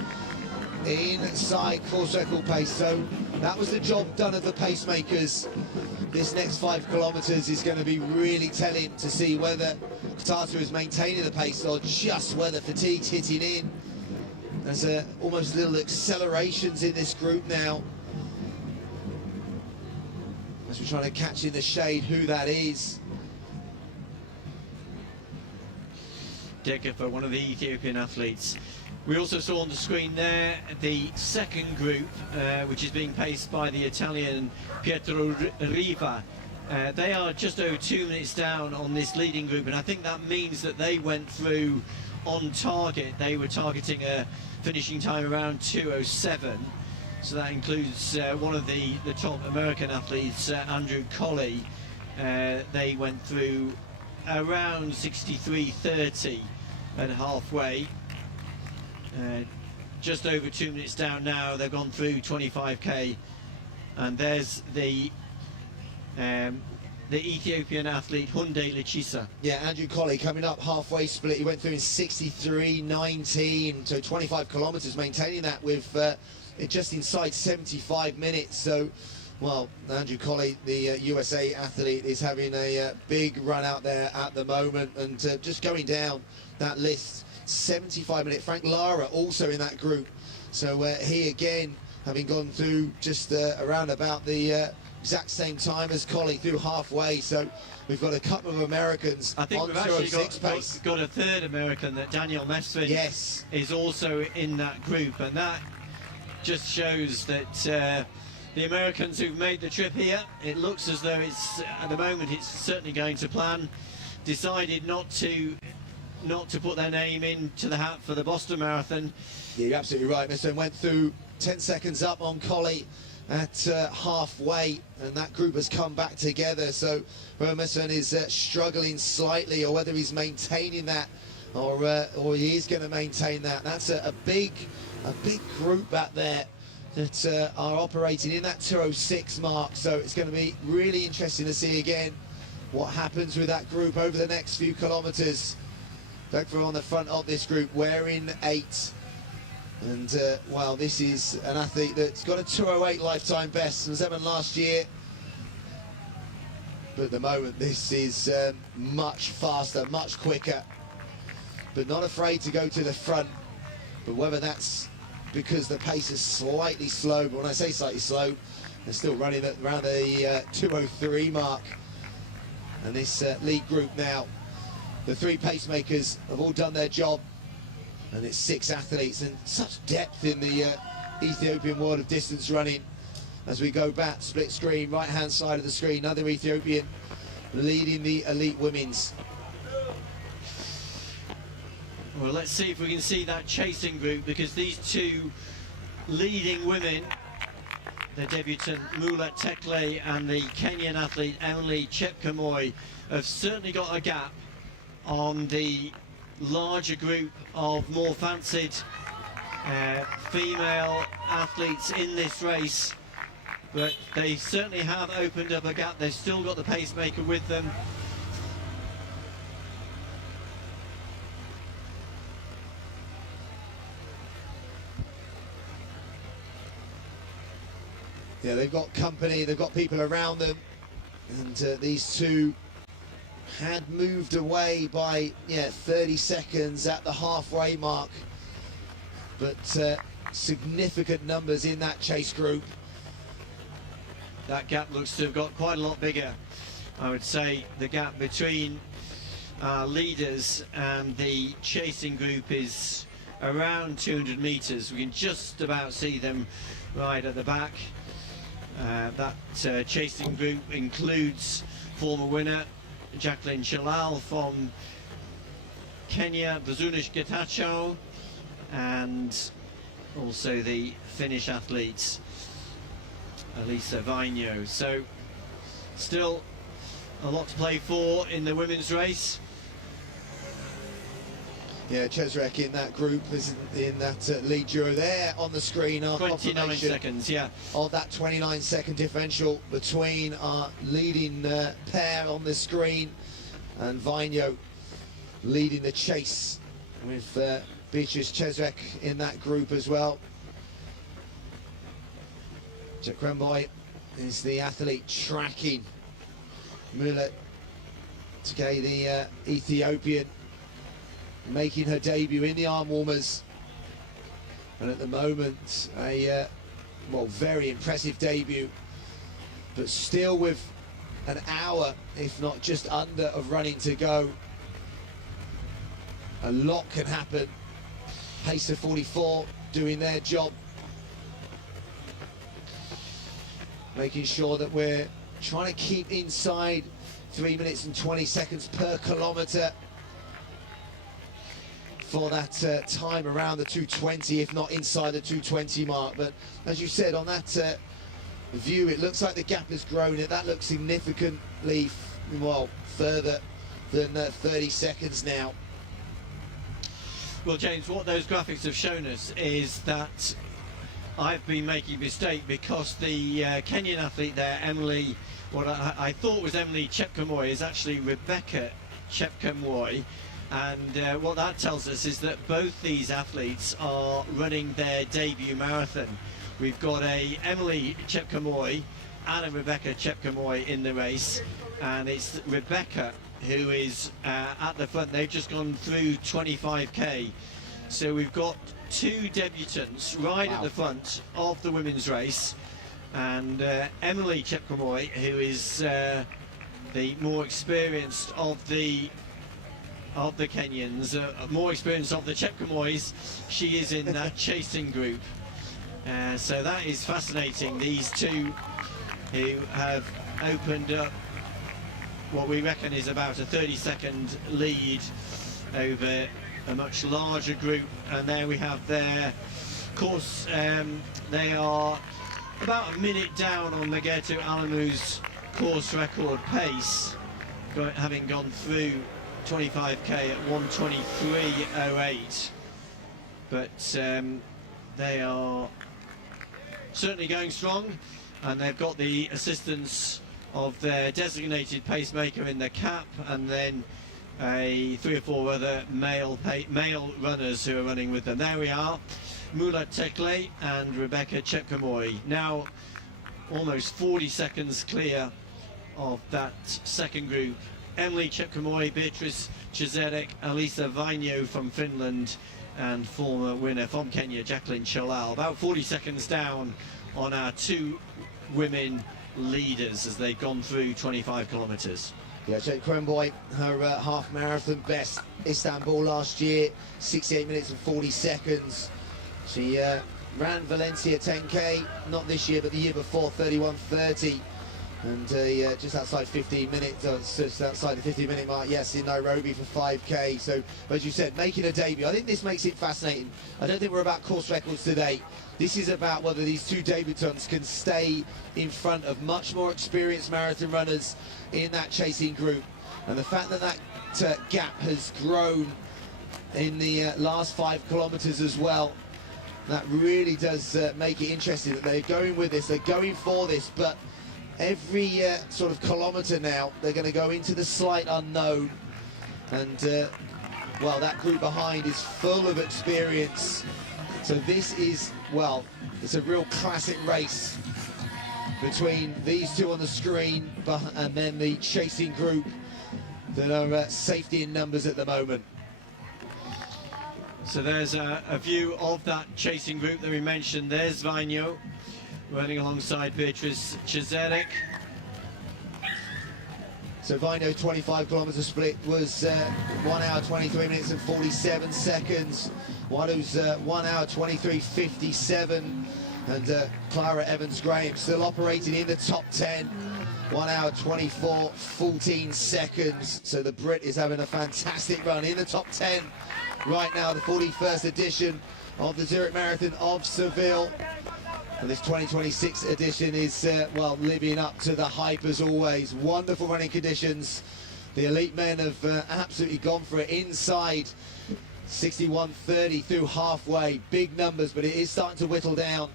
inside course record pace. So that was the job done of the pacemakers. This next 5 kilometres is going to be really telling to see whether Kitata is maintaining the pace or just whether fatigue's hitting in. There's almost little accelerations in this group now, as we're trying to catch in the shade who that is. Degefa, one of the Ethiopian athletes. We also saw on the screen there the second group, which is being paced by the Italian Pietro Riva. They are just over 2 minutes down on this leading group, and I think that means that they went through on target. They were targeting a finishing time around 2:07, so that includes one of the top American athletes, Andrew Colley. They went through around 63:30 at halfway. Just over 2 minutes down now. They've gone through 25k, and there's the Ethiopian athlete Hunde Lichisa. Yeah, Andrew Colley coming up halfway split. He went through in 63:19, so 25 kilometres, maintaining that with just inside 75 minutes. So, well, Andrew Colley, the USA athlete, is having a big run out there at the moment, and just going down that list. 75-minute. Frank Lara also in that group. So he again, having gone through just around about the exact same time as Colley, through halfway. So we've got a couple of Americans. I think on we've actually got a 3rd American, that Daniel Mesfin, yes, is also in that group, and that just shows that the Americans who've made the trip here, it looks as though it's, at the moment, it's certainly going to plan. Decided not to put their name into the hat for the Boston Marathon. Yeah, you're absolutely right. Mesfin went through 10 seconds up on Colley at halfway, and that group has come back together. So whether Mesfin is struggling slightly, or whether he's maintaining that, or he is going to maintain that. That's a big group back there that are operating in that 2:06 mark. So it's going to be really interesting to see again what happens with that group over the next few kilometres. Degefa on the front of this group, wearing 8. And, well, this is an athlete that's got a 2:08 lifetime best, was Evan last year. But at the moment, this is much faster, much quicker. But not afraid to go to the front. But whether that's because the pace is slightly slow, but when I say slightly slow, they're still running at around the 2:03 mark. And this lead group now, the 3 pacemakers have all done their job. And it's 6 athletes, and such depth in the Ethiopian world of distance running. As we go back, split screen, right hand side of the screen, another Ethiopian leading the elite women's. Well, let's see if we can see that chasing group, because these two leading women, the debutant Mulat Tekle and the Kenyan athlete Emily Chepkemoi, have certainly got a gap on the larger group of more fancied female athletes in this race. But they certainly have opened up a gap. They've still got the pacemaker with them. Yeah, they've got company, they've got people around them, and these two had moved away by 30 seconds at the halfway mark, but significant numbers in that chase group. That gap looks to have got quite a lot bigger. I would say the gap between our leaders and the chasing group is around 200 meters. We can just about see them right at the back. That chasing group includes former winner Jacqueline Chalal from Kenya, Bazunish Getachew, and also the Finnish athletes Elisa Vainio. So still a lot to play for in the women's race. Yeah, Chesrek in that group is in that lead duo there on the screen. 29 seconds, yeah. Of that 29-second differential between our leading pair on the screen and Vainio leading the chase with Beatrice Chesrek in that group as well. Chepkemoi is the athlete tracking Mulat Tekle, the Ethiopian, making her debut in the arm warmers, and at the moment a very impressive debut, but still with an hour, if not just under, of running to go. A lot can happen. Pacer 44 doing their job, making sure that we're trying to keep inside 3 minutes and 20 seconds per kilometre for that time around the 220, if not inside the 220 mark. But as you said, on that view, it looks like the gap has grown. That looks significantly further than 30 seconds now. Well, James, what those graphics have shown us is that I've been making a mistake, because the Kenyan athlete there, Emily, what I thought was Emily Chepkemoi, is actually Rebecca Chepkemoi. And what that tells us is that both these athletes are running their debut marathon. We've got a Emily Chepkemoi and a Rebecca Chepkemoi in the race, and it's Rebecca who is at the front. They've just gone through 25k. So we've got two debutants right at the front of the women's race, and Emily Chepkemoi, who is the more experienced of the Kenyans, more experience of the Chepkemois. She is in that chasing group. So that is fascinating. These two who have opened up what we reckon is about a 30-second lead over a much larger group. And there we have their course. They are about a minute down on Magetu Alamu's course record pace, having gone through 25k at 1:23.08, but they are certainly going strong, and they've got the assistance of their designated pacemaker in the cap, and then 3 or 4 other male runners who are running with them. There we are, Mulat Tekle and Rebecca Chepkemoi, now almost 40 seconds clear of that second group. Emily Chepkemoi, Beatrice Chesrek, Elisa Vainio from Finland, and former winner from Kenya, Jacqueline Chalal. About 40 seconds down on our two women leaders as they've gone through 25 kilometres. Yeah, Jake Kronboy, her half marathon best, Istanbul last year, 68 minutes and 40 seconds. She ran Valencia 10K, not this year, but the year before, 31:30. And just outside 15 minutes, just outside the 15-minute mark, yes, in Nairobi for 5K. So, as you said, making a debut. I think this makes it fascinating. I don't think we're about course records today. This is about whether these two debutants can stay in front of much more experienced marathon runners in that chasing group. And the fact that that gap has grown in the last 5 kilometers as well, that really does make it interesting that they're going with this, they're going for this, but every sort of kilometre now, they're going to go into the slight unknown. And, well, that group behind is full of experience. So this is, well, it's a real classic race between these two on the screen and then the chasing group that are safety in numbers at the moment. So there's a view of that chasing group that we mentioned. There's Vaino running alongside Beatrice Cesarek. So Vaino 25 kilometre split was 1 hour 23 minutes and 47 seconds. Wadu's 1 hour 23:57, and Clara Evans-Graham still operating in the top 10. 1 hour 24:14 seconds. So the Brit is having a fantastic run in the top 10 right now. The 41st edition of the Zurich Marathon of Seville. And this 2026 edition is, well, living up to the hype as always. Wonderful running conditions. The elite men have absolutely gone for it inside 61:30 through halfway. Big numbers, but it is starting to whittle down.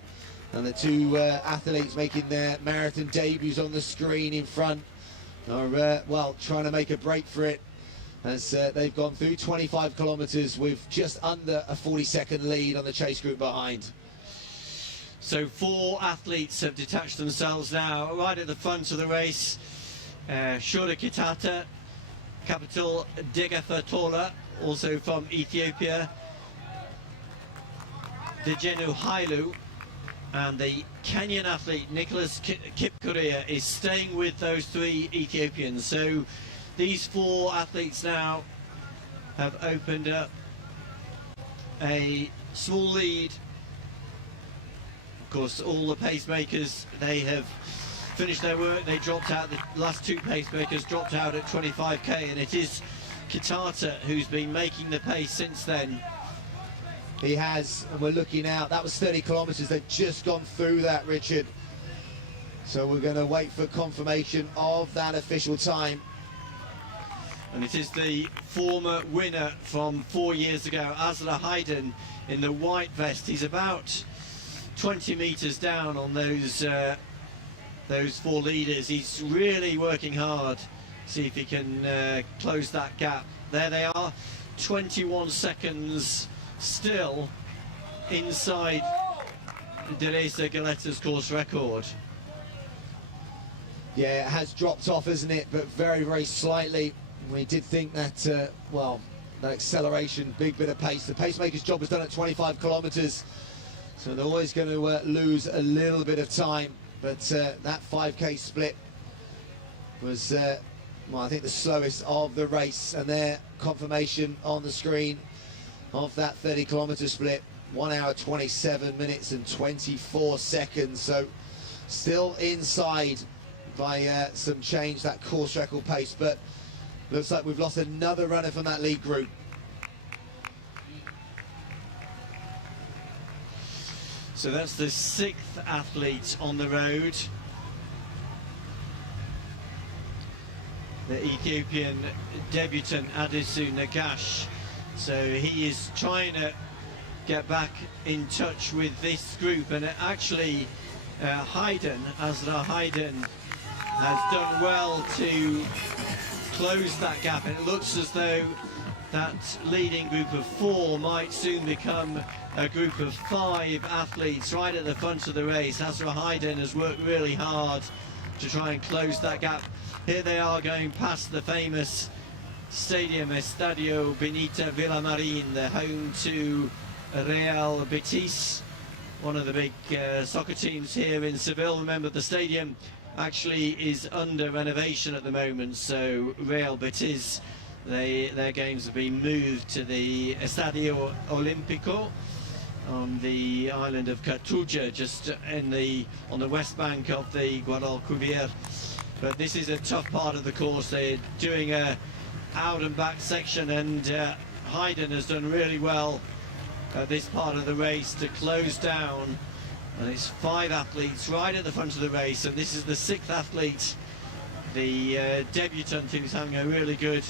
And the two athletes making their marathon debuts on the screen in front are, well, trying to make a break for it, as they've gone through 25 kilometres with just under a 40-second lead on the chase group behind. So 4 athletes have detached themselves now right at the front of the race. Shura Kitata, Capital Degafatola, also from Ethiopia. Dejenu Hailu, and the Kenyan athlete Nicholas Kipkorea is staying with those 3 Ethiopians. So these 4 athletes now have opened up a small lead. Of course, all the pacemakers, they have finished their work. They dropped out, the last 2 pacemakers dropped out at 25k, and it is Kitata who's been making the pace since then. He has, and we're looking out. That was 30 kilometres. They've just gone through that, Richard. So we're going to wait for confirmation of that official time. And it is the former winner from 4 years ago, Azra Hayden, in the white vest. He's about 20 metres down on those 4 leaders. He's really working hard, see if he can close that gap. There they are, 21 seconds still inside Teresa Galetta's course record. Yeah, it has dropped off, isn't it? But very, very slightly. We did think that, well, that acceleration, big bit of pace. The pacemaker's job was done at 25 kilometres. So they're always going to lose a little bit of time. But that 5k split was, well, I think the slowest of the race. And their confirmation on the screen of that 30 kilometre split, 1 hour 27 minutes and 24 seconds. So still inside by some change, that course record pace. But looks like we've lost another runner from that lead group. So that's the 6th athlete on the road. The Ethiopian debutant Adisu Nagash. So he is trying to get back in touch with this group, and actually Hayden, Azra Hayden, has done well to close that gap, and it looks as though that leading group of 4 might soon become a group of 5 athletes right at the front of the race. Azra Hayden has worked really hard to try and close that gap. Here they are going past the famous stadium, Estadio Benita Villamarin, the home to Real Betis, one of the big soccer teams here in Seville. Remember, the stadium actually is under renovation at the moment, so Real Betis, their games have been moved to the Estadio Olímpico on the island of Cartuja, just on the west bank of the Guadalquivir. But this is a tough part of the course. They're doing a out and back section, and Hayden has done really well at this part of the race to close down. And it's 5 athletes right at the front of the race, and this is the 6th athlete, the debutant, who's having a really good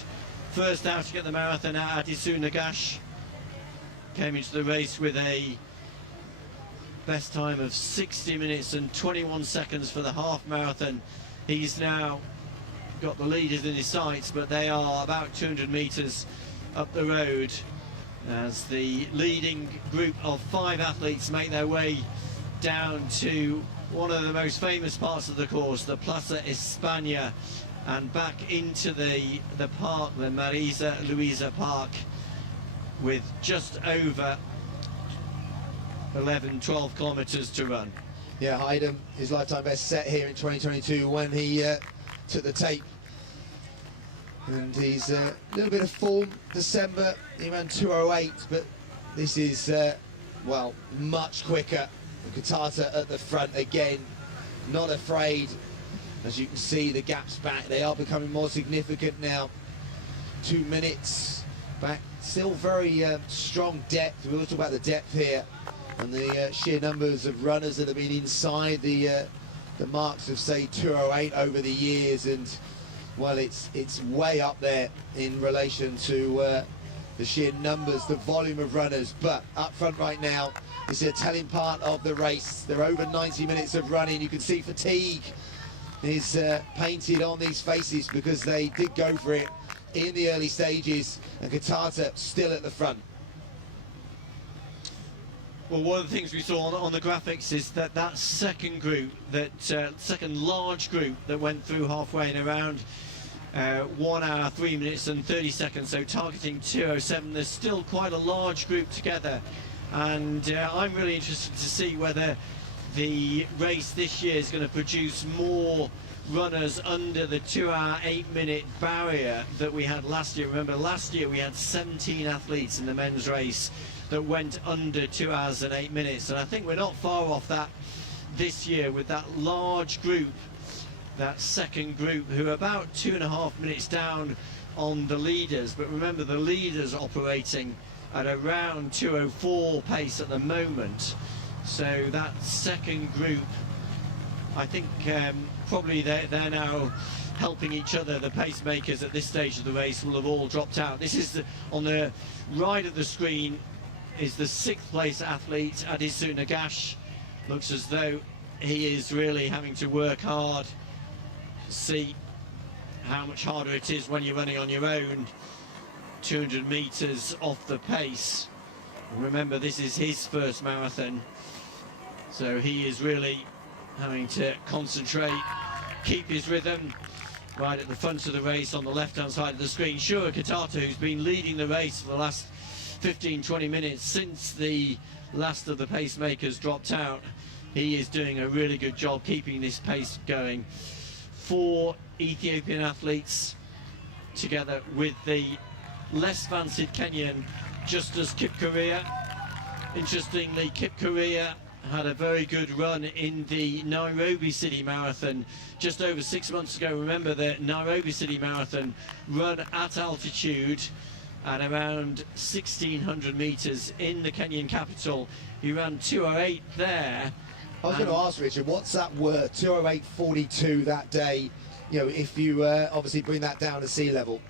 first outing at the marathon. Adisu Nagash came into the race with a best time of 60 minutes and 21 seconds for the half marathon. He's now got the leaders in his sights, but they are about 200 metres up the road as the leading group of 5 athletes make their way down to one of the most famous parts of the course, the Plaza España, and back into the park, the Marisa Luisa Park, with just over 11-12 kilometres to run. Yeah, Hayden, his lifetime best set here in 2022 when he took the tape. And he's a little bit of form. December, he ran 2:08, but this is, well, much quicker. Katata at the front again, not afraid. As you can see, the gaps back, they are becoming more significant now. 2 minutes back, still very strong depth. We always talk about the depth here and the sheer numbers of runners that have been inside the marks of, say, 2:08 over the years, and well, it's way up there in relation to the sheer numbers, the volume of runners. But up front right now, this is a telling part of the race. They're over 90 minutes of running. You can see fatigue is painted on these faces because they did go for it in the early stages, and Katata still at the front. Well, one of the things we saw on the graphics is that second group, that second large group that went through halfway in around 1 hour, 3 minutes and 30 seconds, so targeting 2:07. There's still quite a large group together, and I'm really interested to see whether the race this year is going to produce more runners under the 2 hour, 8 minute barrier that we had last year. Remember, last year we had 17 athletes in the men's race that went under 2 hours and 8 minutes, and I think we're not far off that this year with that large group, that second group, who are about 2.5 minutes down on the leaders. But remember, the leaders operating at around 2:04 pace at the moment, so that second group, I think probably they're now helping each other. The pacemakers at this stage of the race will have all dropped out. This is on the right of the screen is the 6th place athlete, Adisu Nagash. Looks as though he is really having to work hard. See how much harder it is when you're running on your own, 200 meters off the pace. Remember, this is his first marathon, so he is really having to concentrate, keep his rhythm. Right at the front of the race on the left hand side of the screen, Shura Katata, who's been leading the race for the last 15-20 minutes since the last of the pacemakers dropped out. He is doing a really good job keeping this pace going. 4 Ethiopian athletes together with the less fancied Kenyan Justus Kipkorir. Interestingly, Kipkorir had a very good run in the Nairobi City Marathon just over 6 months ago. Remember, the Nairobi City Marathon run at altitude at around 1,600 meters in the Kenyan capital. He ran 2:08 there. I was going to ask Richard, what's that worth? 2:08.42 that day, you know, if you obviously bring that down to sea level.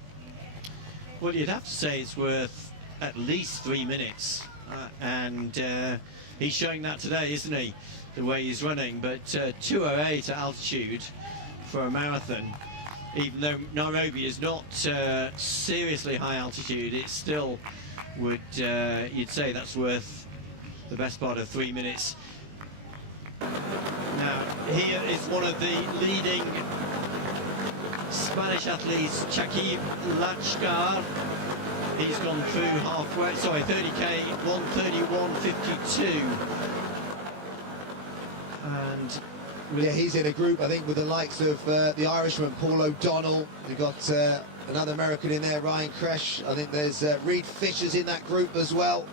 Well, you'd have to say it's worth at least 3 minutes, and he's showing that today, isn't he, the way he's running. But 2:08 at altitude for a marathon, even though Nairobi is not seriously high altitude, it still would, you'd say that's worth the best part of 3 minutes. Now, here is one of the leading Spanish athletes, Chakib Lachgar. He's gone through halfway, sorry, 30k, 1:31.52. And Yeah, he's in a group, I think, with the likes of the Irishman, Paul O'Donnell. We've got another American in there, Ryan Kresh. I think there's Reed Fisher's in that group as well.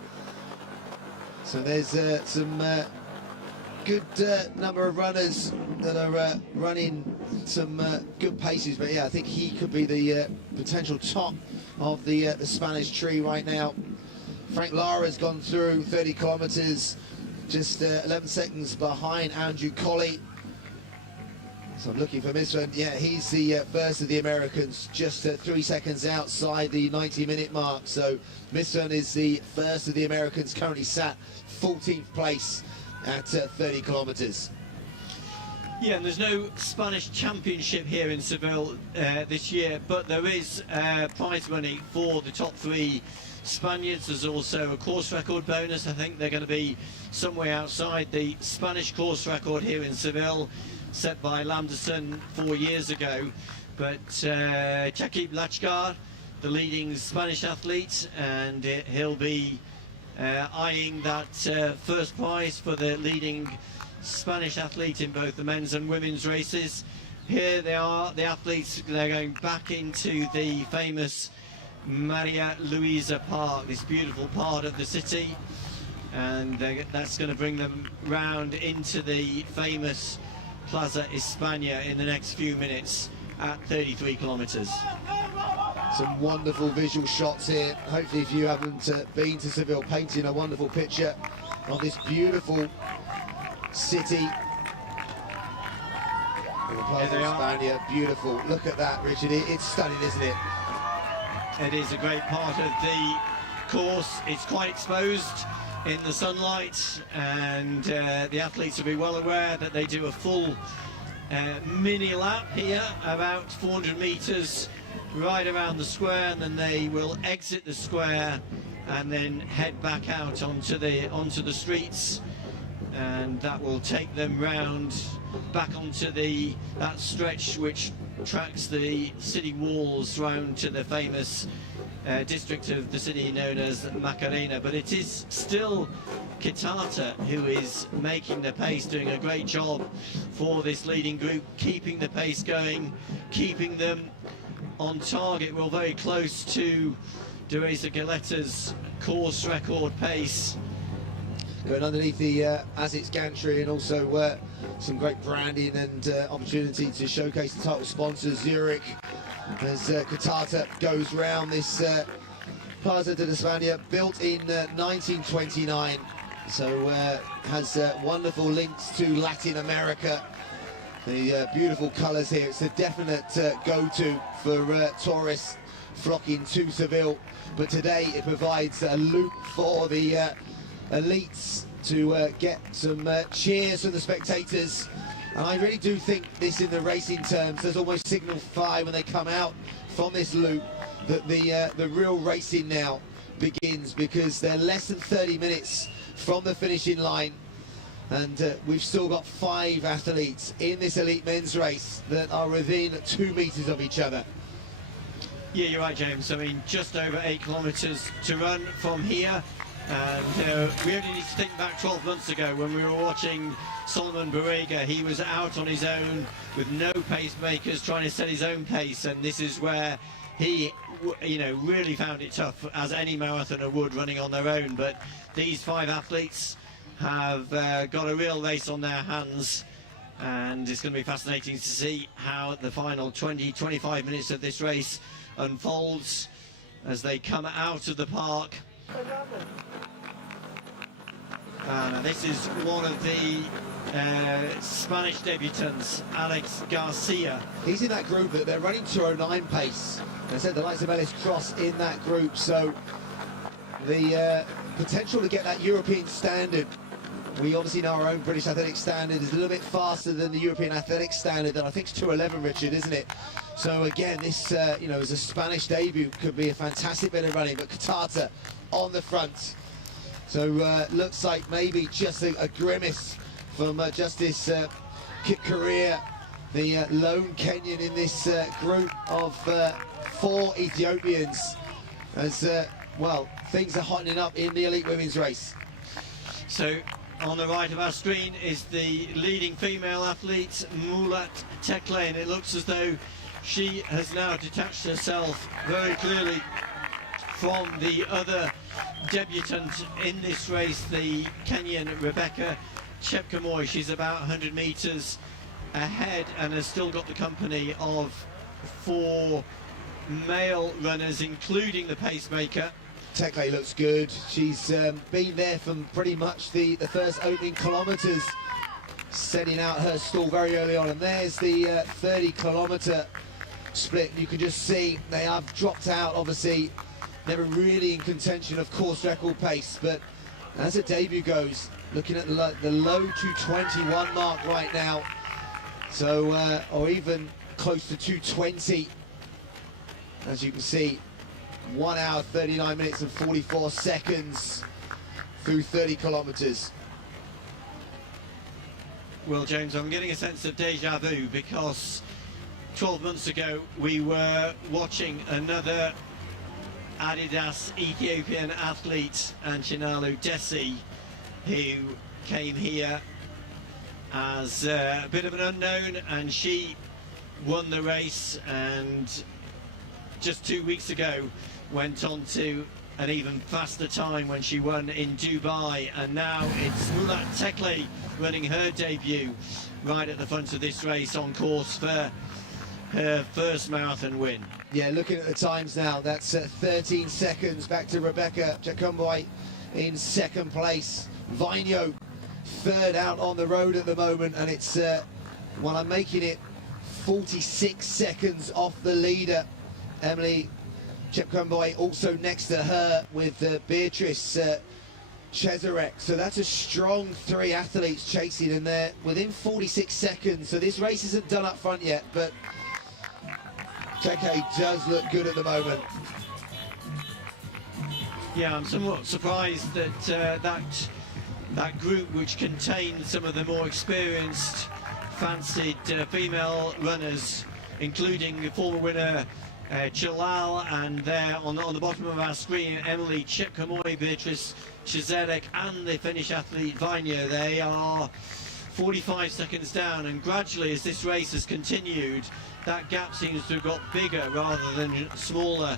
So there's some good number of runners that are running some good paces. But yeah, I think he could be the potential top of the Spanish tree right now. Frank Lara's gone through 30 kilometers, just 11 seconds behind Andrew Colley. So I'm looking for Misfun. Yeah, he's the first of the Americans, just 3 seconds outside the 90-minute mark. So Misfun is the first of the Americans, currently sat 14th place at 30 kilometers. Yeah, and there's no Spanish championship here in Seville this year, but there is prize money for the top 3 Spaniards. There's also a course record bonus. I think they're going to be somewhere outside the Spanish course record here in Seville, set by Lamderson 4 years ago. But Chakib Lachgar, the leading Spanish athlete, and he'll be eyeing that first prize for the leading Spanish athlete in both the men's and women's races. Here they are, the athletes. They're going back into the famous Maria Luisa Park, this beautiful part of the city, and that's going to bring them round into the famous Plaza España in the next few minutes at 33 kilometres. Some wonderful visual shots here. Hopefully, if you haven't been to Seville, painting a wonderful picture of this beautiful city. The Plaza España, beautiful. Look at that, Richard. It's stunning, isn't it? It is a great part of the course. It's quite exposed in the sunlight, and the athletes will be well aware that they do a full mini lap here, about 400 metres right around the square, and then they will exit the square and then head back out onto the streets, and that will take them round back onto that stretch which tracks the city walls round to the famous district of the city known as Macarena. But it is still Kitata who is making the pace, doing a great job for this leading group, keeping the pace going, keeping them on target. We're very close to Dureza Galetta's course record pace. Going underneath the Asics gantry, and also some great branding and opportunity to showcase the title sponsors, Zurich, as Kitata goes round this Plaza de España, built in 1929, so has wonderful links to Latin America. The beautiful colours here. It's a definite go-to for tourists flocking to Seville, but today it provides a loop for the elites to get some cheers from the spectators. And I really do think this, in the racing terms, there's almost signal 5 when they come out from this loop, that the real racing now begins, because they're less than 30 minutes from the finishing line, and we've still got 5 athletes in this elite men's race that are within 2 meters of each other. Yeah, you're right, James. I mean, just over 8 kilometres to run from here. And we only need to think back 12 months ago when we were watching Solomon Barrega. He was out on his own with no pacemakers, trying to set his own pace, and this is where he, really found it tough, as any marathoner would, running on their own. But these 5 athletes have got a real race on their hands, and it's going to be fascinating to see how the final 20-25 minutes of this race unfolds as they come out of the park. This is one of the Spanish debutants, Alex Garcia. He's in that group that they're running 2:09 pace. They said the likes of Ellis Cross in that group, so the potential to get that European standard. We obviously know our own British athletic standard is a little bit faster than the European athletic standard, and I think it's 2:11, Richard, isn't it? So again, this, as a Spanish debut, could be a fantastic bit of running, but Kitata on the front. So looks like maybe just a grimace from Justice Kip-Korea, the lone Kenyan in this group of 4 Ethiopians, as, well, things are hottening up in the elite women's race. So on the right of our screen is the leading female athlete, Mulat Tekle, and it looks as though she has now detached herself very clearly from the other debutant in this race, the Kenyan Rebecca Chepkemoi. She's about 100 metres ahead and has still got the company of 4 male runners, including the pacemaker. Tekle looks good. She's been there from pretty much the first opening kilometres, setting out her stall very early on. And there's the 30-kilometre split. You can just see they have dropped out, obviously, never really in contention of course record pace. But as a debut goes, looking at the low 221 mark right now, so or even close to 220, as you can see. 1 hour 39 minutes and 44 seconds through 30 kilometres. Well, James, I'm getting a sense of deja vu because 12 months ago we were watching another Adidas Ethiopian athlete, Anchinalu Desi, who came here as a bit of an unknown, and she won the race, and just 2 weeks ago went on to an even faster time when she won in Dubai. And now it's Mulat Tekle running her debut right at the front of this race, on course for her first marathon win. Yeah, looking at the times now, that's 13 seconds back to Rebecca Chepkemoi in second place. Vinyo third out on the road at the moment, and it's well, I'm making it 46 seconds off the leader, Emily Chepkemoi, also next to her with Beatrice Cesarek. So that's a strong 3 athletes chasing in there within 46 seconds. So this race isn't done up front yet, but Tekle does look good at the moment. Yeah, I'm somewhat surprised that that group, which contained some of the more experienced, fancied female runners, including the former winner Chalal, and there on the bottom of our screen, Emily Chepkemoi, Beatrice Cesarek, and the Finnish athlete Vinyo, they are 45 seconds down, and gradually as this race has continued, that gap seems to have got bigger rather than smaller.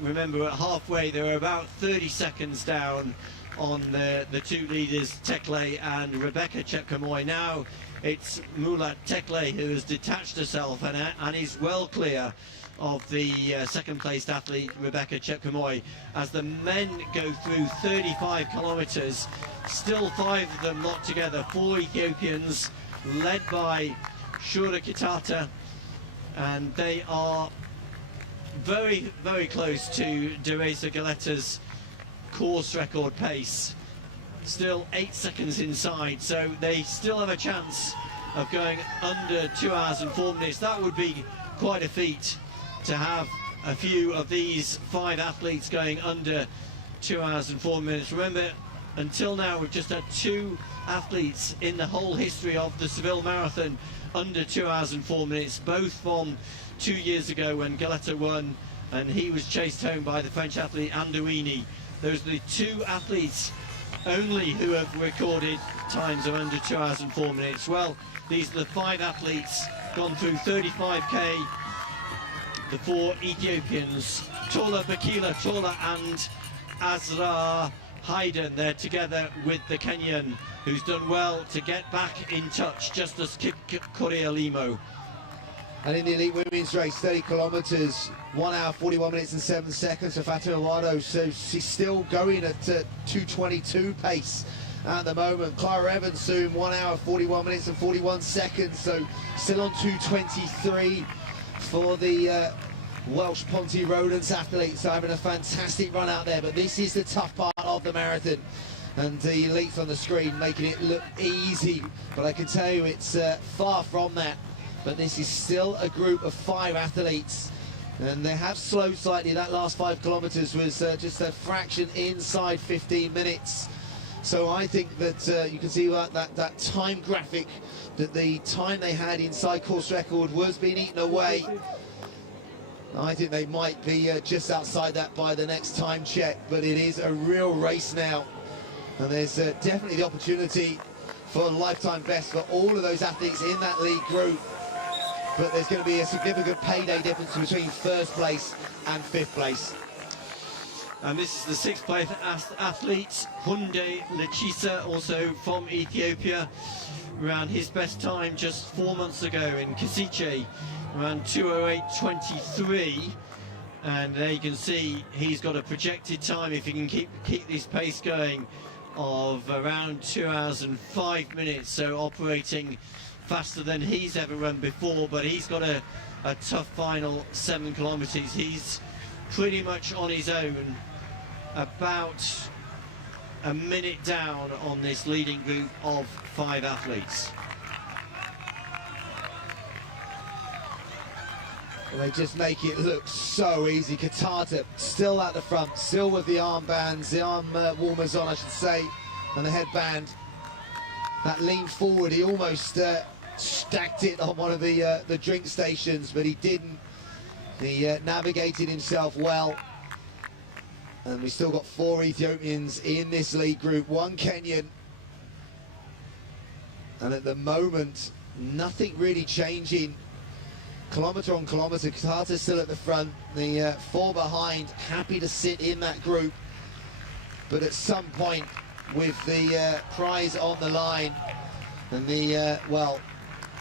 Remember, at halfway they were about 30 seconds down on the 2 leaders, Tekle and Rebecca Chepkemoi. Now it's Mulat Tekle who has detached herself and is well clear of the second placed athlete Rebecca Chepkemoi. As the men go through 35 kilometres, still 5 of them locked together, 4 Ethiopians led by Shura Kitata, and they are very, very close to Deresa Galetta's course record pace. Still 8 seconds inside, so they still have a chance of going under 2 hours and 4 minutes. That would be quite a feat, to have a few of these 5 athletes going under 2 hours and 4 minutes. Remember, until now we've just had 2 athletes in the whole history of the Seville Marathon under 2 hours and 4 minutes, both from 2 years ago when Galetta won and he was chased home by the French athlete Andouini. Those are the 2 athletes only who have recorded times of under 2 hours and 4 minutes. Well, these are the 5 athletes gone through 35k. The 4 Ethiopians, Tola Bakila, Tola and Azra Hayden, they're together with the Kenyan, who's done well to get back in touch, just as Kip Korea Limo. And in the elite women's race, 30 kilometres, 1 hour 41 minutes and 7 seconds for Fatima Wado, so she's still going at 2:22 pace at the moment. Clara Evans soon, 1 hour 41 minutes and 41 seconds, so still on 2:23 for the Welsh Ponty Rodents athletes, so having a fantastic run out there. But this is the tough part of the marathon, and the elites on the screen making it look easy, but I can tell you it's far from that. But this is still a group of 5 athletes, and they have slowed slightly. That last 5 kilometres was just a fraction inside 15 minutes. So I think that you can see that time graphic, that the time they had inside course record was being eaten away. I think they might be just outside that by the next time check, but it is a real race now And there's definitely the opportunity for a lifetime best for all of those athletes in that lead group. But there's going to be a significant payday difference between first place and fifth place. And this is the sixth place athlete, Hunde Lechisa, also from Ethiopia. Ran his best time just 4 months ago in Kasiche, around 2:08.23. And there you can see he's got a projected time, if he can keep this pace going, of around 2 hours and 5 minutes, so operating faster than he's ever run before. But he's got a tough final 7 kilometers. He's pretty much on his own, about a minute down on this leading group of 5 athletes. Well, they just make it look so easy. Katata still at the front, still with the armbands, the arm warmers on, I should say, and the headband. That lean forward, he almost stacked it on one of the drink stations, but he didn't. He navigated himself well. And we still got 4 Ethiopians in this lead group, 1 Kenyan. And at the moment, nothing really changing. Kilometre on kilometre, Katata's still at the front, the 4 behind, happy to sit in that group. But at some point, with the prize on the line, and the, well,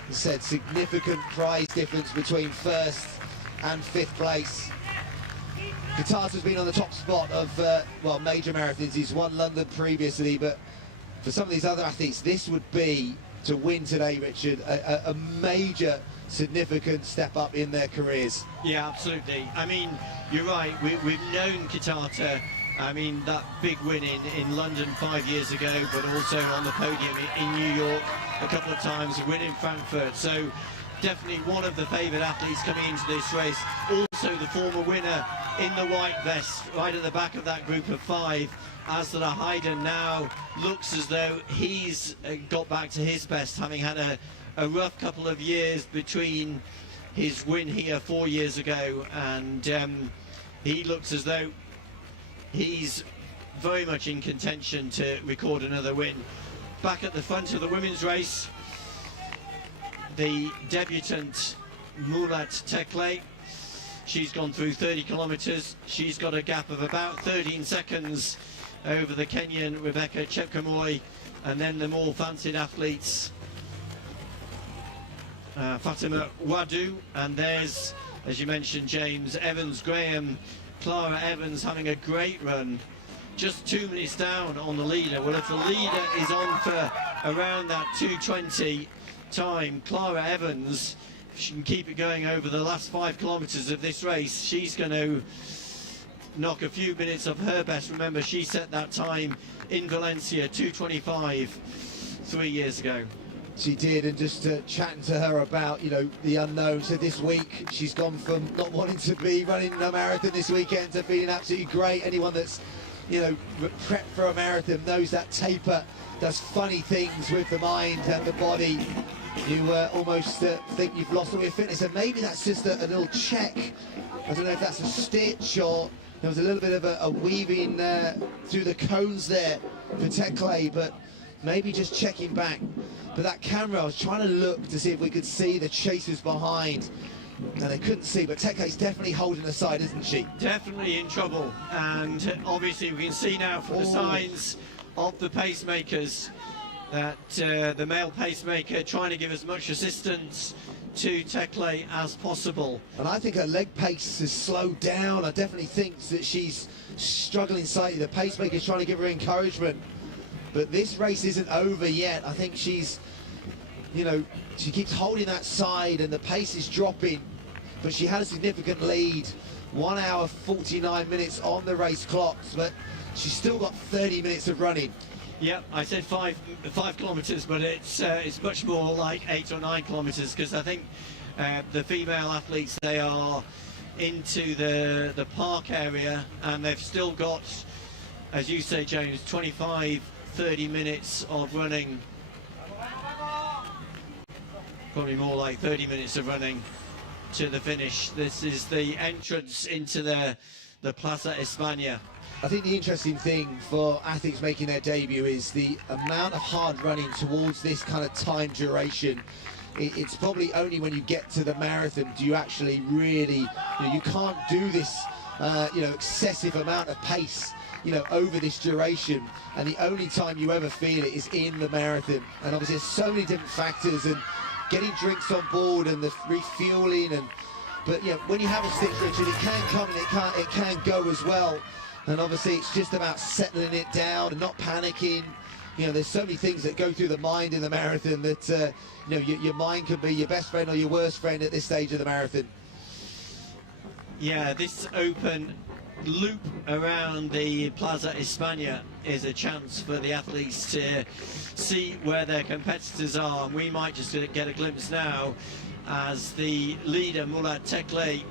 as I said, significant prize difference between first and fifth place. Katata's been on the top spot of, well, major marathons. He's won London previously, but for some of these other athletes, this would be, to win today, Richard, a major significant step up in their careers. Yeah, absolutely. I mean, you're right, we've known Katata, I mean, that big win in London 5 years ago, but also on the podium in New York a couple of times, a win in Frankfurt. So definitely one of the favoured athletes coming into this race. Also the former winner in the white vest, right at the back of that group of 5. Asla Hayden now looks as though he's got back to his best, having had a rough couple of years between his win here 4 years ago, and he looks as though he's very much in contention to record another win. Back at the front of the women's race, the debutant Mulat Tekle. She's gone through 30 kilometres. She's got a gap of about 13 seconds over the Kenyan Rebecca Chepkemoi, and then the more fancied athletes, Fatima Wadu, and there's, as you mentioned, James Evans Graham, Clara Evans having a great run, just 2 minutes down on the leader. Well, if the leader is on for around that 2:20 time, Clara Evans, if she can keep it going over the last 5 kilometres of this race, she's going to knock a few minutes of her best. Remember, she set that time in Valencia, 2:25, 3 years ago. She did, and just chatting to her about, you know, the unknown. So this week she's gone from not wanting to be running a marathon this weekend to feeling absolutely great. Anyone that's, you know, prepped for a marathon knows that taper does funny things with the mind and the body. You almost think you've lost all your fitness, and maybe that's just a little check. I don't know if that's a stitch, or there was a little bit of a weaving through the cones there for Tekle, but maybe just checking back. But that camera, I was trying to look to see if we could see the chasers behind, and they couldn't see. But Tekle's definitely holding the side, isn't she? Definitely in trouble, and obviously we can see now from the signs of the pacemakers that the male pacemaker trying to give as much assistance to Tekle as possible. And I think her leg pace has slowed down. I definitely think that she's struggling slightly. The pacemaker's trying to give her encouragement. But this race isn't over yet. I think she's, you know, she keeps holding that side and the pace is dropping. But she had a significant lead. 1 hour 49 minutes on the race clocks, but she's still got 30 minutes of running. Yep, I said 5 kilometres, but it's much more like 8 or 9 kilometres, because I think the female athletes, they are into the park area, and they've still got, as you say, James, 25-30 minutes of running. Probably more like 30 minutes of running to the finish. This is the entrance into the Plaza España. I think the interesting thing for athletes making their debut is the amount of hard running towards this kind of time duration. It's probably only when you get to the marathon do you actually really, you can't do this, excessive amount of pace, over this duration, and the only time you ever feel it is in the marathon. And obviously there's so many different factors, and getting drinks on board and the refueling, but when you have a stick, Richard, it can come and it can go as well. And obviously it's just about settling it down and not panicking. There's so many things that go through the mind in the marathon that, your mind could be your best friend or your worst friend at this stage of the marathon. Yeah, this open loop around the Plaza España is a chance for the athletes to see where their competitors are. And we might just get a glimpse now as the leader, Murat Tekle,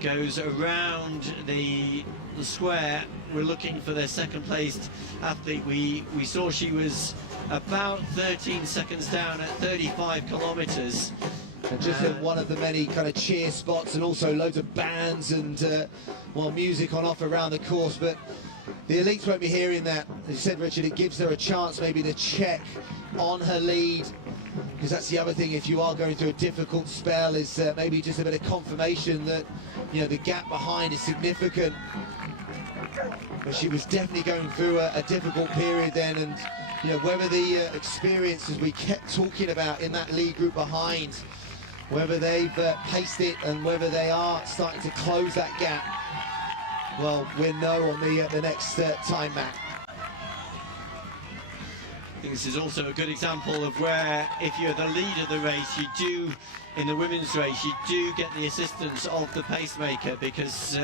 goes around the square. We're looking for their second placed athlete. We saw she was about 13 seconds down at 35 kilometers. And just in one of the many kind of cheer spots, and also loads of bands and music on offer around the course. But the elites won't be hearing that. As you said, Richard, it gives her a chance maybe to check on her lead, because that's the other thing. If you are going through a difficult spell, is maybe just a bit of confirmation that the gap behind is significant. But she was definitely going through a difficult period then, and whether the experiences we kept talking about in that lead group behind, whether they've paced it and whether they are starting to close that gap, well, we'll know on the next time map. I think this is also a good example of where, if you're the lead of the race, in the women's race, you do get the assistance of the pacemaker, because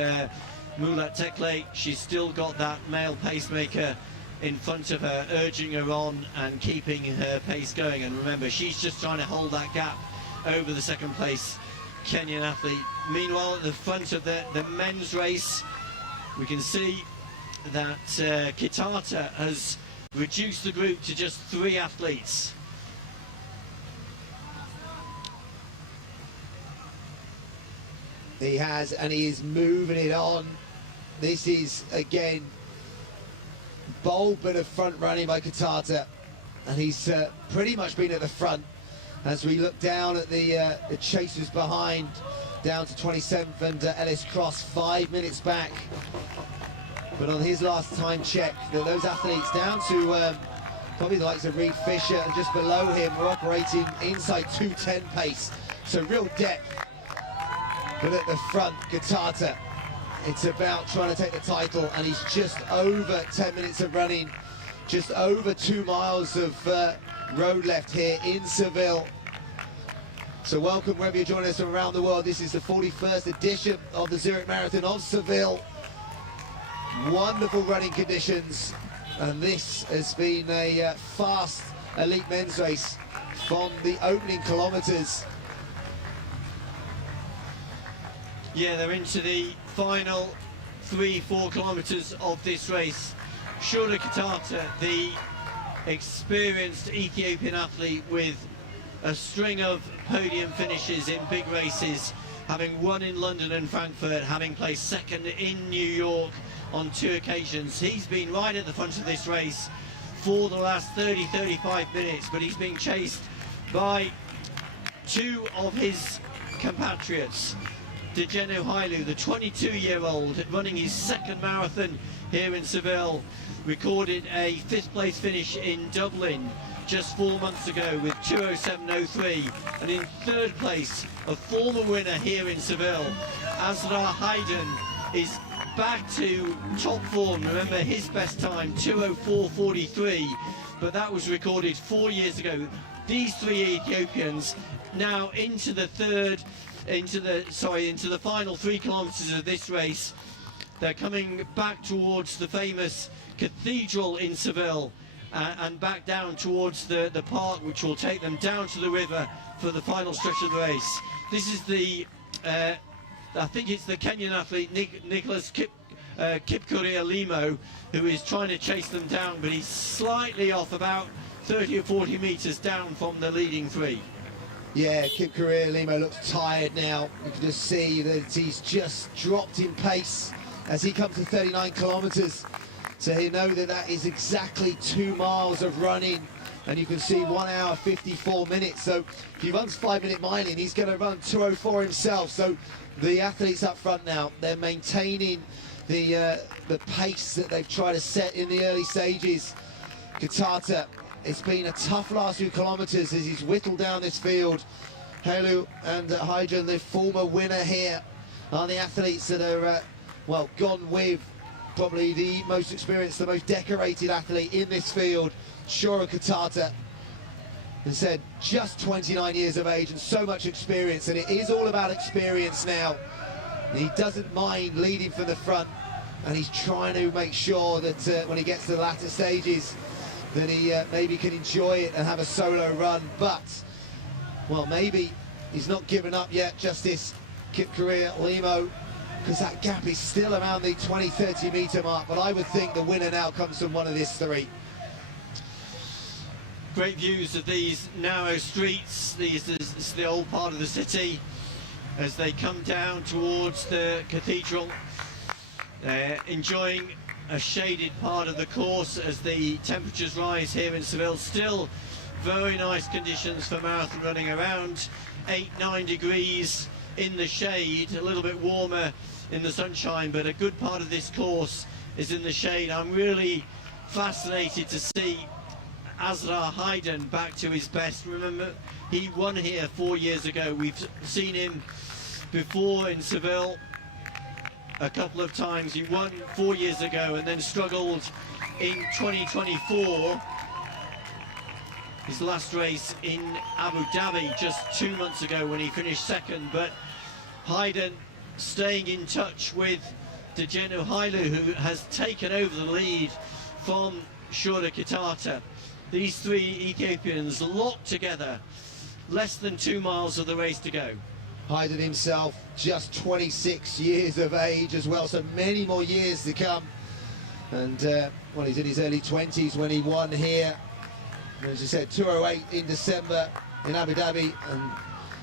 Murat Tekle, she's still got that male pacemaker in front of her, urging her on and keeping her pace going. And remember, she's just trying to hold that gap over the second place Kenyan athlete. Meanwhile, at the front of the men's race, we can see that Kitata has reduced the group to just 3 athletes. He has, and he is moving it on. This is, again, bold bit of front running by Kitata, and he's pretty much been at the front. As we look down at the chasers behind, down to 27th and Ellis Cross 5 minutes back. But on his last time check, those athletes down to probably the likes of Reed Fisher, and just below him were operating inside 2:10 pace. So real depth. But at the front, Kitata, it's about trying to take the title, and he's just over 10 minutes of running, just over 2 miles of road left here in Seville. So welcome wherever you're joining us from around the world. This is the 41st edition of the Zurich Marathon of Seville. Wonderful running conditions, and this has been a fast elite men's race from the opening kilometres. Yeah, they're into the final 3-4 kilometres of this race. Shura Kitata, the experienced Ethiopian athlete with a string of podium finishes in big races, having won in London and Frankfurt, having placed second in New York on 2 occasions. He's been right at the front of this race for the last 30-35 minutes, but he's being chased by 2 of his compatriots. Dejenu Hailu, the 22-year-old, running his second marathon here in Seville, recorded a 5th place finish in Dublin just 4 months ago with 2:07:03, and in 3rd place, a former winner here in Seville, Azra Hayden, is back to top form. Remember, his best time 2:04:43, but that was recorded 4 years ago. These 3 Ethiopians now into the final 3 kilometers of this race. They're coming back towards the famous cathedral in Seville, and back down towards the park, which will take them down to the river for the final stretch of the race. This is the I think it's the Kenyan athlete Nicholas Kipkorir Limo, who is trying to chase them down, but he's slightly off, about 30 or 40 meters down from the leading 3. Yeah, Kipkorir Limo looks tired now. You can just see that he's just dropped in pace as he comes to 39 kilometers. So he know that that is exactly 2 miles of running, and you can see 1 hour 54 minutes. So if he runs 5-minute miling, he's going to run 2:04 himself. So the athletes up front now, they're maintaining the pace that they've tried to set in the early stages. Kitata, it's been a tough last few kilometers as he's whittled down this field. Helu and Heidrun, the former winner here, are the athletes that are, well, gone with probably the most experienced, the most decorated athlete in this field, Shura Kitata. As I said, just 29 years of age and so much experience, and it is all about experience now. He doesn't mind leading from the front, and he's trying to make sure that when he gets to the latter stages, that he maybe can enjoy it and have a solo run. But, well, maybe he's not given up yet, Justice Kip Korea Limo, because that gap is still around the 20-30 meter mark. But I would think the winner now comes from one of these three. Great views of these narrow streets. This is the old part of the city as they come down towards the cathedral. They're enjoying a shaded part of the course as the temperatures rise here in Seville. Still very nice conditions for marathon running, around 8-9 degrees in the shade, a little bit warmer in the sunshine, but a good part of this course is in the shade. I'm really fascinated to see Azra Heidrun back to his best. Remember, he won here 4 years ago. We've seen him before in Seville a couple of times. He won 4 years ago and then struggled in 2024. His last race in Abu Dhabi just 2 months ago when he finished second. But Heidrun staying in touch with Dejenu Hailu, who has taken over the lead from Shura Kitata. These three Ethiopians locked together, less than 2 miles of the race to go. Heidrun himself, just 26 years of age as well, so many more years to come. And, well, he's in his early 20s when he won here. And as I said, 2:08 in December in Abu Dhabi. And,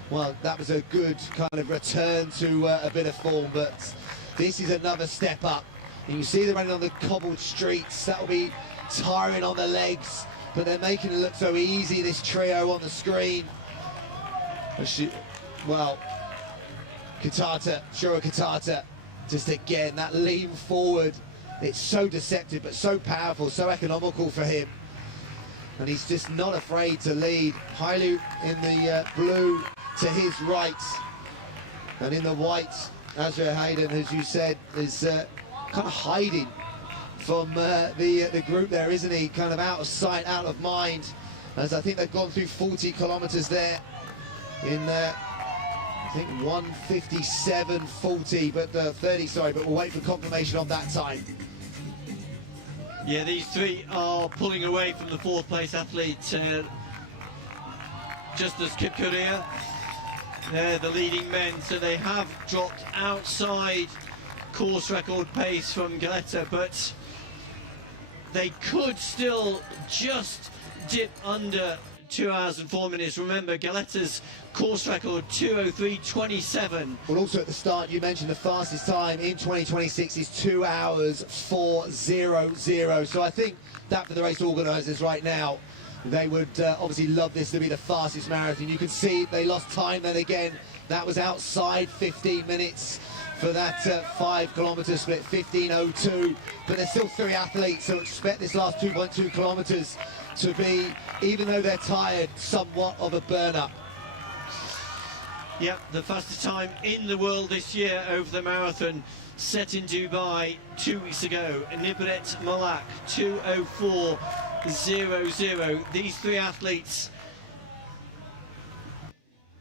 well, that was a good kind of return to a bit of form. But this is another step up. And you see them running on the cobbled streets. That'll be tiring on the legs. But they're making it look so easy, this trio on the screen. Well, Kitata, Shura Kitata, just again, that lean forward. It's so deceptive, but so powerful, so economical for him. And he's just not afraid to lead. Hailu in the blue to his right. And in the white, Azra Heidrun, as you said, is kind of hiding from the group there, isn't he? Kind of out of sight, out of mind, as I think they've gone through 40 kilometers there in I think 1:57:40, but 30, sorry, but we'll wait for confirmation on that time. Yeah, these three are pulling away from the fourth place athlete, just as Kip Korea. They're the leading men, so they have dropped outside course record pace from Galetta, but they could still just dip under 2 hours and 4 minutes. Remember, Galetta's course record 2:03:27. Well, also at the start, you mentioned the fastest time in 2026 is 2 hours 4:00. So I think that for the race organisers right now, they would obviously love this to be the fastest marathon. You can see they lost time then again. That was outside 15 minutes for that 5 kilometre split, 15:02. But there's still three athletes, so expect this last 2.2 kilometres to be, even though they're tired, somewhat of a burn-up. Yep, the fastest time in the world this year over the marathon, set in Dubai 2 weeks ago. Nibret Malak, 2:04:00. These three athletes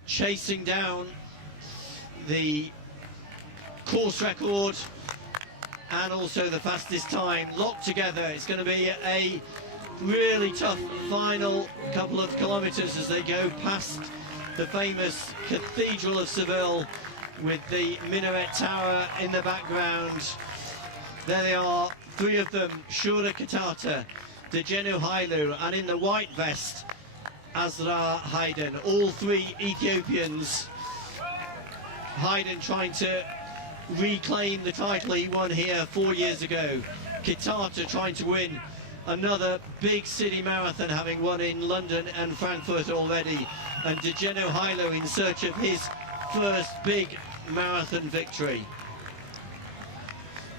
chasing down the course record and also the fastest time, locked together. It's going to be a really tough final couple of kilometres as they go past the famous Cathedral of Seville with the minaret tower in the background. There they are, three of them, Shura Kitata, Dejenu Hailu, and in the white vest, Azra Heidrun. All three Ethiopians. Heidrun trying to reclaim the title he won here 4 years ago. Kitata trying to win another big city marathon, having won in London and Frankfurt already, and Degeno Hailo in search of his first big marathon victory.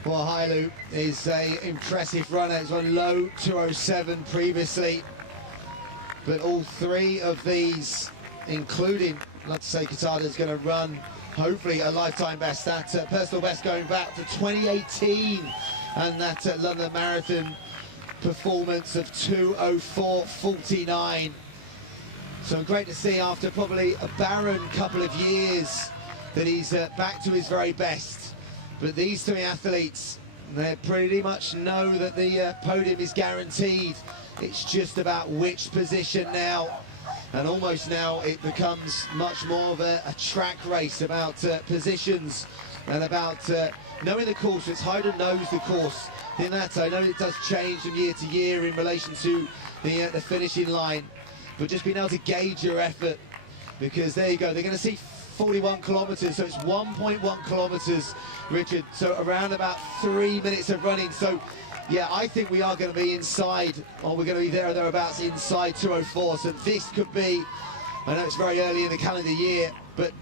Well, Hailo is an impressive runner. He's run low 2:07 previously, but all three of these, including, let's say, Kitata, is going to run hopefully a lifetime best. That personal best going back to 2018, and that London Marathon performance of 2:04.49. So great to see after probably a barren couple of years that he's back to his very best. But these three athletes, they pretty much know that the podium is guaranteed. It's just about which position now. And almost now it becomes much more of a track race about positions and about knowing the course. It's Haiden knows the course. In that, I know it does change from year to year in relation to the finishing line, but just being able to gauge your effort, because there you go, they're going to see 41 kilometers, so it's 1.1 kilometers, Richard, so around about 3 minutes of running. So yeah, I think we are going to be inside, or we're going to be there or thereabouts inside 2:04. So this could be, I know it's very early in the calendar year, but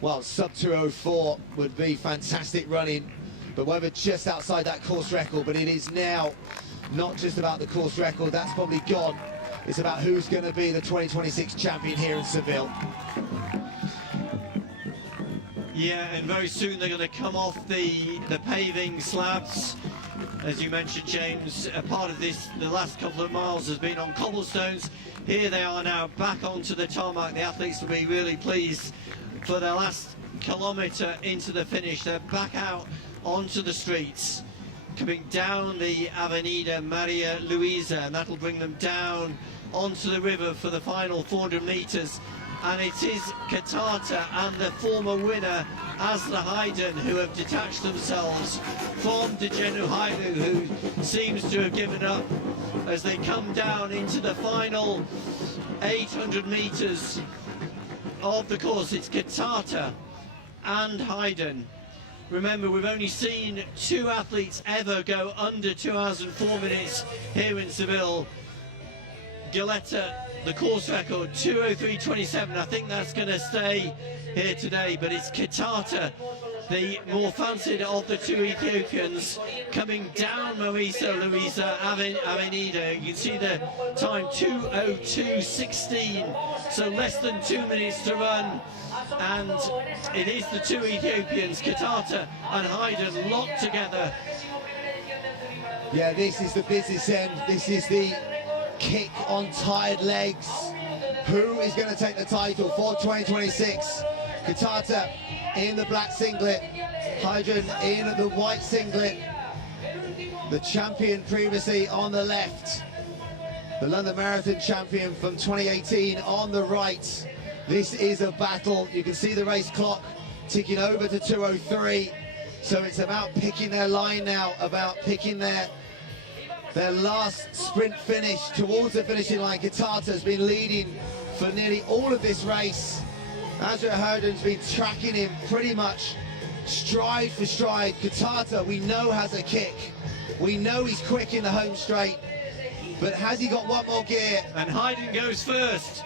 well, sub 2:04 would be fantastic running. But whether just outside that course record, but it is now not just about the course record, that's probably gone. It's about who's going to be the 2026 champion here in Seville. Yeah, and very soon they're going to come off the paving slabs. As you mentioned, James, a part of this, the last couple of miles has been on cobblestones. Here they are now back onto the tarmac. The athletes will be really pleased for their last kilometre into the finish. They're back out onto the streets, coming down the Avenida Maria Luisa, and that'll bring them down onto the river for the final 400 metres. And it is Kitata and the former winner Asla Haiden who have detached themselves from Degeno Hailo, who seems to have given up as they come down into the final 800 metres of the course. It's Kitata and Haiden. Remember, we've only seen two athletes ever go under 2 hours and 4 minutes here in Seville. Gilletta, the course record, 2:03.27. I think that's going to stay here today, but it's Kitata, the more fancied of the two Ethiopians, coming down Marisa Luisa Avenida. You can see the time, 2:02.16, so less than 2 minutes to run. And it is the two Ethiopians, Kitata and Haiden, locked together. Yeah, this is the business end. This is the kick on tired legs. Who is going to take the title for 2026? Kitata in the black singlet, Haiden in the white singlet. The champion previously on the left, the London Marathon champion from 2018 on the right. This is a battle. You can see the race clock ticking over to 2:03. So it's about picking their line now, about picking their last sprint finish towards the finishing line. Kitata has been leading for nearly all of this race. Asra Haiden's been tracking him pretty much stride for stride. Kitata, we know, has a kick. We know he's quick in the home straight. But has he got one more gear? And Haiden goes first.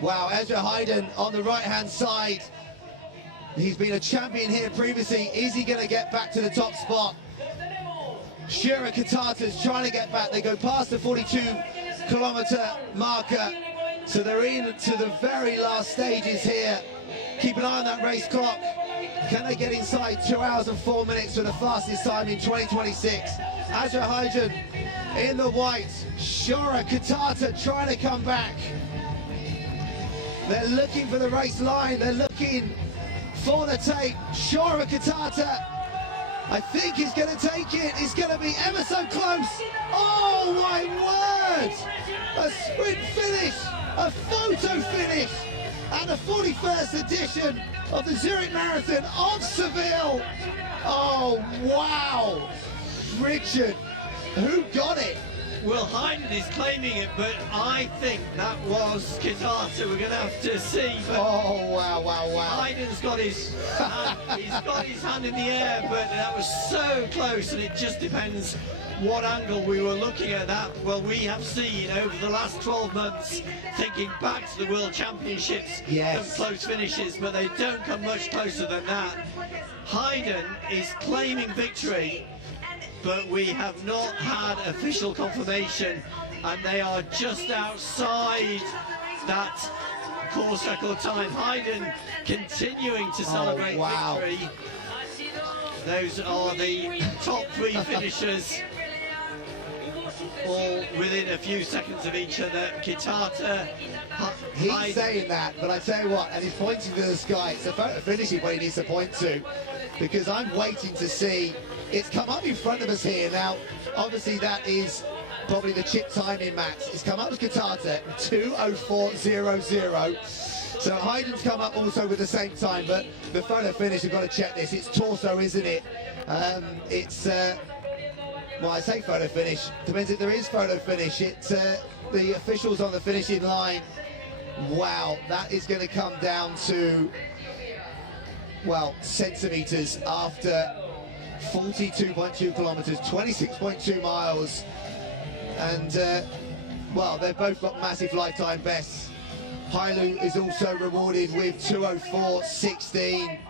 Wow, Ezra Haiden on the right-hand side. He's been a champion here previously. Is he going to get back to the top spot? Shura Kitata's trying to get back. They go past the 42-kilometre marker. So they're into the very last stages here. Keep an eye on that race clock. Can they get inside 2 hours and 4 minutes for the fastest time in 2026? Ezra Haiden in the white. Shura Kitata trying to come back. They're looking for the race line. They're looking for the tape. Shura Kitata, I think he's going to take it. It's going to be ever so close. Oh my word! A sprint finish, a photo finish, and the 41st edition of the Zurich Marathon of Seville. Oh wow! Richard, who got it? Well, Hayden is claiming it, but I think that was Kitata. We're going to have to see. But oh, wow. Hayden's got his hand in the air, but that was so close, and it just depends what angle we were looking at that. Well, we have seen over the last 12 months, thinking back to the World Championships, yes, some close finishes, but they don't come much closer than that. Hayden is claiming victory, but we have not had official confirmation, and they are just outside that course record time. Hayden continuing to celebrate victory. Those are the top 3 finishers, all within a few seconds of each other. Kitata, he's saying that, but I tell you what, and he's pointing to the sky. It's a photo finishing what he needs to point to, because I'm waiting to see. It's come up in front of us here now. Obviously, that is probably the chip timing, Max. It's come up with Kitata 2:04.00. So Hayden's come up also with the same time, but the photo finish, we've got to check this. It's torso, isn't it? It's well, I say photo finish. Depends if there is photo finish. It's the officials on the finishing line. Wow, that is going to come down to, well, centimeters after 42.2 kilometers, 26.2 miles, and well, they've both got massive lifetime bests. Hailu is also rewarded with 2:04.16.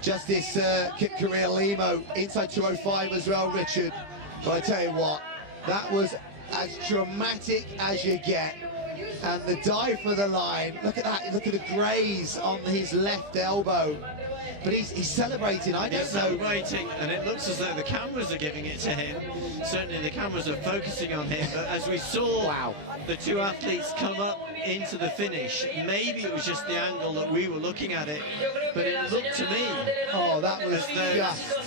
Justice Kip-Korea Limo inside 2:05 as well, Richard. But I tell you what, that was as dramatic as you get. And the dive for the line, look at that, look at the graze on his left elbow. But he's celebrating, I don't know. He's celebrating, and it looks as though the cameras are giving it to him. Certainly the cameras are focusing on him, but as we saw the 2 athletes come up into the finish, maybe it was just the angle that we were looking at it, but it looked to me, oh, that was just...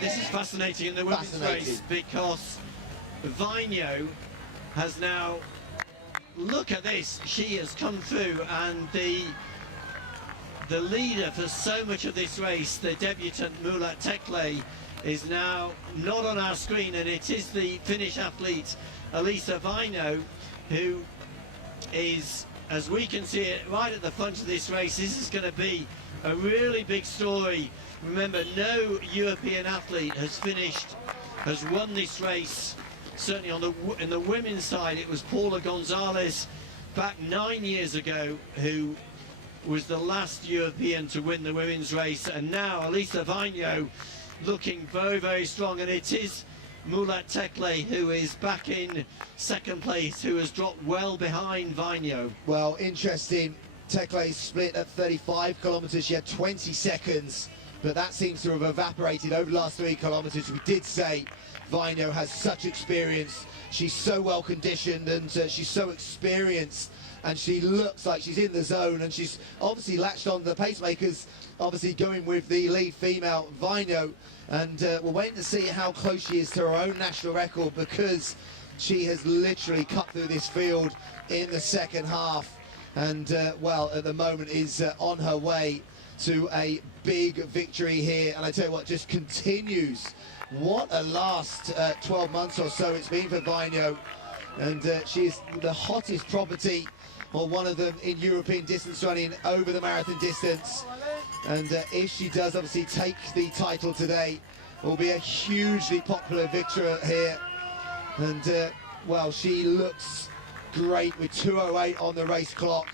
this is fascinating in the women's race, because Vainio has now, look at this, she has come through, and the leader for so much of this race, the debutant Mulat Tekle, is now not on our screen, and it is the Finnish athlete Elisa Vainio who is, as we can see it, right at the front of this race. This is going to be a really big story. Remember, no European athlete has won this race. Certainly in the women's side, it was Paula Gonzalez back 9 years ago who was the last European to win the women's race, and now Elisa Vainio looking very, very strong, and it is Mulat Tekle who is back in second place, who has dropped well behind Vainio. Well, interesting. Tekle split at 35 kilometres. She had 20 seconds, but that seems to have evaporated over the last 3 kilometres. We did say Vainio has such experience. She's so well conditioned, and she's so experienced, and she looks like she's in the zone, and she's obviously latched on the pacemakers, obviously going with the lead female, Vainio, and we're waiting to see how close she is to her own national record, because she has literally cut through this field in the second half, and well, at the moment is on her way to a big victory here, and I tell you what, just continues. What a last 12 months or so it's been for Vainio, and she is the hottest property, or one of them, in European distance running over the marathon distance. And if she does obviously take the title today, it will be a hugely popular victory here. And well, she looks great with 2:08 on the race clock.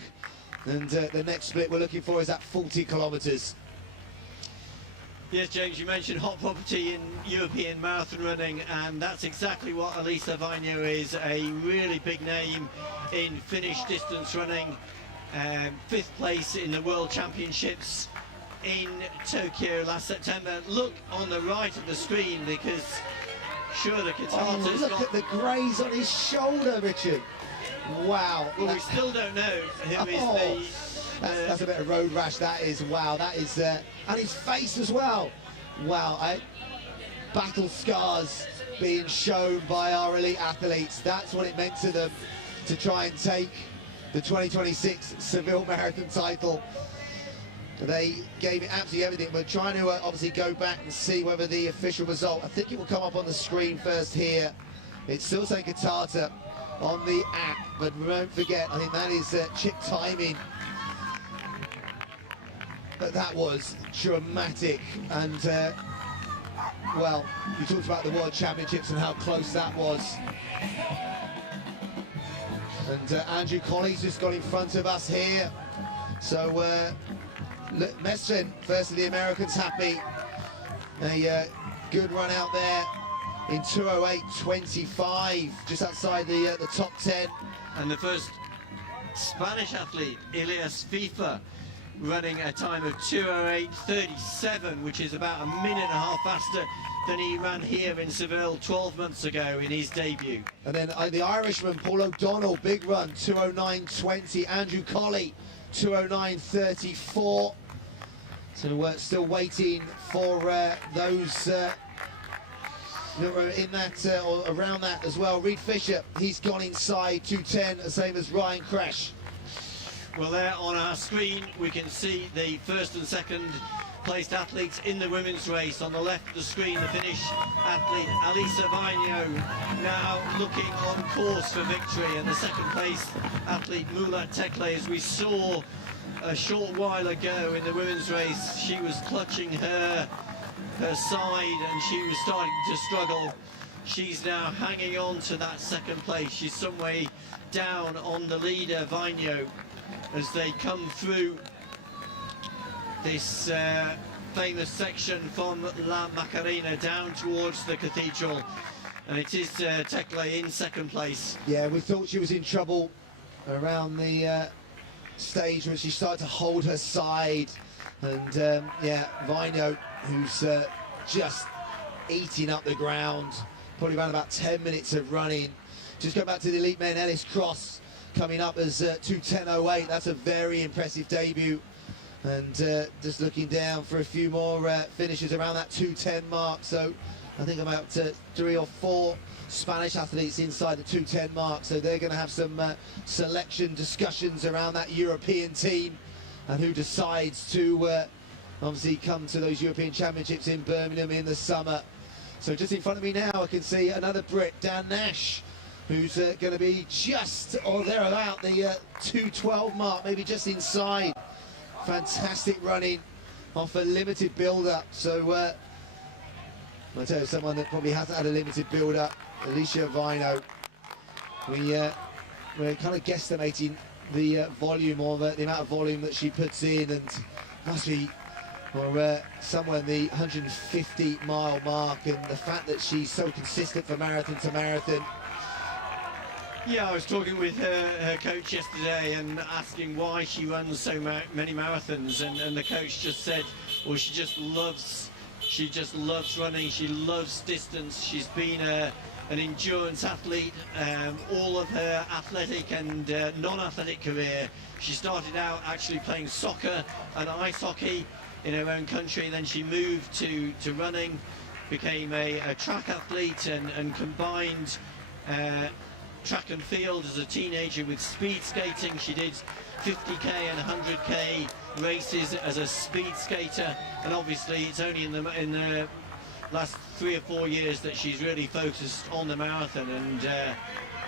And the next split we're looking for is at 40 kilometres. Yes, James, you mentioned hot property in European marathon running, and that's exactly what Elisa Vainio is, a really big name in Finnish distance running. 5th place in the World Championships in Tokyo last September. Look on the right of the screen, because sure, the Kitata's look at the graze on his shoulder, Richard. Wow. Well, we still don't know who is the... That's a bit of road rash, that is. Wow, that is... and his face as well. Wow, battle scars being shown by our elite athletes. That's what it meant to them, to try and take the 2026 Seville Marathon title. They gave it absolutely everything. We're trying to obviously go back and see whether the official result, I think it will come up on the screen first here, It's still saying Katata on the app, but don't forget, I think that is chip timing. But that was dramatic, and well, you talked about the World Championships and how close that was. And Andrew Colley's just got in front of us here. So Mestren, first of the Americans, happy. A good run out there in 2:08.25, just outside the top 10. And the first Spanish athlete, Ilias FIFA, running a time of 2:08.37, which is about a minute and a half faster than he ran here in Seville 12 months ago in his debut. And then the Irishman, Paul O'Donnell, big run, 2:09.20. Andrew Colley, 2:09.34. So we're still waiting for those that were in that or around that as well. Reed Fisher, he's gone inside 2:10, the same as Ryan Crash. Well, there on our screen we can see the first and second placed athletes in the women's race. On the left of the screen, the Finnish athlete Alisa Vainio now looking on course for victory, and the second place athlete Mula Tekle, as we saw a short while ago in the women's race, she was clutching her side and she was starting to struggle. She's now hanging on to that second place. She's some way down on the leader, Vainio, as they come through this famous section from La Macarena down towards the cathedral. And it is Tekle in second place. Yeah, we thought she was in trouble around the stage when she started to hold her side. And yeah, Vainio, who's just eating up the ground, probably around about 10 minutes of running. Just go back to the elite men, Ellis Cross coming up as 2:10.08. That's a very impressive debut. And just looking down for a few more finishes around that 2:10 mark. So I think about 3 or 4 Spanish athletes inside the 2:10 mark. So they're going to have some selection discussions around that European team and who decides to obviously come to those European Championships in Birmingham in the summer. So just in front of me now, I can see another Brit, Dan Nash, who's going to be just or thereabout the 2:12 mark, maybe just inside. Fantastic running off a limited build-up. So I'll tell you, someone that probably hasn't had a limited build-up, Alicia Vainio. We're kind of guesstimating the volume, or the amount of volume that she puts in, and must be somewhere in the 150-mile mark, and the fact that she's so consistent from marathon to marathon. Yeah, I was talking with her coach yesterday and asking why she runs so many marathons, and the coach just said, well, she just loves running, she loves distance. She's been an endurance athlete all of her athletic and non-athletic career. She started out actually playing soccer and ice hockey in her own country, then she moved to running, became a track athlete, and combined track and field as a teenager with speed skating. She did 50k and 100k races as a speed skater, and obviously it's only in the last 3 or 4 years that she's really focused on the marathon. And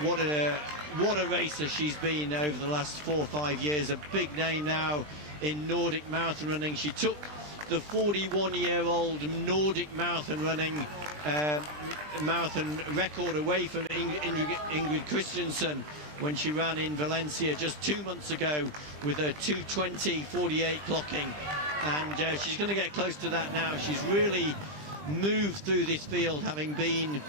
what a racer she's been over the last 4 or 5 years. A big name now in Nordic marathon running. She took the 41-year-old Nordic marathon running marathon record away from Ingrid Christensen when she ran in Valencia just 2 months ago with a 2:20.48 clocking, and she's going to get close to that now. She's really moved through this field, having been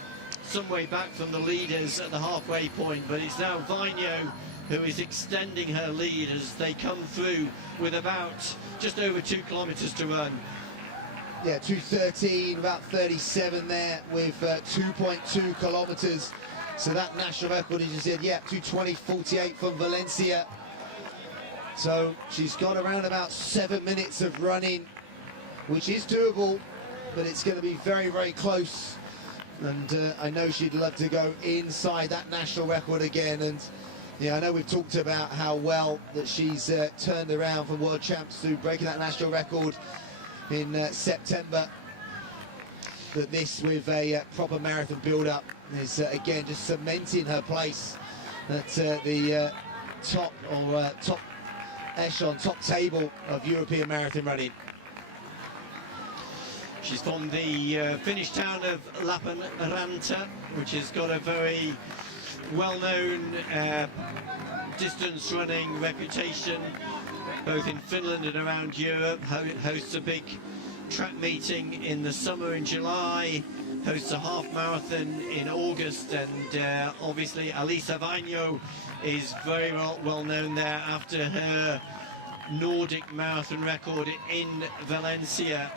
some way back from the leaders at the halfway point, but it's now Vainio who is extending her lead as they come through with about just over 2 kilometers to run. Yeah, 2:13, about 37 there with 2.2 kilometers. So that national record, as you said, yeah, 2:20.48 from Valencia. So she's got around about 7 minutes of running, which is doable, but it's going to be very, very close. And I know she'd love to go inside that national record again. And yeah, I know we've talked about how well that she's turned around from world champs to breaking that national record in September. But this with a proper marathon build-up is again just cementing her place at the top echelon, top table of European marathon running. She's from the Finnish town of Lappeenranta, which has got a very well-known distance running reputation, both in Finland and around Europe. Hosts a big track meeting in the summer in July, hosts a half marathon in August, and obviously Elisa Vainio is very well known there after her Nordic marathon record in Valencia.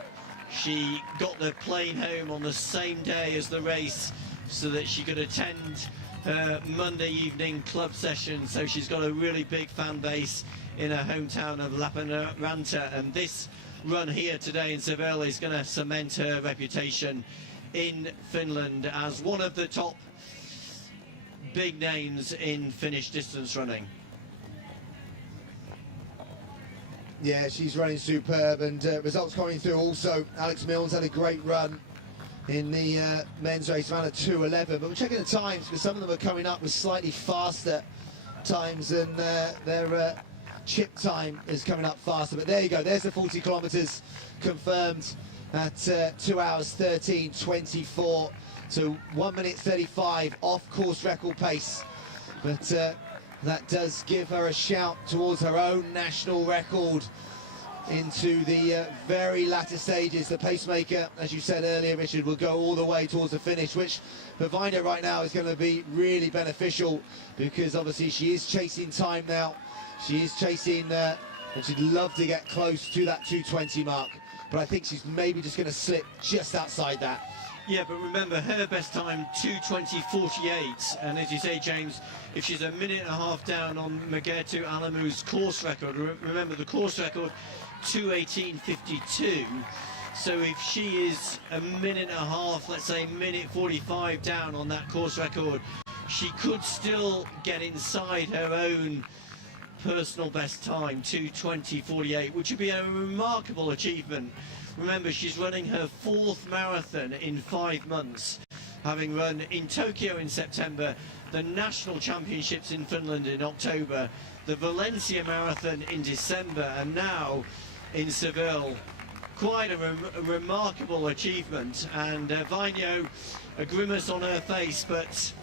She got the plane home on the same day as the race so that she could attend her Monday evening club session. So she's got a really big fan base in her hometown of Lappeenranta, and this run here today in Seville is going to cement her reputation in Finland as one of the top big names in Finnish distance running. Yeah, she's running superb, and results coming through also. Alex Mills had a great run in the men's race, around a 2:11, but we're checking the times because some of them are coming up with slightly faster times, and their chip time is coming up faster. But there you go, there's the 40 kilometres confirmed at 2 hours 13:24, so 1 minute 35 off course record pace, but that does give her a shout towards her own national record into the very latter stages. The pacemaker, as you said earlier, Richard, will go all the way towards the finish, which for Vainio right now is going to be really beneficial, because obviously she is chasing time now. She is chasing, and she'd love to get close to that 2:20 mark, but I think she's maybe just going to slip just outside that. Yeah, but remember, her best time, 2:20.48, and as you say, James, if she's a minute and a half down on Magetu Alamu's course record, remember the course record, 2:18.52, so if she is a minute and a half, let's say minute 45 down on that course record, she could still get inside her own personal best time, 2:20.48, which would be a remarkable achievement. Remember, she's running her 4th marathon in 5 months, having run in Tokyo in September, the national championships in Finland in October, the Valencia Marathon in December, and now in Seville. Quite a remarkable achievement, and Vainio, a grimace on her face, but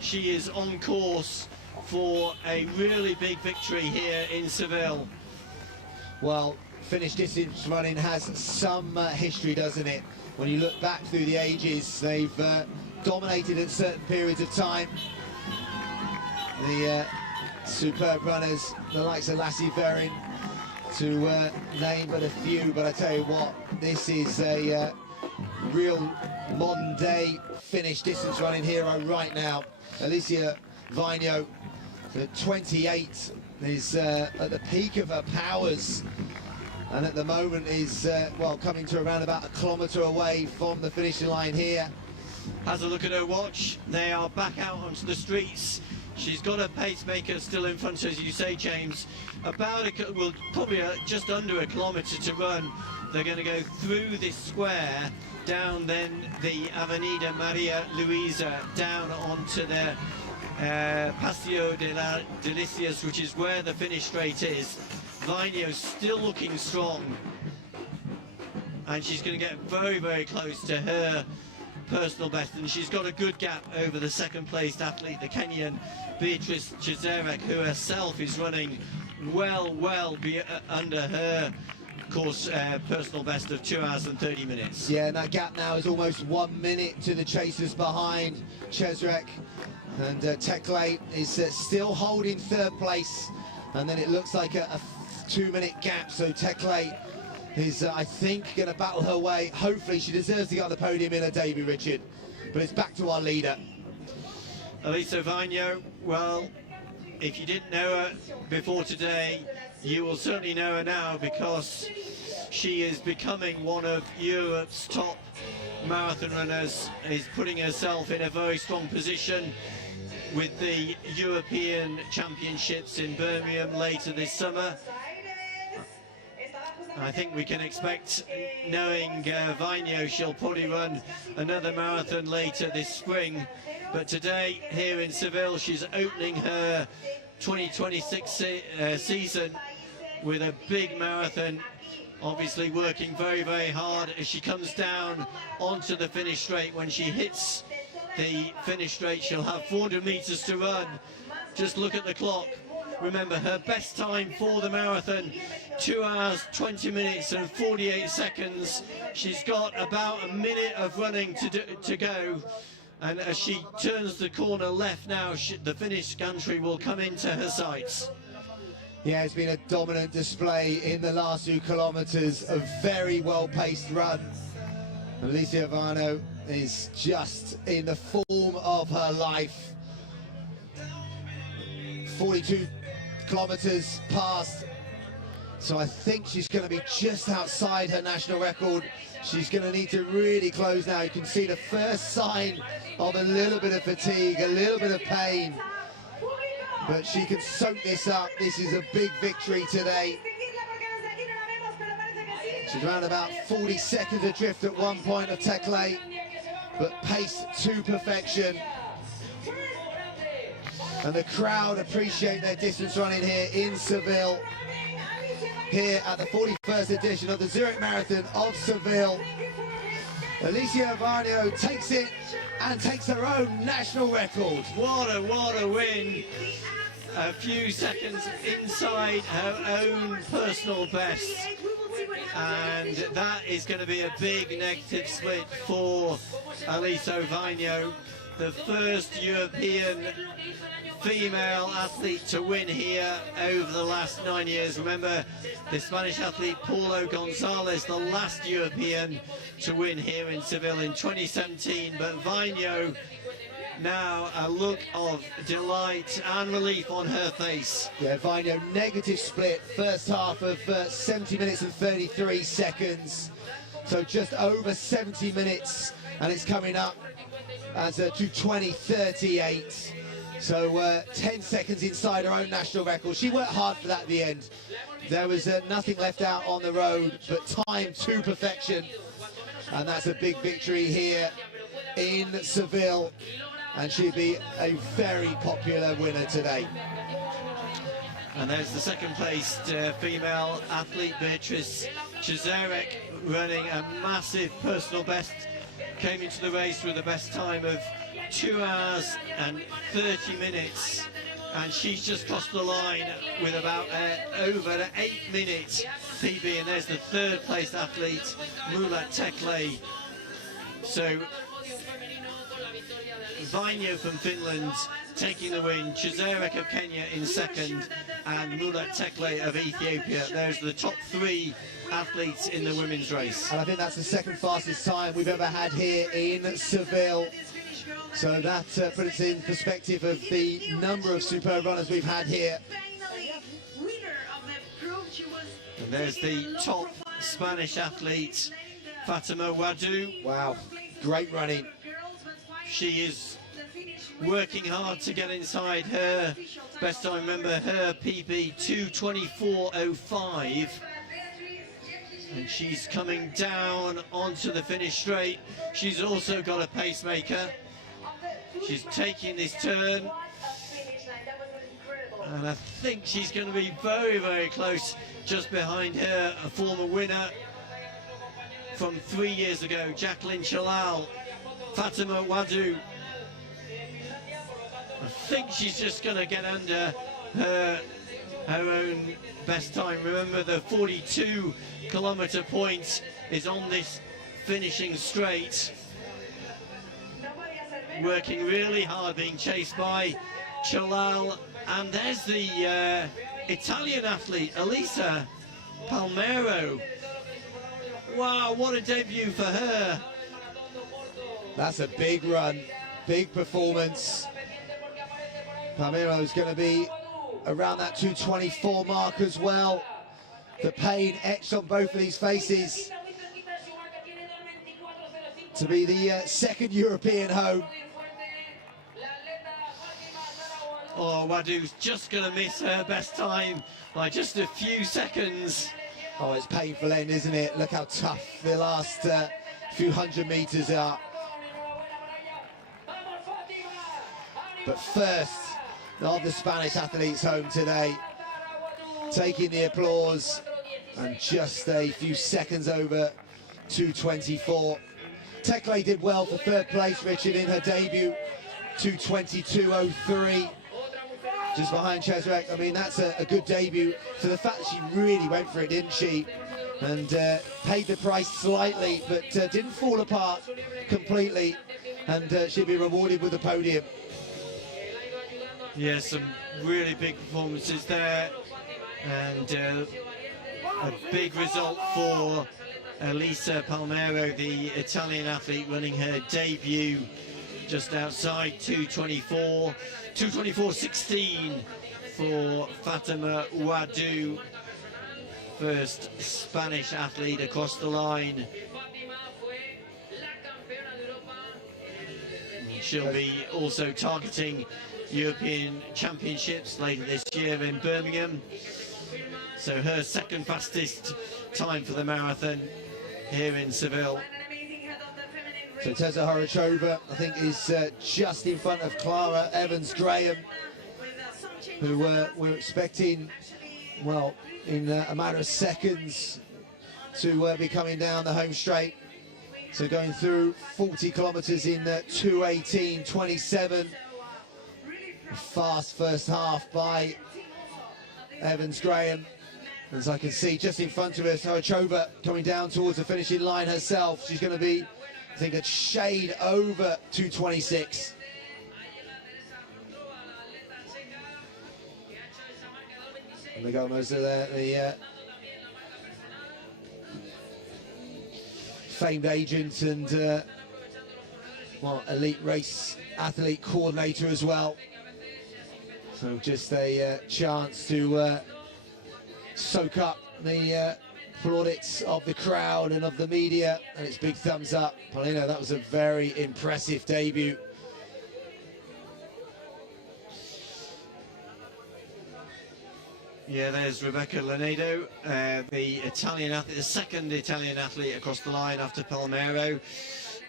she is on course for a really big victory here in Seville. Well, Finnish distance running has some history, doesn't it? When you look back through the ages, they've dominated at certain periods of time. The superb runners, the likes of Lassi Verin, to name but a few. But I tell you what, this is a real modern day Finnish distance running hero right now. Elisa Vainio, at 28, is at the peak of her powers, and at the moment is, well, coming to around about 1 kilometre away from the finishing line here. Has a look at her watch. They are back out onto the streets. She's got a pacemaker still in front, as you say, James. Well, probably just under 1 kilometre to run. They're going to go through this square, down then the Avenida Maria Luisa, down onto the Paseo de la Delicias, which is where the finish straight is. Vainio still looking strong, and she's going to get very, very close to her personal best, and she's got a good gap over the second placed athlete, the Kenyan Beatrice Chizerek, who herself is running well under her course personal best of 2 hours and 30 minutes. Yeah, and that gap now is almost 1 minute to the chasers behind Chezrek, and Tekle is still holding 3rd place, and then it looks like a 2-minute gap, so Tekle is, I think, going to battle her way. Hopefully she deserves to get on the podium in her debut, Richard, but it's back to our leader. Elisa Vainio, well, if you didn't know her before today, you will certainly know her now, because she is becoming one of Europe's top marathon runners, is putting herself in a very strong position with the European Championships in Birmingham later this summer. I think we can expect, knowing Vainio, she'll probably run another marathon later this spring. But today, here in Seville, she's opening her 2026 season with a big marathon, obviously working very, very hard as she comes down onto the finish straight. When she hits the finish straight, she'll have 400 meters to run. Just look at the clock. Remember, her best time for the marathon, 2 hours, 20 minutes and 48 seconds. She's got about a minute of running to go. And as she turns the corner left now, the finish gantry will come into her sights. Yeah, it's been a dominant display in the last 2 kilometers, a very well-paced run. Alicia Varno is just in the form of her life. 42 kilometers past, so I think she's going to be just outside her national record. She's going to need to really close now. You can see the first sign of a little bit of fatigue, a little bit of pain, but she can soak this up. This is a big victory today. She's around about 40 seconds adrift at one point of Tekle, but paced to perfection. And the crowd appreciate their distance running here in Seville, here at the 41st edition of the Zurich Marathon of Seville. Alicia Varno takes it and takes her own national record. What a win. A few seconds inside her own personal best. And that is going to be a big negative split for Alicia Varno, the first European female athlete to win here over the last 9 years. Remember, the Spanish athlete Paulo Gonzalez, the last European to win here in Seville in 2017. But Varno, now a look of delight and relief on her face. Yeah, Varno, negative split, first half of 70 minutes and 33 seconds. So just over 70 minutes, and it's coming up as to 20:38. So 10 seconds inside her own national record. She worked hard for that at the end. There was nothing left out on the road, but time to perfection. And that's a big victory here in Seville. And she'd be a very popular winner today. And there's the second placed female athlete, Beatrice Zurich, running a massive personal best. Came into the race with the best time of 2 hours and 30 minutes, and she's just crossed the line with about over an 8-minute PB. And there's the third place athlete, Mulat Tekle. So Varno from Finland taking the win, Zurich of Kenya in second, and Mulat Tekle of Ethiopia. Those are the top 3 athletes in the women's race. And I think that's the second fastest time we've ever had here in Seville. So that puts us in perspective of the number of superb runners we've had here. And there's the top Spanish athlete, Fatima Wadu. Wow, great running. She is working hard to get inside her best time. Remember, her PB 2:24.05. And she's coming down onto the finish straight. She's also got a pacemaker. She's taking this turn. And I think she's going to be very, very close, just behind her, a former winner from 3 years ago, Jacqueline Chalal. Fatima Wadu. I think she's just going to get under her own best time. Remember, the 42-kilometer point is on this finishing straight. Working really hard, being chased by Chalal. And there's the Italian athlete, Elisa Palmero. Wow, what a debut for her. That's a big run, big performance. Palmero is going to be around that 2:24 mark as well. The pain etched on both of these faces. To be the second European home. Oh, Wadu's just going to miss her best time by just a few seconds. Oh, it's painful end, isn't it? Look how tough the last few hundred meters are. But first of the Spanish athletes home today, taking the applause, and just a few seconds over 2:24. Tekle did well for third place, Richard, in her debut, 2:22.03. Just behind Chesrek. I mean, that's a good debut for the fact that she really went for it, didn't she? And paid the price slightly, but didn't fall apart completely. And she'll be rewarded with the podium. Yeah, some really big performances there. And a big result for Elisa Palmero, the Italian athlete running her debut just outside 2:24. 2:24.16 for Fatima Ouadou, first Spanish athlete across the line. She'll be also targeting European Championships later this year in Birmingham. So her second fastest time for the marathon here in Seville. So Tessa Horachova, I think, is just in front of Clara Evans-Graham, who we're expecting, well, in a matter of seconds to be coming down the home straight. So going through 40 kilometres in 2:18.27. A fast first half by Evans-Graham. As I can see just in front of us, Horachova coming down towards the finishing line herself. She's going to be, I think, a shade over 2:26. And they go most of the famed agent and well, elite race athlete coordinator as well. So just a chance to soak up the plaudits of the crowd and of the media, and it's big thumbs up. Paulino, that was a very impressive debut. Yeah, there's Rebecca Lanedo, the Italian athlete, the second Italian athlete across the line after Palmero.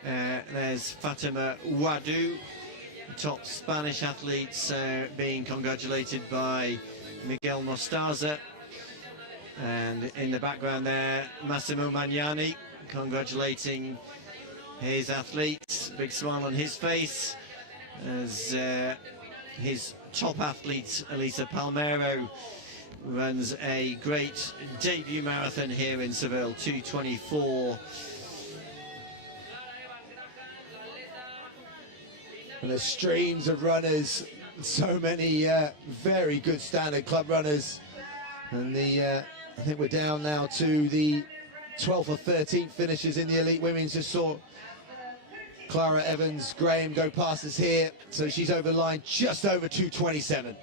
There's Fatima Ouadou, top Spanish athletes being congratulated by Miguel Mostaza. And in the background there, Massimo Magnani congratulating his athletes. Big smile on his face as his top athlete, Elisa Palmero, runs a great debut marathon here in Seville, 2:24. And the streams of runners, so many very good standard club runners. And I think we're down now to the 12th or 13th finishers in the elite women's. Just saw Clara Evans-Graham go past us here, so she's over the line just over 2:27.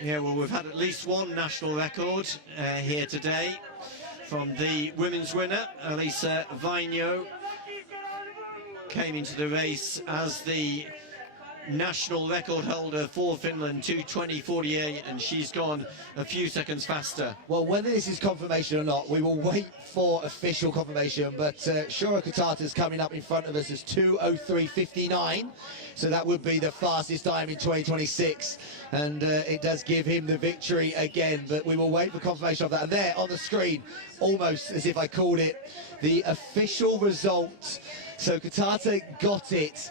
Yeah, well, we've had at least one national record here today from the women's winner, Elisa Vainio. Came into the race as the national record holder for Finland, 2:20.48, and she's gone a few seconds faster. Well, whether this is confirmation or not, we will wait for official confirmation, but Shura Katata's coming up in front of us as 2:03.59, so that would be the fastest time in 2026, and it does give him the victory again, but we will wait for confirmation of that. And there on the screen, almost as if I called it, the official result. So Katata got it.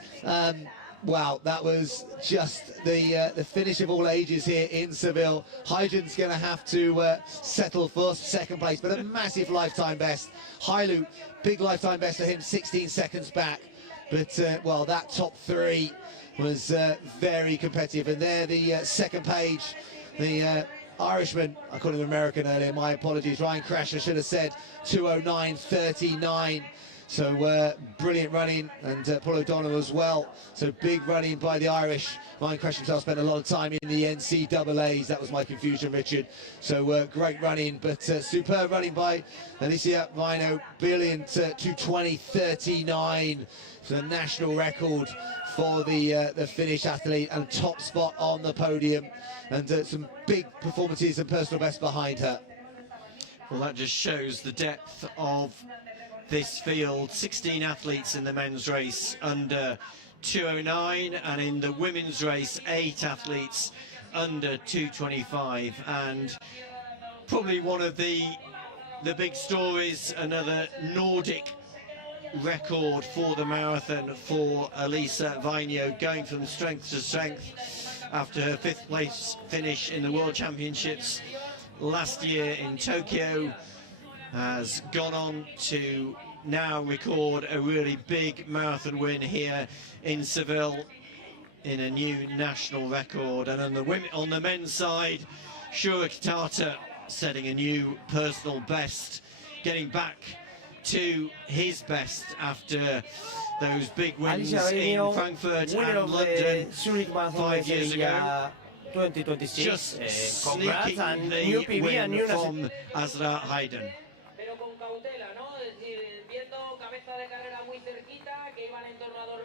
Wow, that was just the finish of all ages here in Seville. Hyden's going to have to settle for second place, but a massive lifetime best. Hailu, big lifetime best for him, 16 seconds back. But, well, that top three was very competitive. And there, the second page, the Irishman, I called him American earlier, my apologies. Ryan Crash, I should have said 2:09.39. So brilliant running, and Paul O'Donnell as well. So big running by the Irish. Ryan Crash himself spent a lot of time in the NCAAs. That was my confusion, Richard. So great running, but superb running by Alicia Vainio, brilliant 2:20.39. So the national record for the Finnish athlete, and top spot on the podium, and some big performances and personal best behind her. Well, that just shows the depth of this field. 16 athletes in the men's race under 209, and in the women's race 8 athletes under 225. And probably one of the big stories, another Nordic record for the marathon for Elisa Vainio, going from strength to strength after her 5th place finish in the World Championships last year in Tokyo, has gone on to now record a really big marathon win here in Seville in a new national record. And on the men's side, Shura Kitata setting a new personal best, getting back to his best after those big wins in Frankfurt and London Zurich Maratón 5 years ago. 2026. Just Congrats, sneaking and the new PB win and new from Azra Hayden.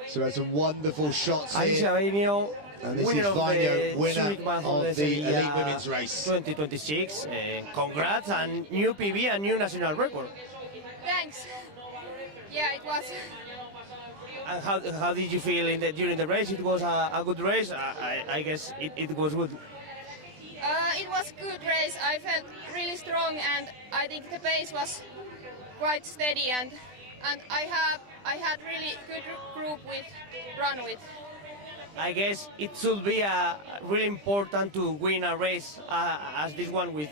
So that's some wonderful shots Alicia here. Vainio, And this winner is Vainio, of the winner Zurich Maratón de of the Sevilla elite women's race. 2026. Congrats, and new PB and new national record. Thanks. Yeah, it was. And how did you feel during the race? It was a good race. I guess it was good. It was good race. I felt really strong, and I think the pace was quite steady, and I had really good group with run with. I guess it should be really important to win a race as this one with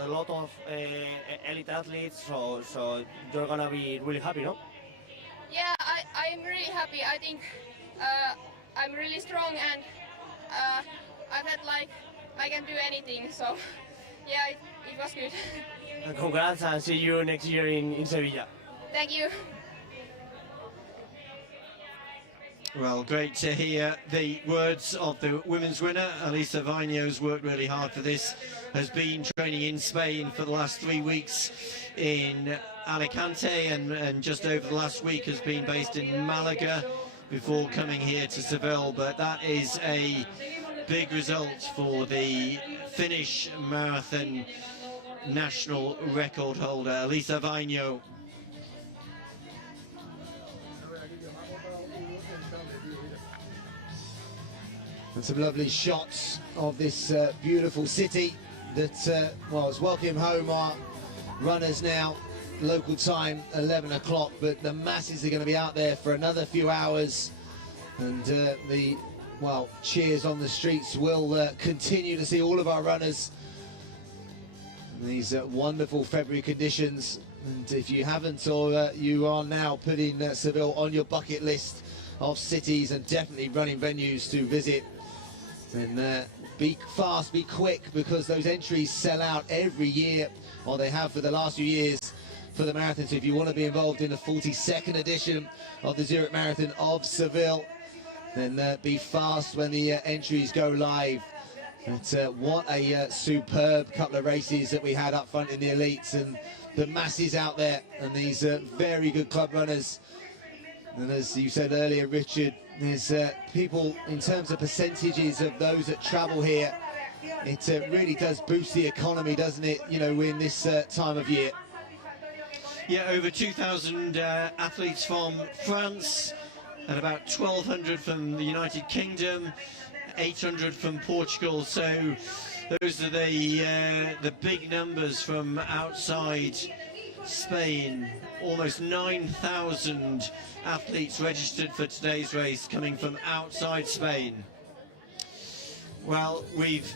a lot of elite athletes. So you're gonna be really happy, no? Yeah, I'm really happy. I think I'm really strong, and I felt like I can do anything. So yeah, it was good. Congrats, and see you next year in Sevilla. Thank you. Well, great to hear the words of the women's winner. Elisa Vainio's worked really hard for this, has been training in Spain for the last 3 weeks in Alicante, and just over the last week has been based in Malaga before coming here to Seville. But that is a big result for the Finnish marathon national record holder, Elisa Vainio. And some lovely shots of this beautiful city that, well, it's welcome home our runners now. Local time 11 o'clock, but the masses are going to be out there for another few hours, and the cheers on the streets will continue to see all of our runners in these wonderful February conditions. And if you haven't, or you are now putting Seville on your bucket list of cities and definitely running venues to visit, then be fast, be quick, because those entries sell out every year, or they have for the last few years, for the marathon. So if you want to be involved in the 42nd edition of the Zurich Marathon of Seville, then be fast when the entries go live. But what a superb couple of races that we had up front in the elites, and the masses out there, and these very good club runners. And as you said earlier, Richard, there's people, in terms of percentages of those that travel here, it really does boost the economy, doesn't it, you know, in this time of year. Yeah, over 2,000 athletes from France, and about 1,200 from the United Kingdom, 800 from Portugal. So those are the big numbers from outside Spain. Almost 9,000 athletes registered for today's race coming from outside Spain. Well, we've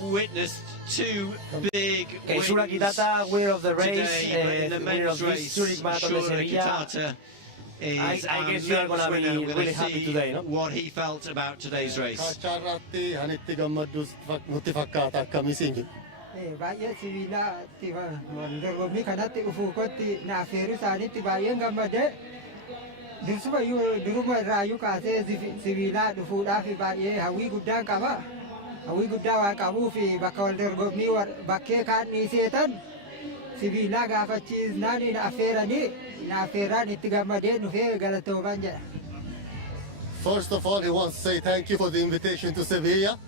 witnessed two big wins Shura Kitata, winner of the race, today, in the winner of men's this race. Zurich Maratón de Shura Sevilla. Kitata is I guess you're gonna be winner. We're really gonna happy see today, no? what he felt about today's race. Anitti gammadus nutti fakkaata akkamisin baay'ee sibiilatti dorgommii kanatti dhufuu kootti naafeeru isaaniitti baay'een gammade. Duruma irraayyuu kaasee sibiilaa dhufuudhaaf baay'ee hawwii guddaan qaba. Hawwii guddaa waan qabuuf bakka wal dorgommii bakkee kaan dhiiseetan sibiilaa gaafachiisnaan naafeeraan itti gammadee dhufee galatooman jedha. First of all, he wants to say thank you for the invitation to Sevilla.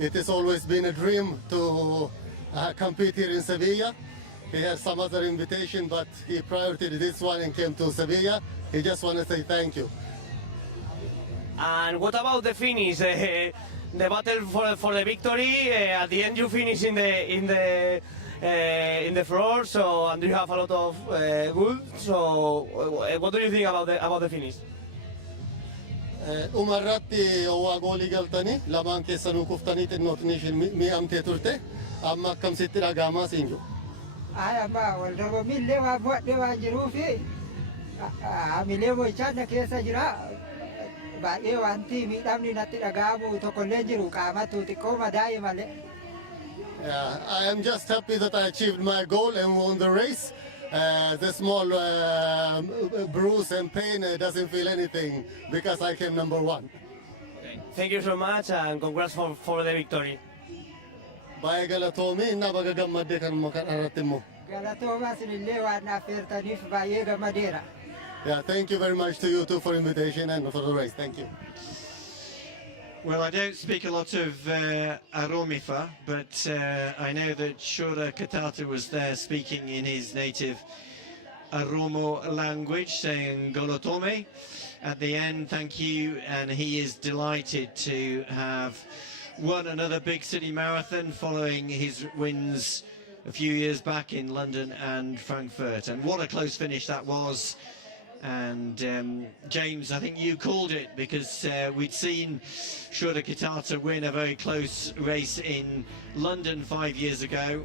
It has always been a dream to compete here in Sevilla. He has some other invitation, but he prioritized this one and came to Sevilla. He just want to say thank you. And what about the finish? The battle for the victory. At the end, you finish in the floor. So and you have a lot of good. So what do you think about the finish? Umarratti waa goolii galtanii lamaan keessanuu kuftanii xinnootni mi'amtee turte amma akkamsitti dhagaamaa siin jiru. Amma wal dorgommiillee waan mo'adhee waan jiruufi hamilee mo'ichaan keessa jira. Baay'ee wanti miidhamni natti dhaga'amu tokkollee jiru qaamatu xiqqoo madaa'e malee. I am just happy that I achieved my goal and won the race. The small bruise and pain doesn't feel anything because I came number 1. Thank you so much and congrats for the victory. Baay'ee galatoomii inni baga gammadde kanuma kan irratti immoo. Galatoomaa sinillee waan naaf feertaniif baay'ee gammadeera. Yeah, thank you very much to you too for invitation and for the race. Thank you. Well, I don't speak a lot of Aromifa, but I know that Shura Katata was there speaking in his native Aromo language, saying Golotome. At the end, thank you, and he is delighted to have won another big city marathon following his wins a few years back in London and Frankfurt. And what a close finish that was. And James, I think you called it because we'd seen Shura Kitata win a very close race in London 5 years ago,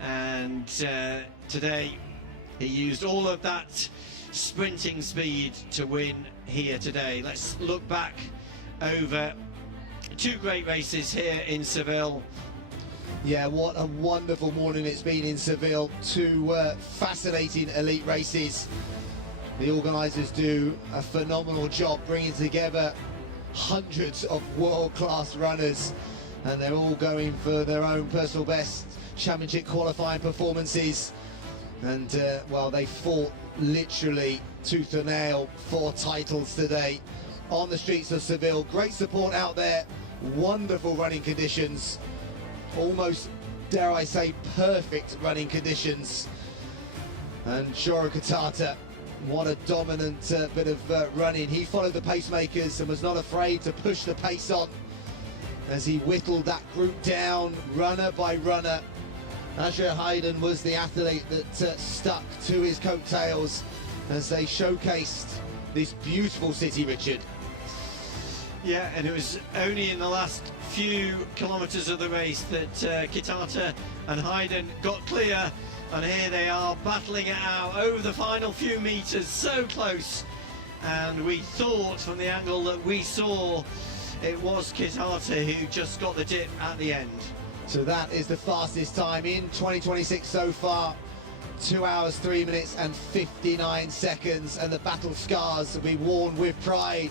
and today he used all of that sprinting speed to win here today. Let's look back over 2 great races here in Seville. Yeah, what a wonderful morning it's been in Seville. 2 fascinating elite races. The organisers do a phenomenal job bringing together hundreds of world-class runners, and they're all going for their own personal best championship qualifying performances. And well, they fought literally tooth and nail for titles today on the streets of Seville. Great support out there, wonderful running conditions, almost, dare I say, perfect running conditions. And Shura Kitata, what a dominant bit of running. He followed the pacemakers and was not afraid to push the pace on as he whittled that group down, runner by runner. Asher Hayden was the athlete that stuck to his coattails as they showcased this beautiful city, Richard. Yeah, and it was only in the last few kilometres of the race that Kitata and Hayden got clear. And here they are battling it out over the final few metres, so close. And we thought from the angle that we saw, it was Kitata who just got the dip at the end. So that is the fastest time in 2026 so far. 2 hours, 3 minutes and 59 seconds. And the battle scars will be worn with pride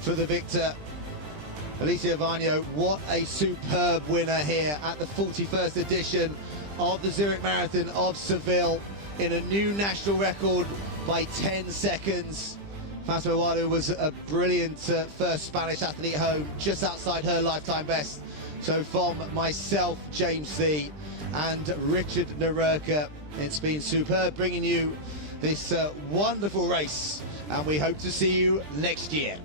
for the victor. Alicia Varnio, what a superb winner here at the 41st edition of the Zurich Marathon of Seville, in a new national record by 10 seconds. Fatima Wadu was a brilliant first Spanish athlete home, just outside her lifetime best. So from myself, James C, and Richard Narurka, it's been superb bringing you this wonderful race, and we hope to see you next year.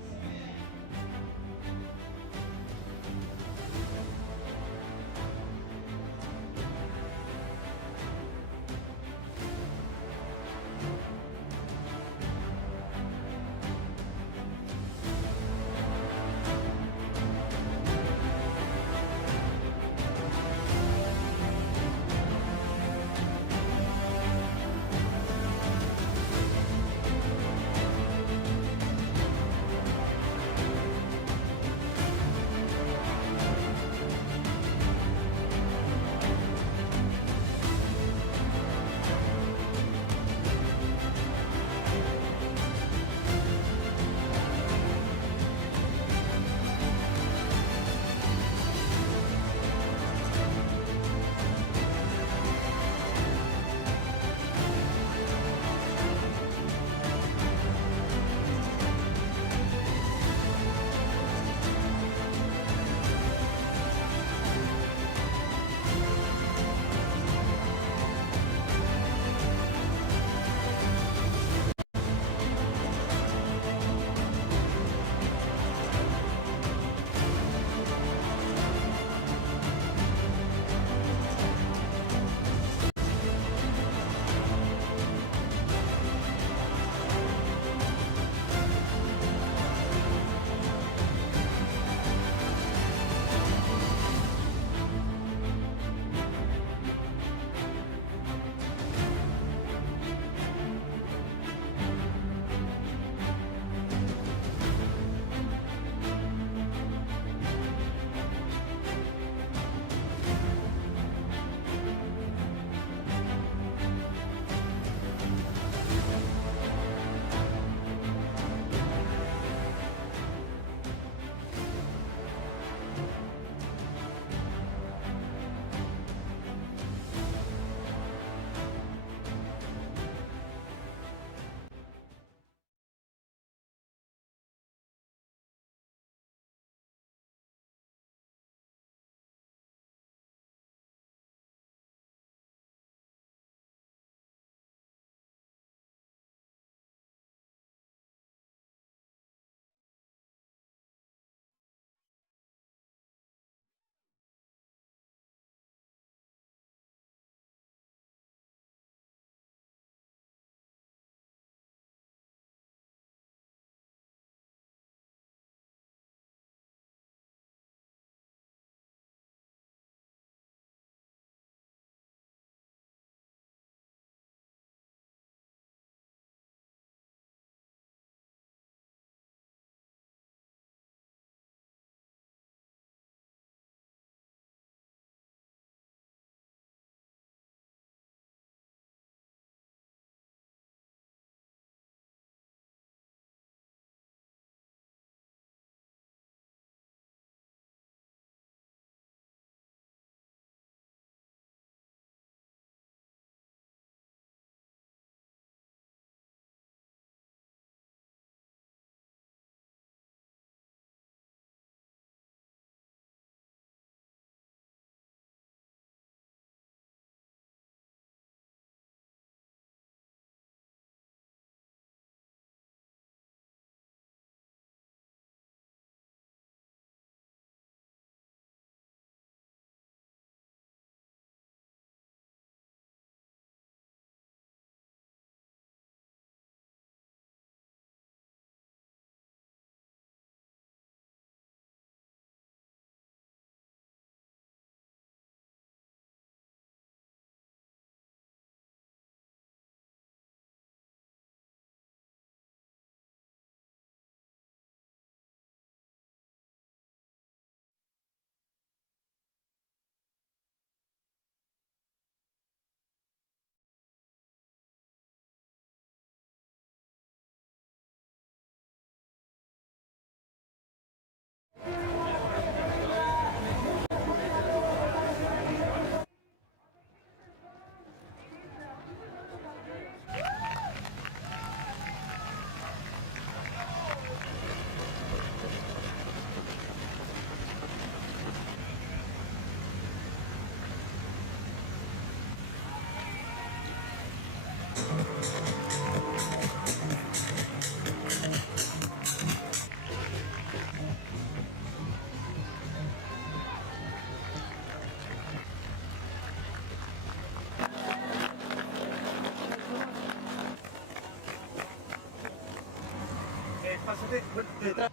pásate detrás.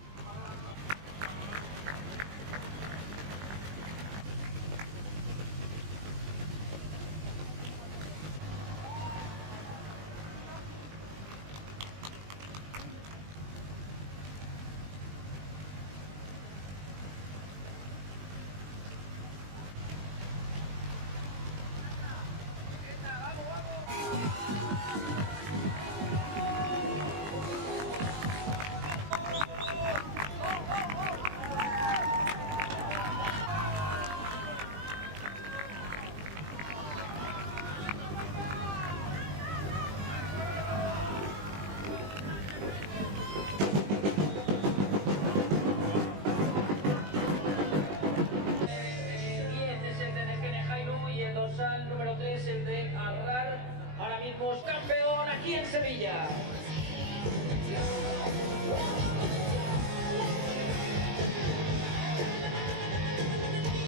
Número 3, el de Arrar, ahora mismo es campeón aquí en Sevilla.